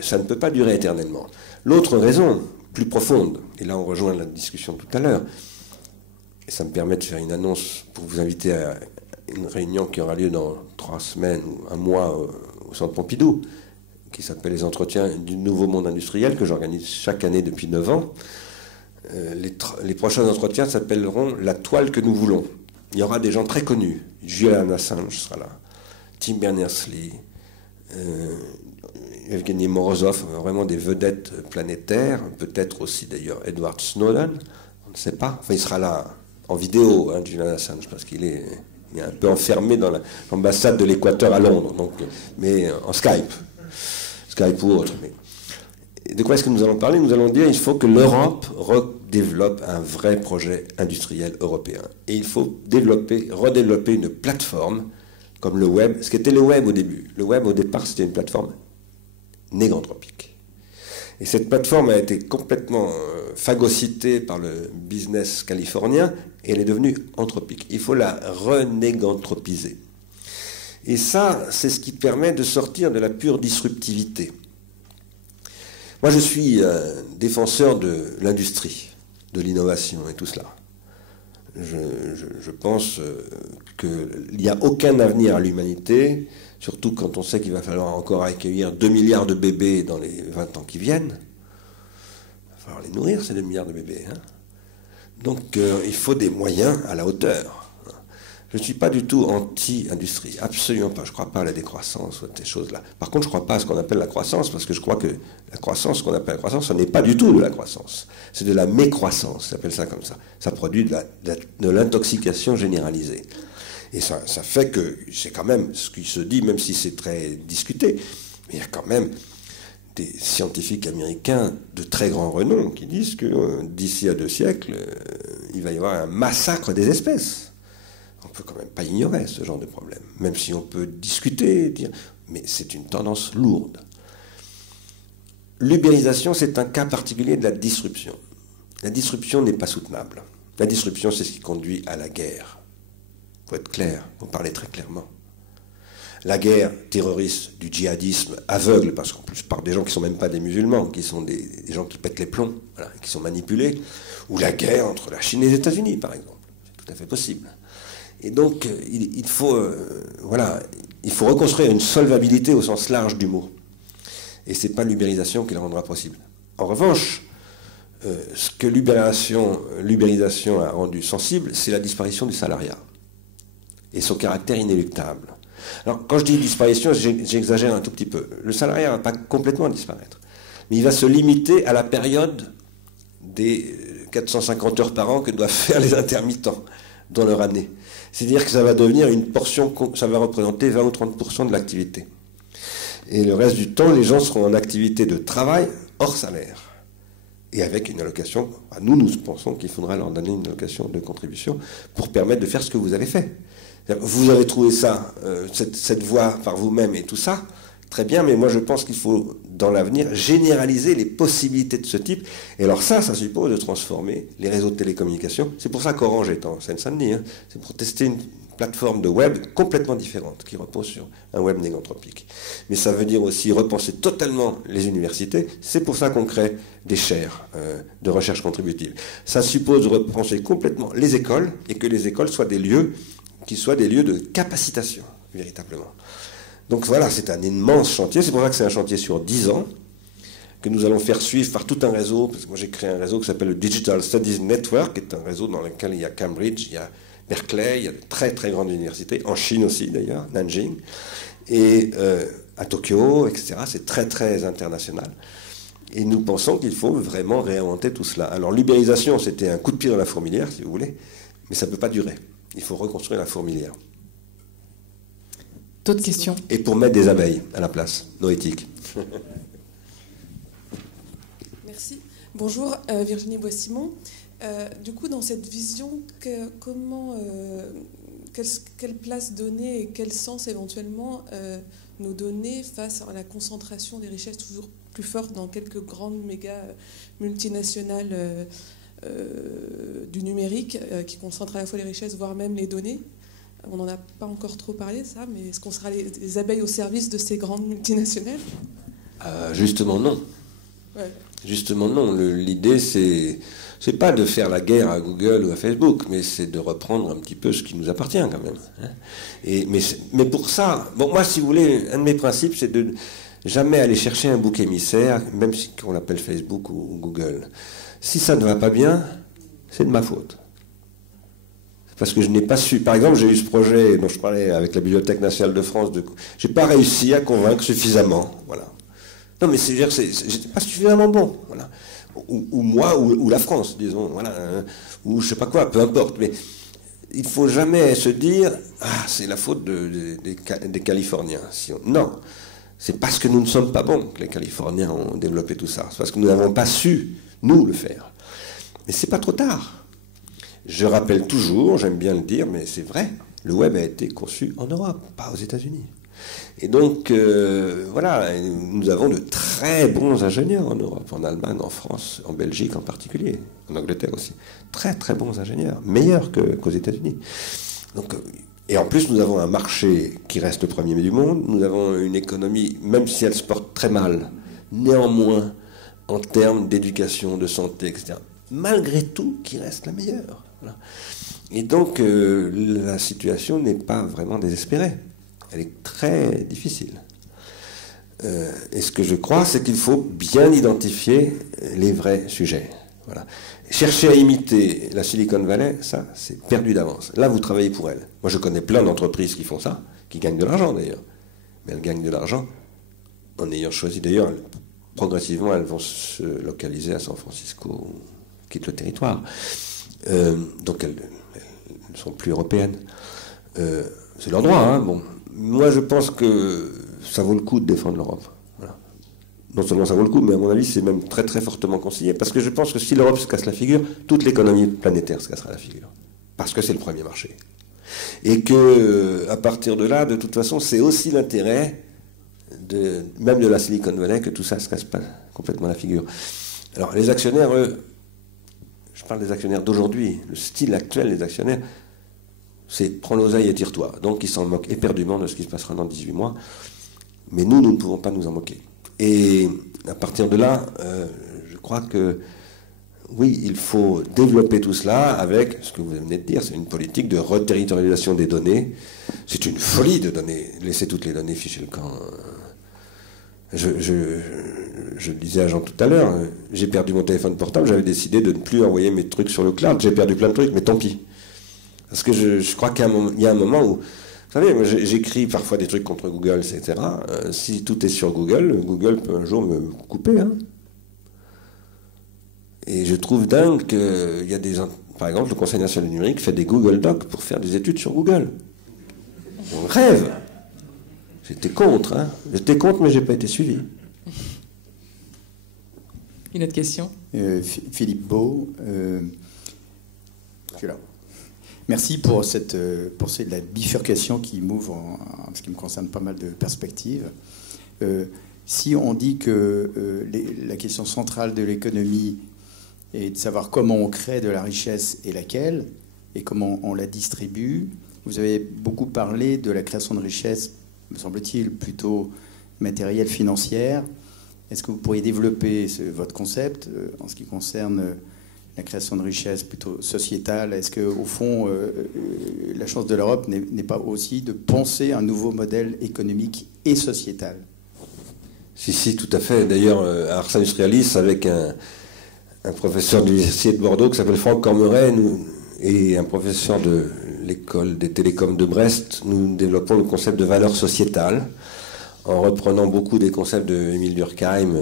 ça ne peut pas durer éternellement. L'autre raison, plus profonde, et là on rejoint la discussion tout à l'heure, et ça me permet de faire une annonce pour vous inviter à une réunion qui aura lieu dans 3 semaines ou 1 mois au Centre Pompidou, qui s'appelle les Entretiens du Nouveau Monde Industriel, que j'organise chaque année depuis 9 ans. Les prochains entretiens s'appelleront La toile que nous voulons. Il y aura des gens très connus. Julian Assange sera là, Tim Berners-Lee, Evgeny Morozov, vraiment des vedettes planétaires, peut-être aussi d'ailleurs Edward Snowden, on ne sait pas. Enfin, il sera là en vidéo, hein, Julian Assange, parce qu'il est un peu enfermé dans l'ambassade de l'Équateur à Londres, donc, mais en Skype ou autre. Mais de quoi est-ce que nous allons parler? Nous allons dire qu'il faut que l'Europe redéveloppe un vrai projet industriel européen. Et il faut redévelopper une plateforme comme le web, ce qu'était le web au début. Le web, au départ, c'était une plateforme néganthropique. Et cette plateforme a été complètement phagocytée par le business californien et elle est devenue anthropique. Il faut la renéganthropiser. Et ça, c'est ce qui permet de sortir de la pure disruptivité. Moi, je suis défenseur de l'industrie, de l'innovation et tout cela. Je pense qu'il n'y a aucun avenir à l'humanité, surtout quand on sait qu'il va falloir encore accueillir 2 milliards de bébés dans les 20 ans qui viennent. Il va falloir les nourrir, ces 2 milliards de bébés. Hein. Donc, il faut des moyens à la hauteur. Je ne suis pas du tout anti-industrie, absolument pas. Je ne crois pas à la décroissance ou à ces choses-là. Par contre, je ne crois pas à ce qu'on appelle la croissance, parce que je crois que la croissance, ce qu'on appelle la croissance, ce n'est pas du tout de la croissance. C'est de la mécroissance, ça s'appelle ça comme ça. Ça produit de l'intoxication généralisée. Et ça fait que c'est quand même ce qui se dit, même si c'est très discuté, mais il y a quand même des scientifiques américains de très grand renom qui disent que d'ici à 2 siècles, il va y avoir un massacre des espèces. On ne peut quand même pas ignorer ce genre de problème, même si on peut discuter, dire, mais c'est une tendance lourde. L'ubérisation, c'est un cas particulier de la disruption. La disruption n'est pas soutenable. La disruption, c'est ce qui conduit à la guerre. Il faut être clair, il faut parler très clairement. La guerre terroriste du djihadisme aveugle, parce qu'en plus par des gens qui ne sont même pas des musulmans, qui sont des gens qui pètent les plombs, voilà, qui sont manipulés, ou la guerre entre la Chine et les États-Unis, par exemple. C'est tout à fait possible. Et donc, il faut reconstruire une solvabilité au sens large du mot. Et ce n'est pas l'ubérisation qui la rendra possible. En revanche, ce que l'ubérisation a rendu sensible, c'est la disparition du salariat et son caractère inéluctable. Alors, quand je dis disparition, j'exagère un tout petit peu. Le salariat ne va pas complètement disparaître, mais il va se limiter à la période des 450 heures par an que doivent faire les intermittents dans leur année. C'est-à-dire que ça va devenir une portion, ça va représenter 20 ou 30% de l'activité. Et le reste du temps, les gens seront en activité de travail hors salaire. Et avec une allocation, nous pensons qu'il faudra leur donner une allocation de contribution pour permettre de faire ce que vous avez fait. Vous avez trouvé ça, cette voie par vous-même et tout ça, très bien, mais moi je pense qu'il faut, dans l'avenir, généraliser les possibilités de ce type. Et alors ça suppose de transformer les réseaux de télécommunications. C'est pour ça qu'Orange est en Seine-Saint-Denis, hein. C'est pour tester une plateforme de web complètement différente, qui repose sur un web négantropique. Mais ça veut dire aussi repenser totalement les universités. C'est pour ça qu'on crée des chaires de recherche contributive. Ça suppose de repenser complètement les écoles, et que les écoles soient des lieux qui soient des lieux de capacitation, véritablement. Donc voilà, c'est un immense chantier. C'est pour ça que c'est un chantier sur 10 ans, que nous allons faire suivre par tout un réseau, parce que moi j'ai créé un réseau qui s'appelle le Digital Studies Network, qui est un réseau dans lequel il y a Cambridge, il y a Berkeley, il y a de très très grandes universités, en Chine aussi d'ailleurs, Nanjing, et à Tokyo, etc. C'est très très international. Et nous pensons qu'il faut vraiment réinventer tout cela. Alors l'ubérisation, c'était un coup de pied dans la fourmilière, si vous voulez, mais ça ne peut pas durer. Il faut reconstruire la fourmilière. D'autres questions? Et pour mettre des abeilles à la place, noétiques. Merci. Bonjour, Virginie Bois-Simon. Du coup, dans cette vision, quelle place donner et quel sens éventuellement nous donner face à la concentration des richesses toujours plus forte dans quelques grandes méga multinationales du numérique qui concentrent à la fois les richesses, voire même les données? On n'en a pas encore trop parlé de ça, mais est-ce qu'on sera les abeilles au service de ces grandes multinationales? Justement non. Ouais. Justement non. L'idée, c'est pas de faire la guerre à Google ou à Facebook, mais c'est de reprendre un petit peu ce qui nous appartient quand même. Hein. Mais pour ça, bon, moi, si vous voulez, un de mes principes, c'est de jamais aller chercher un bouc émissaire, même si on l'appelle Facebook ou Google. Si ça ne va pas bien, c'est de ma faute. Parce que je n'ai pas su. Par exemple, j'ai eu ce projet dont je parlais avec la Bibliothèque nationale de France. Je n'ai pas réussi à convaincre suffisamment. Voilà. Non, mais j'étais pas suffisamment bon. Voilà. Ou moi, ou la France, disons. Voilà. Ou je sais pas quoi, peu importe. Mais il ne faut jamais se dire c'est la faute des Californiens. Non. C'est parce que nous ne sommes pas bons que les Californiens ont développé tout ça. C'est parce que nous n'avons pas su, nous, le faire. Mais c'est pas trop tard. Je rappelle toujours, j'aime bien le dire, mais c'est vrai, le web a été conçu en Europe, pas aux États-Unis. Et donc, voilà, nous avons de très bons ingénieurs en Europe, en Allemagne, en France, en Belgique en particulier, en Angleterre aussi. Très très bons ingénieurs, meilleurs qu'aux États-Unis. Donc, et en plus, nous avons un marché qui reste le premier du monde, nous avons une économie, même si elle se porte très mal, néanmoins, en termes d'éducation, de santé, etc., malgré tout, qui reste la meilleure. Voilà. Et donc, la situation n'est pas vraiment désespérée. Elle est très difficile. Et ce que je crois, c'est qu'il faut bien identifier les vrais sujets. Voilà. Chercher à imiter la Silicon Valley, ça, c'est perdu d'avance. Là, vous travaillez pour elle. Moi, je connais plein d'entreprises qui font ça, qui gagnent de l'argent d'ailleurs. Mais elles gagnent de l'argent en ayant choisi, d'ailleurs, progressivement, elles vont se localiser à San Francisco, quittent le territoire. Donc elles ne sont plus européennes. C'est leur droit, hein. Bon. Moi, je pense que ça vaut le coup de défendre l'Europe. Voilà. Non seulement ça vaut le coup, mais à mon avis, c'est même très très fortement conseillé. Parce que je pense que si l'Europe se casse la figure, toute l'économie planétaire se cassera la figure. Parce que c'est le premier marché. Et que, à partir de là, de toute façon, c'est aussi l'intérêt même de la Silicon Valley que tout ça se casse pas complètement la figure. Alors, les actionnaires, eux, je parle des actionnaires d'aujourd'hui, le style actuel des actionnaires, c'est prends l'oseille et tire-toi. Donc ils s'en moquent éperdument de ce qui se passera dans 18 mois. Mais nous ne pouvons pas nous en moquer. Et à partir de là, je crois que oui, il faut développer tout cela avec ce que vous venez de dire, c'est une politique de reterritorialisation des données. C'est une folie de laisser toutes les données fichées le camp. Je le disais à Jean tout à l'heure, j'ai perdu mon téléphone portable, j'avais décidé de ne plus envoyer mes trucs sur le cloud, j'ai perdu plein de trucs, mais tant pis. Parce que je crois qu'il y a un moment où, vous savez, j'écris parfois des trucs contre Google, etc. Si tout est sur Google, Google peut un jour me couper. Hein. Et je trouve dingue qu'il y a par exemple, le Conseil national du numérique fait des Google Docs pour faire des études sur Google. On rêve. J'étais contre, hein. J'étais contre, mais j'ai pas été suivi. Une autre question? Philippe Beau. Je suis là. Merci pour la bifurcation qui m'ouvre, en ce qui me concerne, pas mal de perspectives. Si on dit que la question centrale de l'économie est de savoir comment on crée de la richesse et laquelle, et comment on la distribue, vous avez beaucoup parlé de la création de richesse, me semble-t-il, plutôt matérielle, financière. Est-ce que vous pourriez développer votre concept en ce qui concerne la création de richesse plutôt sociétale? Est-ce qu'au fond, la chance de l'Europe n'est pas aussi de penser un nouveau modèle économique et sociétal? Si, tout à fait. D'ailleurs, à Ars Industrialis, avec un professeur de l'université de Bordeaux qui s'appelle Franck Cormeret et un professeur de l'école des télécoms de Brest, nous développons le concept de valeur sociétale en reprenant beaucoup des concepts de Émile Durkheim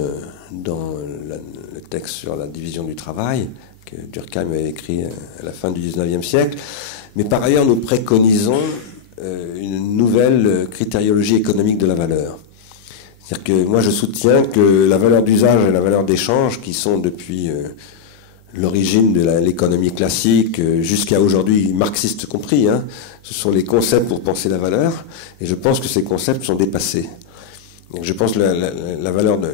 dans le texte sur la division du travail que Durkheim avait écrit à la fin du 19e siècle. Mais par ailleurs, nous préconisons une nouvelle critériologie économique de la valeur. C'est-à-dire que moi, je soutiens que la valeur d'usage et la valeur d'échange, qui sont depuis l'origine de l'économie classique jusqu'à aujourd'hui, marxiste compris, hein, ce sont les concepts pour penser la valeur, et je pense que ces concepts sont dépassés. Donc je pense que la valeur de...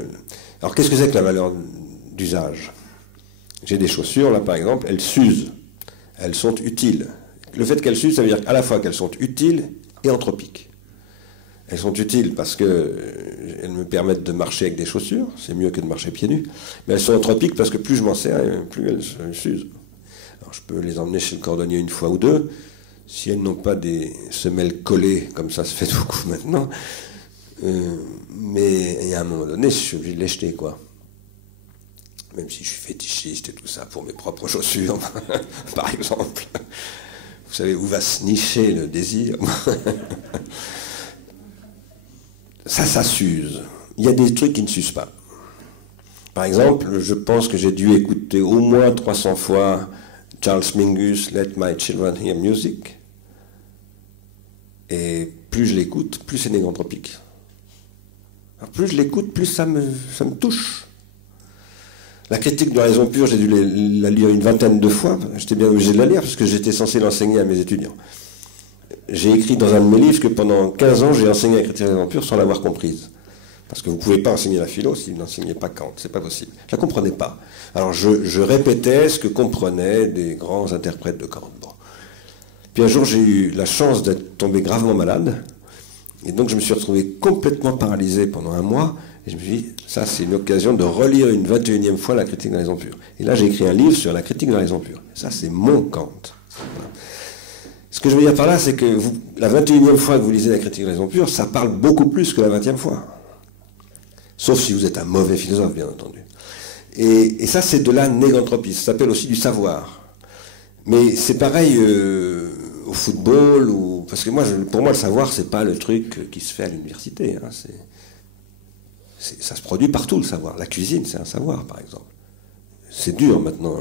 Alors qu'est-ce que c'est que la valeur d'usage? J'ai des chaussures, là par exemple, elles s'usent, elles sont utiles. Le fait qu'elles s'usent, ça veut dire à la fois qu'elles sont utiles et anthropiques. Elles sont utiles parce qu'elles me permettent de marcher avec des chaussures, c'est mieux que de marcher pieds nus. Mais elles sont anthropiques parce que plus je m'en sers, plus elles s'usent. Alors je peux les emmener chez le cordonnier une fois ou deux. Si elles n'ont pas des semelles collées, comme ça se fait beaucoup maintenant, mais à un moment donné, je suis obligé de les jeter, quoi. Même si je suis fétichiste et tout ça pour mes propres chaussures, par exemple. Vous savez où va se nicher le désir? Ça s'use. Il y a des trucs qui ne s'usent pas. Par exemple, je pense que j'ai dû écouter au moins 300 fois Charles Mingus, Let My Children Hear Music. Et plus je l'écoute, plus c'est néganthropique. Alors plus je l'écoute, plus ça me touche. La critique de la raison pure, j'ai dû la lire une vingtaine de fois. J'étais bien obligé de la lire parce que j'étais censé l'enseigner à mes étudiants. J'ai écrit dans un de mes livres que pendant 15 ans, j'ai enseigné la critique de la raison pure sans l'avoir comprise. Parce que vous ne pouvez pas enseigner la philo si vous n'enseignez pas Kant, c'est pas possible. Je la comprenais pas. Alors je répétais ce que comprenaient des grands interprètes de Kant. Bon. Puis un jour, j'ai eu la chance d'être tombé gravement malade, et donc je me suis retrouvé complètement paralysé pendant un mois, et je me suis dit, ça c'est une occasion de relire une 21e fois la critique de la raison pure. Et là j'ai écrit un livre sur la critique de la raison pure. Ça c'est mon Kant. Voilà. Ce que je veux dire par là, c'est que la 21e fois que vous lisez la critique de la raison pure, ça parle beaucoup plus que la 20e fois. Sauf si vous êtes un mauvais philosophe, bien entendu. Et ça, c'est de la néganthropie. Ça s'appelle aussi du savoir. Mais c'est pareil au football, parce que pour moi, le savoir, c'est pas le truc qui se fait à l'université. Hein. Ça se produit partout, le savoir. La cuisine, c'est un savoir, par exemple. C'est dur maintenant.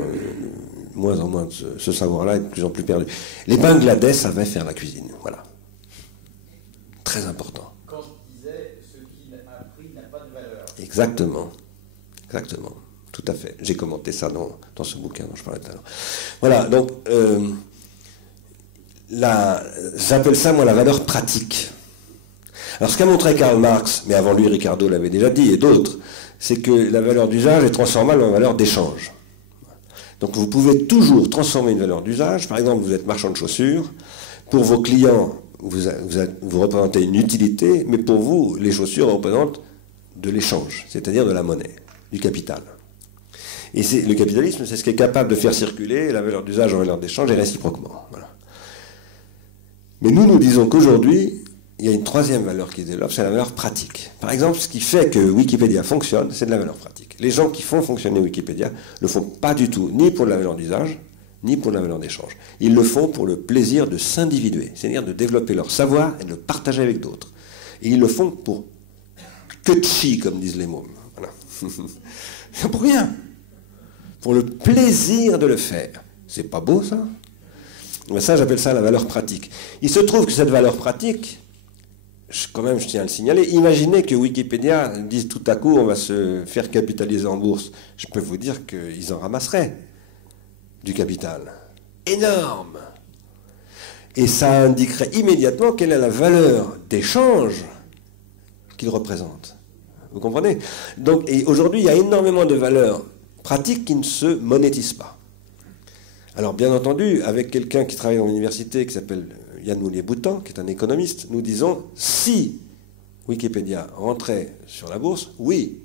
Moins en moins, ce savoir-là est de plus en plus perdu. Les Bangladais savaient faire la cuisine, voilà. Très important. Quand je disais, ce qu'il a appris n'a pas de valeur. Exactement. Exactement. Tout à fait. J'ai commenté ça dans ce bouquin dont je parlais tout à l'heure. Voilà, donc, j'appelle ça, moi, la valeur pratique. Alors, ce qu'a montré Karl Marx, mais avant lui, Ricardo l'avait déjà dit, et d'autres, c'est que la valeur d'usage est transformable en valeur d'échange. Donc vous pouvez toujours transformer une valeur d'usage. Par exemple, vous êtes marchand de chaussures. Pour vos clients, vous représentez une utilité, mais pour vous, les chaussures représentent de l'échange, c'est-à-dire de la monnaie, du capital. Et le capitalisme, c'est ce qui est capable de faire circuler la valeur d'usage en valeur d'échange et réciproquement. Voilà. Mais nous disons qu'aujourd'hui, il y a une troisième valeur qui se développe, c'est la valeur pratique. Par exemple, ce qui fait que Wikipédia fonctionne, c'est de la valeur pratique. Les gens qui font fonctionner Wikipédia ne le font pas du tout, ni pour la valeur d'usage, ni pour la valeur d'échange. Ils le font pour le plaisir de s'individuer, c'est-à-dire de développer leur savoir et de le partager avec d'autres. Et ils le font pour que de chi, comme disent les mômes. Voilà. Pour rien. Pour le plaisir de le faire. C'est pas beau, ça? Mais ça, j'appelle ça la valeur pratique. Il se trouve que cette valeur pratique, quand même, je tiens à le signaler, imaginez que Wikipédia dise tout à coup on va se faire capitaliser en bourse. Je peux vous dire qu'ils en ramasseraient du capital. Énorme. Et ça indiquerait immédiatement quelle est la valeur d'échange qu'il représente. Vous comprenez? Donc, et aujourd'hui, il y a énormément de valeurs pratiques qui ne se monétisent pas. Alors, bien entendu, avec quelqu'un qui travaille dans l'université qui s'appelle Yann Moulier-Boutan, qui est un économiste, nous disons, si Wikipédia rentrait sur la bourse, oui,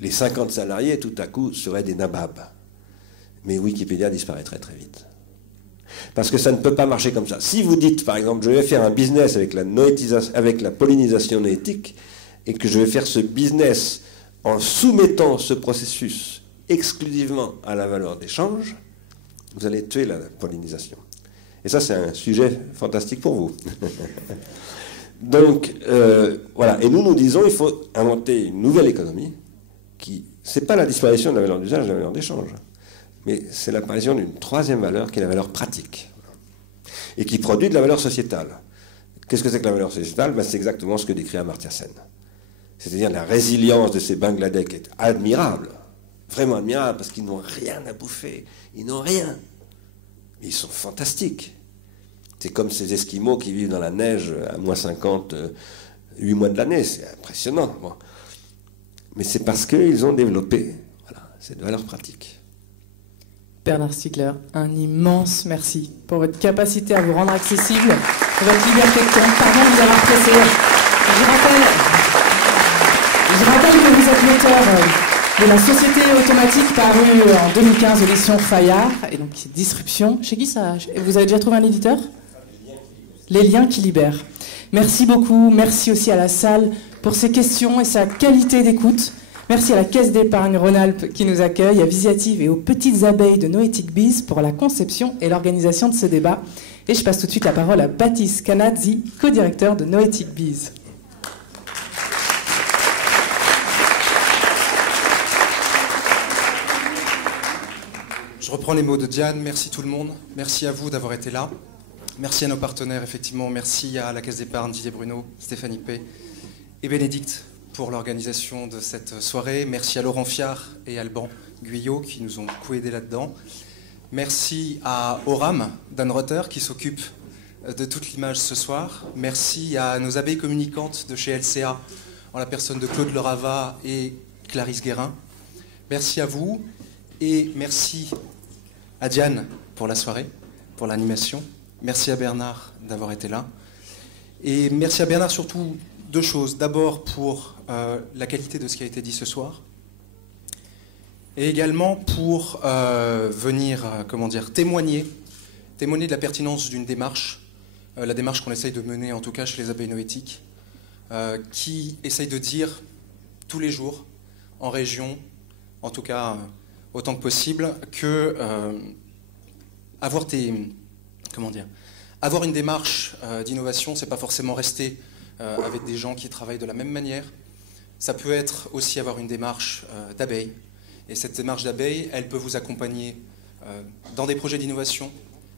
les 50 salariés, tout à coup, seraient des nababs. Mais Wikipédia disparaîtrait très vite. Parce que ça ne peut pas marcher comme ça. Si vous dites, par exemple, je vais faire un business avec la pollinisation noétique, et que je vais faire ce business en soumettant ce processus exclusivement à la valeur d'échange, vous allez tuer la pollinisation. Et ça, c'est un sujet fantastique pour vous. Donc, voilà. Et nous disons, il faut inventer une nouvelle économie qui, c'est pas la disparition de la valeur d'usage, de la valeur d'échange, mais c'est l'apparition d'une troisième valeur qui est la valeur pratique et qui produit de la valeur sociétale. Qu'est-ce que c'est que la valeur sociétale? C'est exactement ce que décrit Amartya Sen. C'est-à-dire la résilience de ces Bangladais qui est admirable, vraiment admirable, parce qu'ils n'ont rien à bouffer, ils n'ont rien. Mais ils sont fantastiques. C'est comme ces Esquimaux qui vivent dans la neige à moins 50, 8 mois de l'année, c'est impressionnant. Bon. Mais c'est parce qu'ils ont développé cette valeur pratique. Bernard Stiegler, un immense merci pour votre capacité à vous rendre accessible, pour votre liberté de ton. Pardon de vous avoir pressé. Je rappelle que vous êtes l'auteur de La Société automatique parue en 2015 aux éditions Fayard, et donc Disruption. Chez qui ça? Vous avez déjà trouvé un éditeur? Les liens qui libèrent. Merci beaucoup. Merci aussi à la salle pour ses questions et sa qualité d'écoute. Merci à la Caisse d'épargne Rhône-Alpes qui nous accueille, à Visiative et aux petites abeilles de Noétique Biz pour la conception et l'organisation de ce débat. Et je passe tout de suite la parole à Baptiste Canazzi, co-directeur de Noétique Biz. Je reprends les mots de Diane. Merci tout le monde. Merci à vous d'avoir été là. Merci à nos partenaires, effectivement. Merci à la Caisse d'épargne, Didier Bruno, Stéphanie Pay et Bénédicte pour l'organisation de cette soirée. Merci à Laurent Fiard et Alban Guyot qui nous ont beaucoup aidés là-dedans. Merci à Oram Danrotter qui s'occupe de toute l'image ce soir. Merci à nos abeilles communicantes de chez LCA, en la personne de Claude Lerava et Clarisse Guérin. Merci à vous et merci à Diane pour la soirée, pour l'animation. Merci à Bernard d'avoir été là. Et merci à Bernard surtout deux choses. D'abord pour la qualité de ce qui a été dit ce soir. Et également pour venir témoigner de la pertinence d'une démarche, la démarche qu'on essaye de mener en tout cas chez les abeilles noétiques, qui essaye de dire tous les jours en région, en tout cas autant que possible, que avoir une démarche d'innovation, c'est pas forcément rester avec des gens qui travaillent de la même manière. Ça peut être aussi avoir une démarche d'abeilles. Et cette démarche d'abeilles, elle peut vous accompagner dans des projets d'innovation.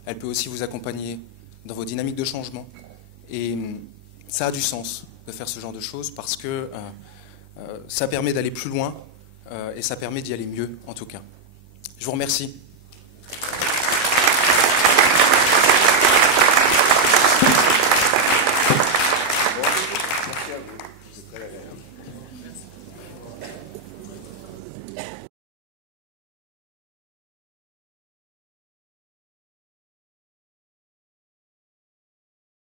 Elle peut aussi vous accompagner dans vos dynamiques de changement. Et ça a du sens de faire ce genre de choses parce que ça permet d'aller plus loin et ça permet d'y aller mieux, en tout cas. Je vous remercie.